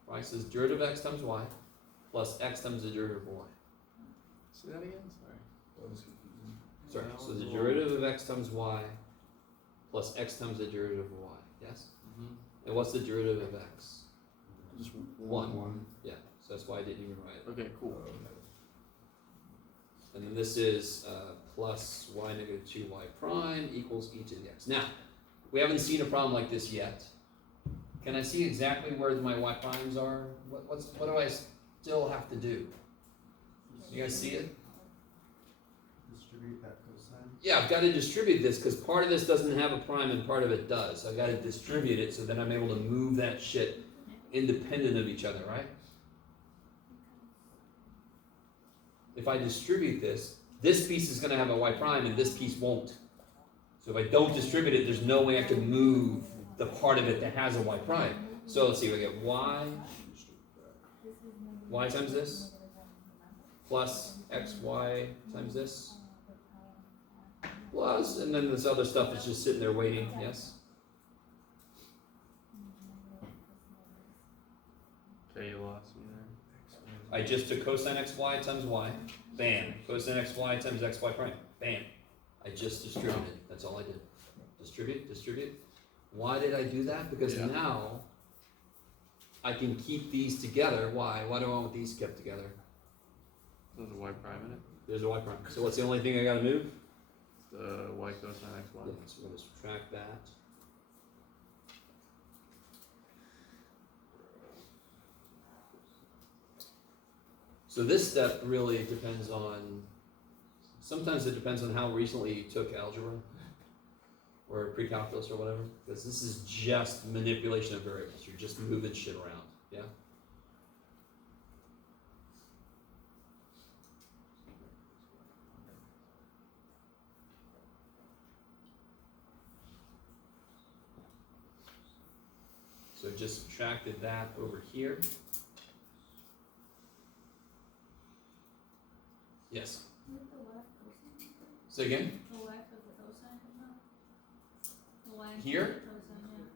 Right, so it's derivative of x times y plus x times the derivative of y. Say that again? Sorry. Sorry, so the derivative of x times y plus x times the derivative of y. Yes? Mm-hmm. And what's the derivative of x? Just 1. Yeah, so that's why I didn't even write it. Okay, cool. And then this is plus y negative 2y prime equals e to the x. Now, we haven't seen a problem like this yet. Can I see exactly where my y primes are? What do I still have to do? You guys see it? Distribute that cosine. Yeah, I've got to distribute this because part of this doesn't have a prime and part of it does. So I've got to distribute it so then I'm able to move that shit independent of each other, right? If I distribute this piece is going to have a y prime and this piece won't. So if I don't distribute it, there's no way I can move the part of it that has a y prime. So let's see, we get y times this, plus xy times this, plus, and then this other stuff is just sitting there waiting, yes? Okay, you lost me there. I just took cosine xy times y, bam. Cosine xy times xy prime, bam. I just distributed, that's all I did. Distribute. Why did I do that? Because Yeah. now I can keep these together. Why? Why do I want these kept together? There's a y prime in it. There's a y prime. So what's the only thing I gotta move? The y cosine x y. Yeah, so we're gonna subtract that. So this step really depends on, sometimes it depends on how recently you took algebra or pre-calculus or whatever, because this is just manipulation of variables. You're just moving shit around, yeah? So just subtracted that over here. Yes, Where'd the y cosine go? say again? The y for the cosine come out? The y for Here? the cosine,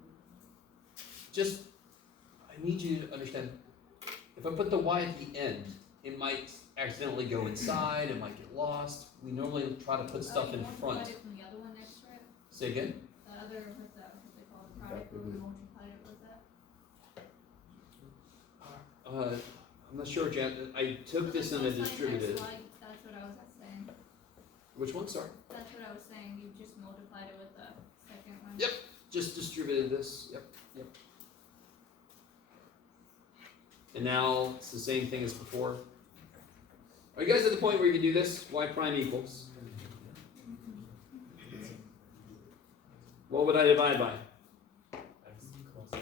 Just, I need you to understand, if I put the y at the end, it might accidentally go inside, it might get lost. We normally try to put yeah. stuff You in front. multiplied it from the other one next to it? Say again? The other, with the, what they call it, product rule, you multiplied it with that? I'm not sure what you had, I took this and I Cosine distributed. XY, that's what I was saying. Which one, sorry? That's what I was saying, you just multiplied it with the second one. Yep. Just distributed this, yep. And now it's the same thing as before. Are you guys at the point where you can do this? Y prime equals. What would I divide by?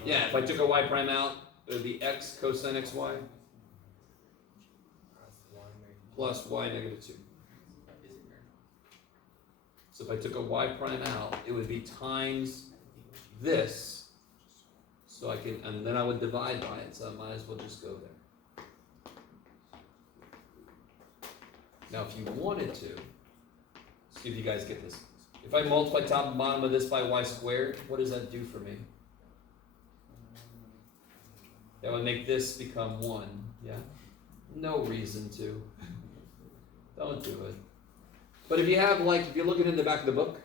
Yeah, if I took a y prime out, it would be x cosine xy plus y negative 2. So if I took a y prime out, it would be times this. So I can, and then I would divide by it, so I might as well just go there. Now if you wanted to, see if you guys get this. If I multiply top and bottom of this by y squared, what does that do for me? That would make this become 1, yeah? No reason to. Don't do it. But if you have, like, if you're looking in the back of the book,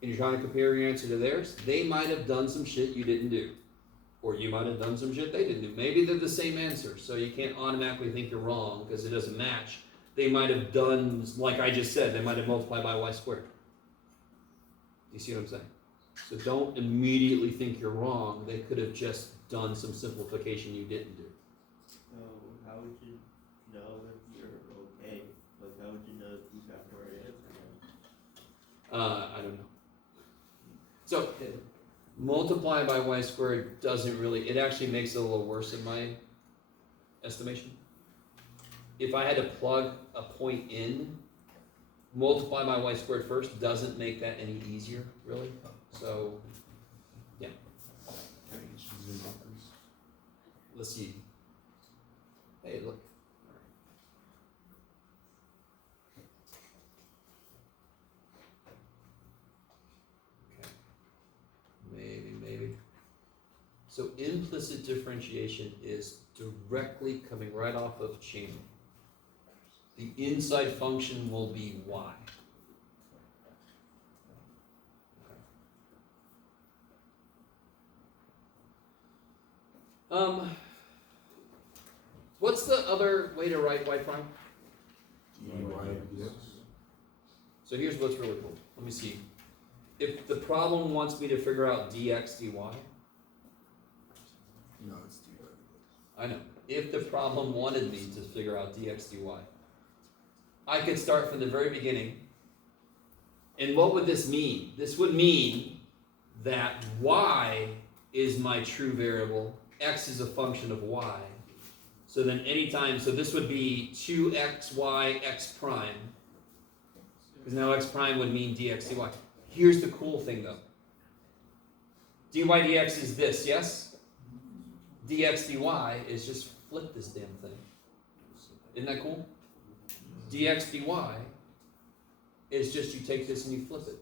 and you're trying to compare your answer to theirs, they might have done some shit you didn't do. Or you might have done some shit they didn't do. Maybe they're the same answer, so you can't automatically think you're wrong because it doesn't match. They might have done, like I just said, they might have multiplied by y squared. You see what I'm saying? So don't immediately think you're wrong. They could have just done some simplification you didn't do. So how would you know if you're okay? Like how would you know if you got the right answer? I don't know. So multiply by y squared doesn't really, it actually makes it a little worse in my estimation. If I had to plug a point in, multiply by y squared first doesn't make that any easier, really. So, yeah. Let's see. Hey, look. Okay. Maybe. So implicit differentiation is directly coming right off of chain rule. The inside function will be y. What's the other way to write y prime? So here's what's really cool. Let me see. If the problem wants me to figure out dx dy, No, it's dy. I know. If the problem wanted me to figure out dx dy, I could start from the very beginning. And what would this mean? This would mean that y is my true variable, x is a function of y. So then anytime, so this would be 2xy x prime, because now x prime would mean dx dy. Here's the cool thing though. dy dx is this, yes? Dx dy is just flip this damn thing. Isn't that cool? Dx dy is just you take this and you flip it.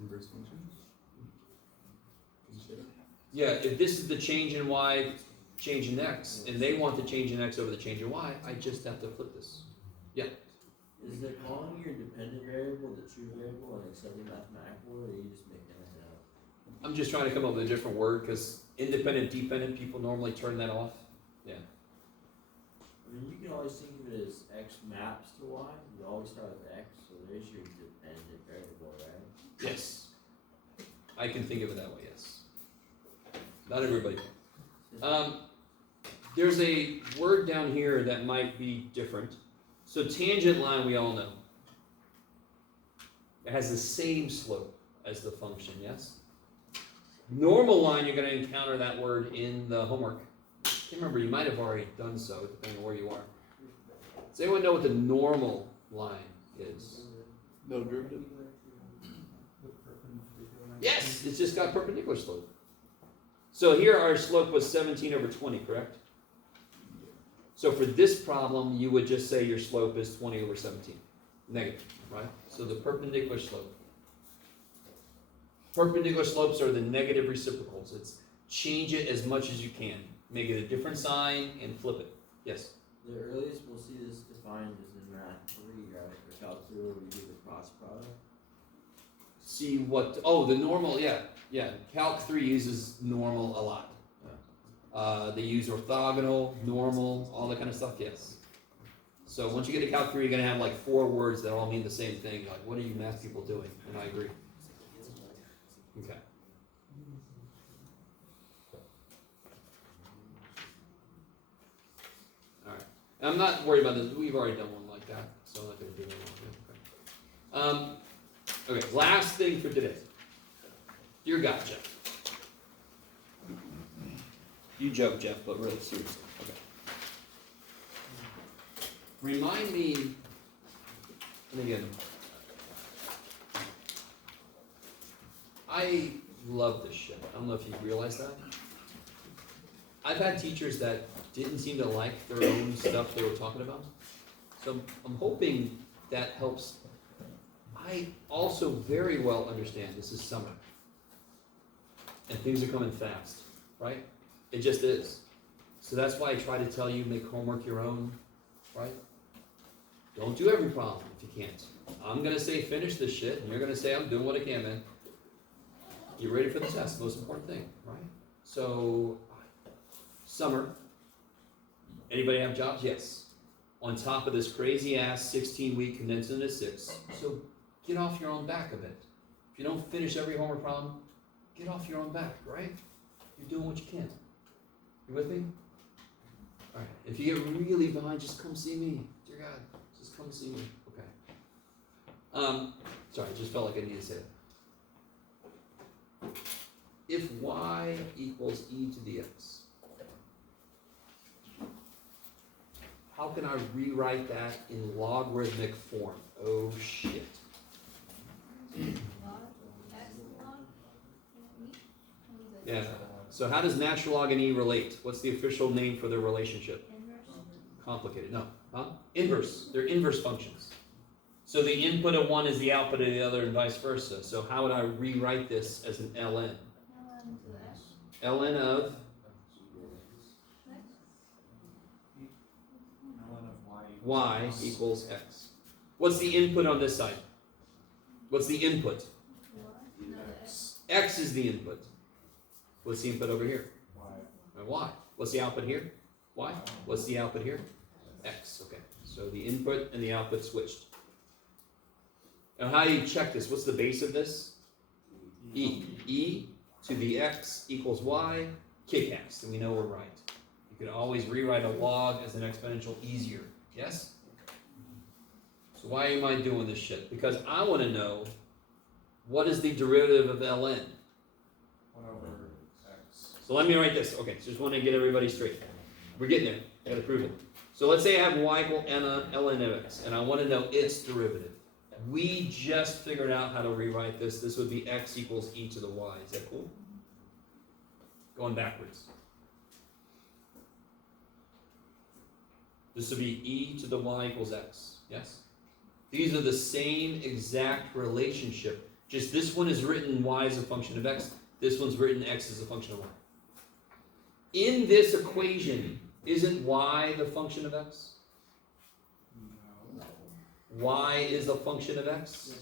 Inverse function? Can you say that? Yeah, if this is the change in y, change in x, and they want the change in x over the change in y, I just have to flip this. Is it calling your independent variable, the true variable, and accepting mathematical, or are you just making it up? I'm just trying to come up with a different word, because independent, dependent, people normally turn that off. I mean, you can always think of it as x maps to y. You always start with x, so there's your dependent variable, right? Yes. I can think of it that way, yes. Not everybody. There's a word down here that might be different. So tangent line, we all know. It has the same slope as the function, yes? Normal line, you're going to encounter that word in the homework. I can't remember, you might have already done so, depending on where you are. Does anyone know what the normal line is? No derivative? Yes, it's just got perpendicular slope. So here our slope was 17 over 20, correct? So for this problem, you would just say your slope is 20 over 17. Negative, right? So the perpendicular slope. Perpendicular slopes are the negative reciprocals. It's change it as much as you can. Make it a different sign and flip it. Yes? The earliest we'll see this defined is in math 3, right? Or calc 2, where we do the cross product. See what, oh, the normal, yeah. Calc 3 uses normal a lot. They use orthogonal, normal, all that kind of stuff, yes. So once you get to Calc 3, you're going to have like 4 words that all mean the same thing. Like, what are you math people doing? And I agree. Okay. All right. And I'm not worried about this. We've already done one like that, so I'm not going to do that one. Okay. Okay, last thing for today. Dear God, Jeff. You joke, Jeff, but really seriously. Okay. Remind me, and again, I love this shit. I don't know if you realize that. I've had teachers that didn't seem to like their own stuff they were talking about. So I'm hoping that helps. I also very well understand this is summer. And things are coming fast, right? It just is. So that's why I try to tell you, make homework your own, right? Don't do every problem if you can't. I'm going to say finish this shit, and you're going to say I'm doing what I can, man. Get ready for the test, most important thing, right? So, summer. Anybody have jobs? Yes. On top of this crazy ass 16-week condensed into 6. So get off your own back a bit. If you don't finish every homework problem, get off your own back, right? You're doing what you can. You with me? All right. If you get really behind, just come see me. Dear God, just come see me. Okay. Sorry, I just felt like I needed to say that. If y equals e to the x, how can I rewrite that in logarithmic form? Oh shit. Log, x log, e? Yeah. So how does natural log and e relate? What's the official name for their relationship? Inverse? Complicated. No. Huh? Inverse. They're inverse functions. So the input of one is the output of the other and vice versa. So how would I rewrite this as an ln? ln to the x. ln of X? y equals x. What's the input on this side? What's the input? Y? No, the x. X is the input. What's the input over here? Y. What's the output here? Y. What's the output here? X. Okay. So the input and the output switched. Now how do you check this? What's the base of this? E. E to the x equals y, kick-ass, and we know we're right. You can always rewrite a log as an exponential easier. Yes? So why am I doing this shit? Because I want to know what is the derivative of ln. 1 over x. So let me write this. Okay, so just want to get everybody straight. We're getting there. I gotta prove it. So let's say I have y equal ln of x, and I want to know its derivative. We just figured out how to rewrite this. This would be x equals e to the y. Is that cool? Going backwards. This would be e to the y equals x. Yes? These are the same exact relationship. Just this one is written y as a function of x. This one's written x as a function of y. In this equation, isn't y the function of x? No. y is a function of x?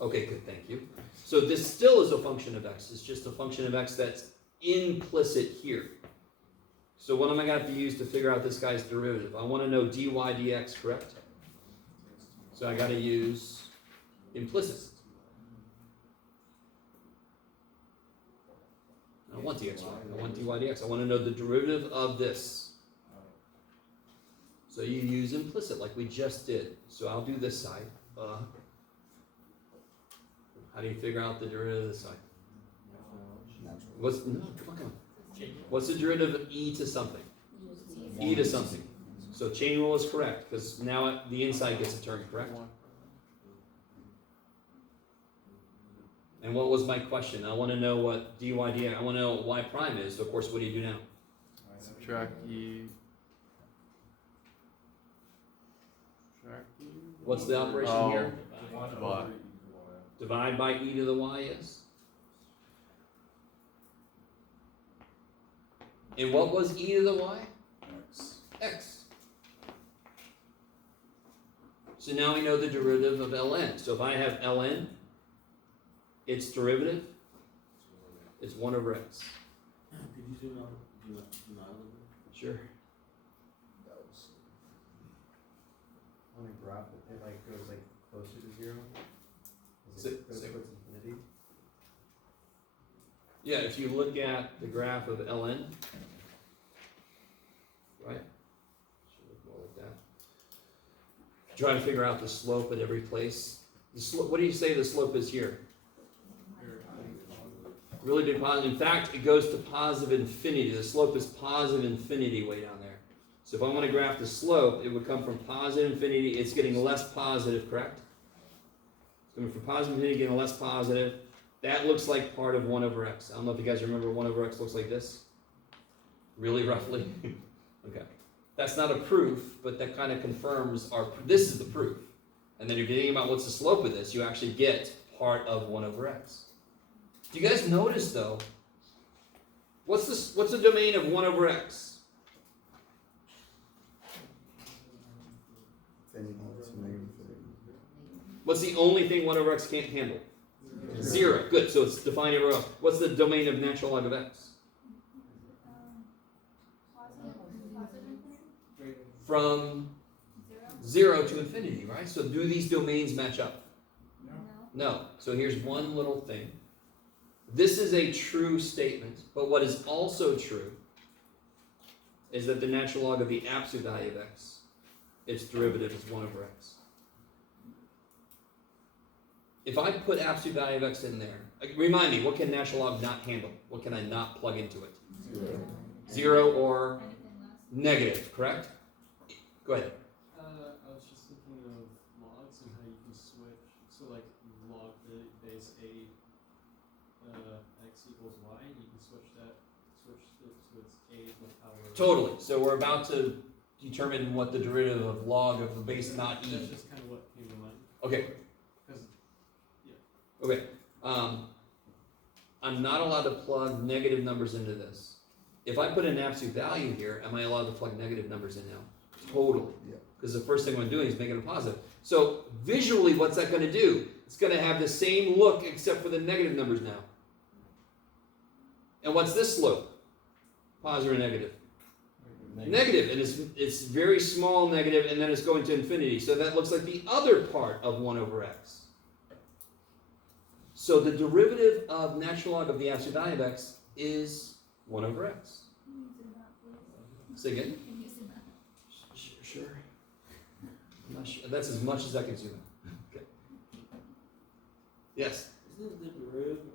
Okay, good, thank you. So this still is a function of x. It's just a function of x that's implicit here. So what am I going to have to use to figure out this guy's derivative? I want to know dy dx, correct? So I got to use implicit. I don't want dx, I want dy dx. I want to know the derivative of this. So you use implicit like we just did. So I'll do this side. How do you figure out the derivative of this side? What's the derivative of e to something? E to something. So chain rule is correct because now the inside gets a term, correct? And what was my question? I want to know what dy dx. I want to know what y prime is. So of course, what do you do now? Subtract e. What's the operation Oh. here? Divide. Divide by e to the y is. And what was e to the y? X. So now we know the derivative of ln. So if I have ln, its derivative is 1 over x. Could you zoom out a little bit? Sure. On a graph, it like goes like closer to 0. Goes towards infinity. Yeah, if you look at the graph of ln, right? Should look more like that. Try to figure out the slope at every place. The slope, what do you say the slope is here? Really big positive. In fact, it goes to positive infinity. The slope is positive infinity way down there. So if I want to graph the slope, it would come from positive infinity. It's getting less positive, correct? It's coming from positive infinity, getting less positive. That looks like part of 1 over x. I don't know if you guys remember 1 over x looks like this. Really roughly? Okay. That's not a proof, but that kind of confirms this is the proof. And then if you're thinking about what's the slope of this, you actually get part of 1 over x. Do you guys notice though, what's the domain of 1 over x? Infinity to negative infinity. What's the only thing 1 over x can't handle? 0. Good, so it's defined everywhere else. What's the domain of natural log of x? From 0 to infinity, right? So do these domains match up? No. So here's one little thing. This is a true statement, but what is also true is that the natural log of the absolute value of x, its derivative is 1 over x. If I put absolute value of x in there, remind me, what can natural log not handle? What can I not plug into it? 0 or negative, correct? Go ahead. I was just thinking of logs and how you can switch. So like log the base a x equals y, and you can switch it to its a to the power. Totally. So we're about to determine what the derivative of log of the base not e. That's just kind of what came to mind. Okay. Because Okay. I'm not allowed to plug negative numbers into this. If I put an absolute value here, am I allowed to plug negative numbers in now? Totally. Yeah. Because the first thing I'm doing is making it a positive. So visually, what's that going to do? It's going to have the same look except for the negative numbers now. And what's this slope? Positive or negative? Negative, and it's very small negative, and then it's going to infinity. So that looks like the other part of 1 over x. So the derivative of natural log of the absolute value of x is 1 over x. Say again? Sure. I'm not sure. That's as much as I can zoom in. Okay. Yes? Isn't the derivative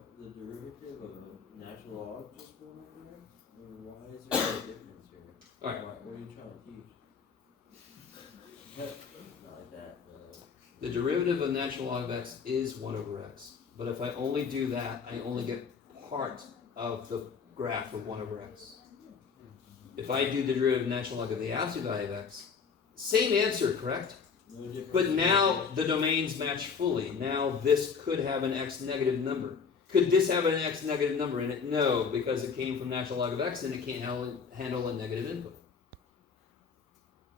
of a natural log just 1 over x? I mean, why is there a difference here? All right. What are you trying to teach? Not like that. The derivative of natural log of x is 1 over x. But if I only do that, I only get part of the graph of 1 over x. If I do the derivative of natural log of the absolute value of x, same answer, correct? No difference. But now the domains match fully. Now this could have an x negative number. Could this have an x negative number in it? No, because it came from natural log of x and it can't handle a negative input.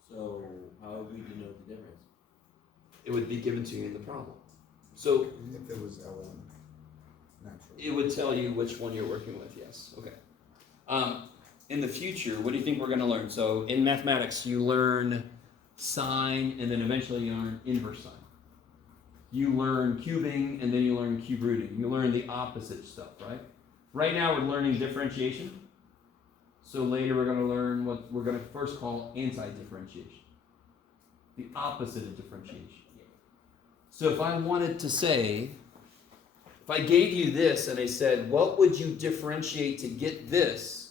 So how would we denote the difference? it would be given to you in the problem. So If it was L1, natural. it would tell you which one you're working with, yes. Okay. In the future, what do you think we're going to learn? So in mathematics, you learn sine, and then eventually you learn inverse sine. You learn cubing, and then you learn cube rooting. You learn the opposite stuff, right? Right now, we're learning differentiation. So later, we're going to learn what we're going to first call anti-differentiation. The opposite of differentiation. So if I wanted to say, if I gave you this and I said, what would you differentiate to get this?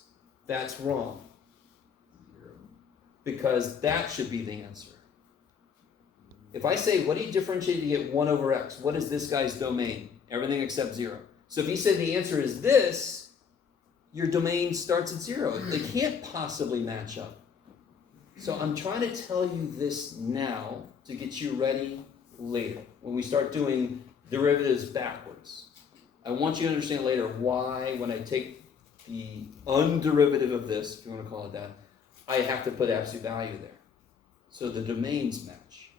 That's wrong. Because that should be the answer. If I say, what do you differentiate to get 1 over x? What is this guy's domain? Everything except 0. So if you said the answer is this, your domain starts at 0. They can't possibly match up. So I'm trying to tell you this now to get you ready later, when we start doing derivatives backwards. I want you to understand later why, when I take the underderivative of this, if you want to call it that, I have to put absolute value there. So the domains match.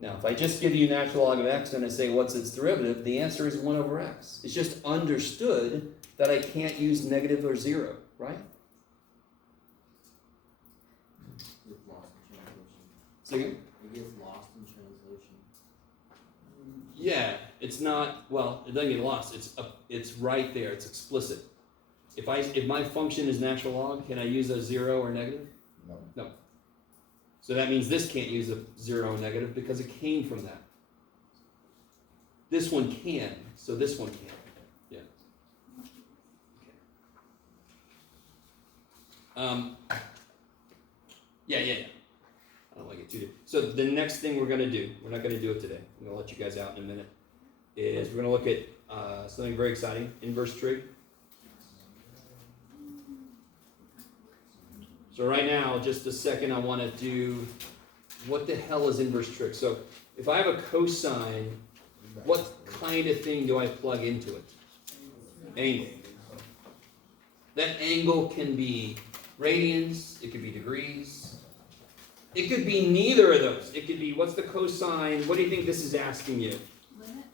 Now, if I just give you natural log of x and I say, what's its derivative? The answer is 1 over x. It's just understood that I can't use negative or 0, right? It gets lost in translation. So again? It gets lost in translation. Yeah, it's not, well, it doesn't get lost. It's right there. It's explicit. If my function is natural log, can I use a 0 or negative? No. So that means this can't use a 0 or negative because it came from that. This one can, so this one can't. Yeah. Yeah. I don't like it too deep. So the next thing we're going to do, we're not going to do it today. I'm going to let you guys out in a minute, is we're going to look at something very exciting, inverse trig. So right now, just a second, I want to do, what the hell is inverse trig? So if I have a cosine, what kind of thing do I plug into it? Angle. That angle can be radians, it could be degrees. It could be neither of those. It could be, what's the cosine? What do you think this is asking you? Limit?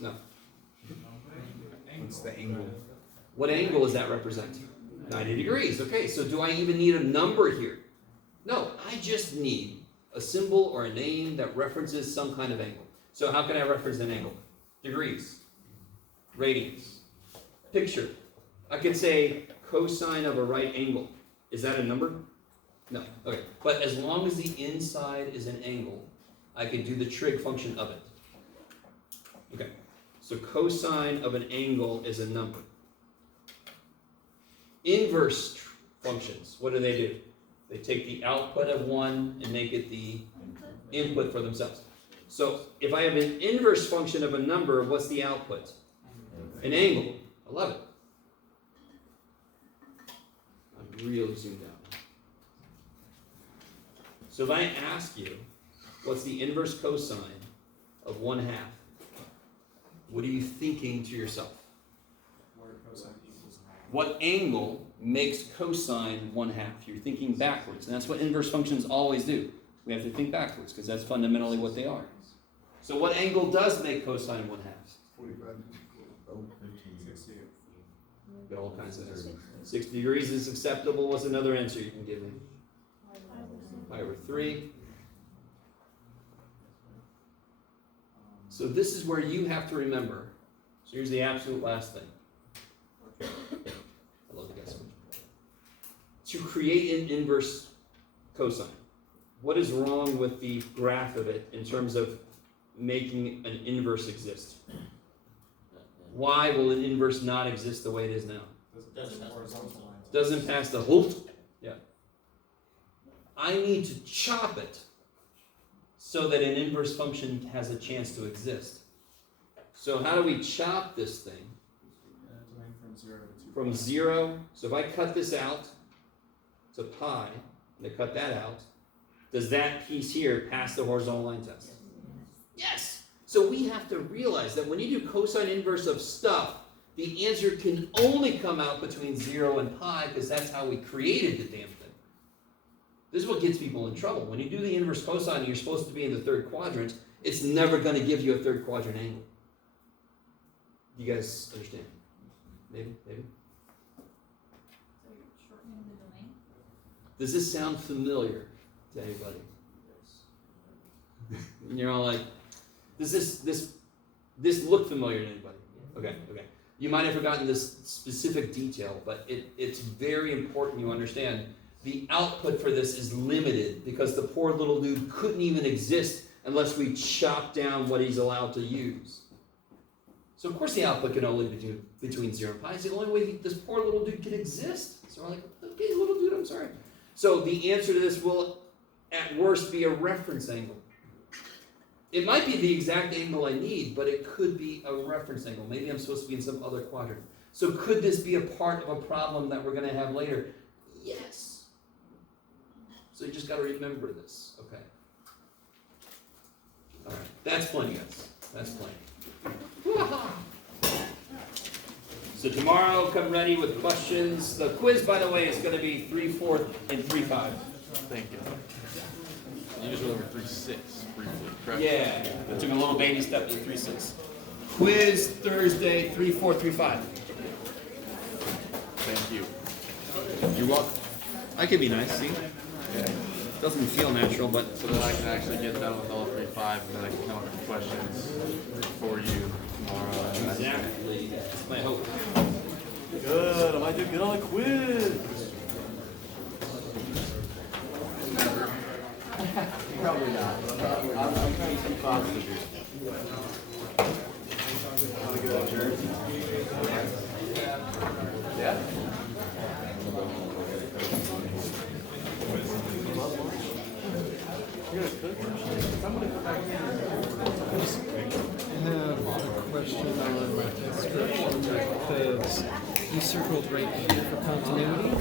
No. What's the angle? What angle does that represent? 90 degrees. Okay, so do I even need a number here? No, I just need a symbol or a name that references some kind of angle. So how can I reference an angle? Degrees, radians, picture. I could say cosine of a right angle. Is that a number? No. Okay, but as long as the inside is an angle, I can do the trig function of it. Okay, so cosine of an angle is a number. Inverse functions, what do? They take the output of one and make it the input for themselves. So if I have an inverse function of a number, what's the output? An angle. I love it. I'm really zoomed out. So if I ask you, what's the inverse cosine of 1/2? What are you thinking to yourself? What angle makes cosine 1/2? You're thinking backwards, and that's what inverse functions always do. We have to think backwards, because that's fundamentally what they are. So what angle does make cosine 1/2? 45. Oh, 60. Got all kinds of answers. 60 degrees is acceptable. What's another answer you can give me? Pi over 3. So this is where you have to remember. So here's the absolute last thing. I love you guys so much. To create an inverse cosine, what is wrong with the graph of it in terms of making an inverse exist? Why will an inverse not exist the way it is now? Doesn't pass the holt. Yeah. I need to chop it so that an inverse function has a chance to exist. So how do we chop this thing? From 0. So if I cut this out to pi, and I cut that out, does that piece here pass the horizontal line test? Yes! So we have to realize that when you do cosine inverse of stuff, the answer can only come out between 0 and pi, because that's how we created the damn thing. This is what gets people in trouble. When you do the inverse cosine and you're supposed to be in the third quadrant, it's never going to give you a third quadrant angle. You guys understand? Maybe? So you're shortening the domain? Does this sound familiar to anybody? And you're all like, does this look familiar to anybody? Okay. You might have forgotten this specific detail, but it's very important you understand the output for this is limited because the poor little dude couldn't even exist unless we chop down what he's allowed to use. So of course the output can only be between 0 and pi. It's the only way this poor little dude can exist. So we're like, okay, little dude, I'm sorry. So the answer to this will at worst be a reference angle. It might be the exact angle I need, but it could be a reference angle. Maybe I'm supposed to be in some other quadrant. So could this be a part of a problem that we're going to have later? Yes. So you just got to remember this. Okay. All right. That's plenty, guys. That's plenty. So tomorrow, come ready with questions. The quiz, by the way, is going to be 3, 4, and 3, 5. Thank you. You just went over 3-6 briefly, correct? Yeah. I took a little baby step to 3, 6. Quiz Thursday, 3, 4, 3, 5. Thank you. You're welcome. I can be nice, see? Yeah. Doesn't feel natural, but So that I can actually get done with all 3, 5, and then I can come up with questions for you tomorrow. And exactly. That's my hope. Good. I might do good on the quiz. Probably not. I'm trying to keep positive here. Want to go to Jersey? Yeah. You're gonna cook? I'm gonna come back I have a question on description because you circled right here for continuity.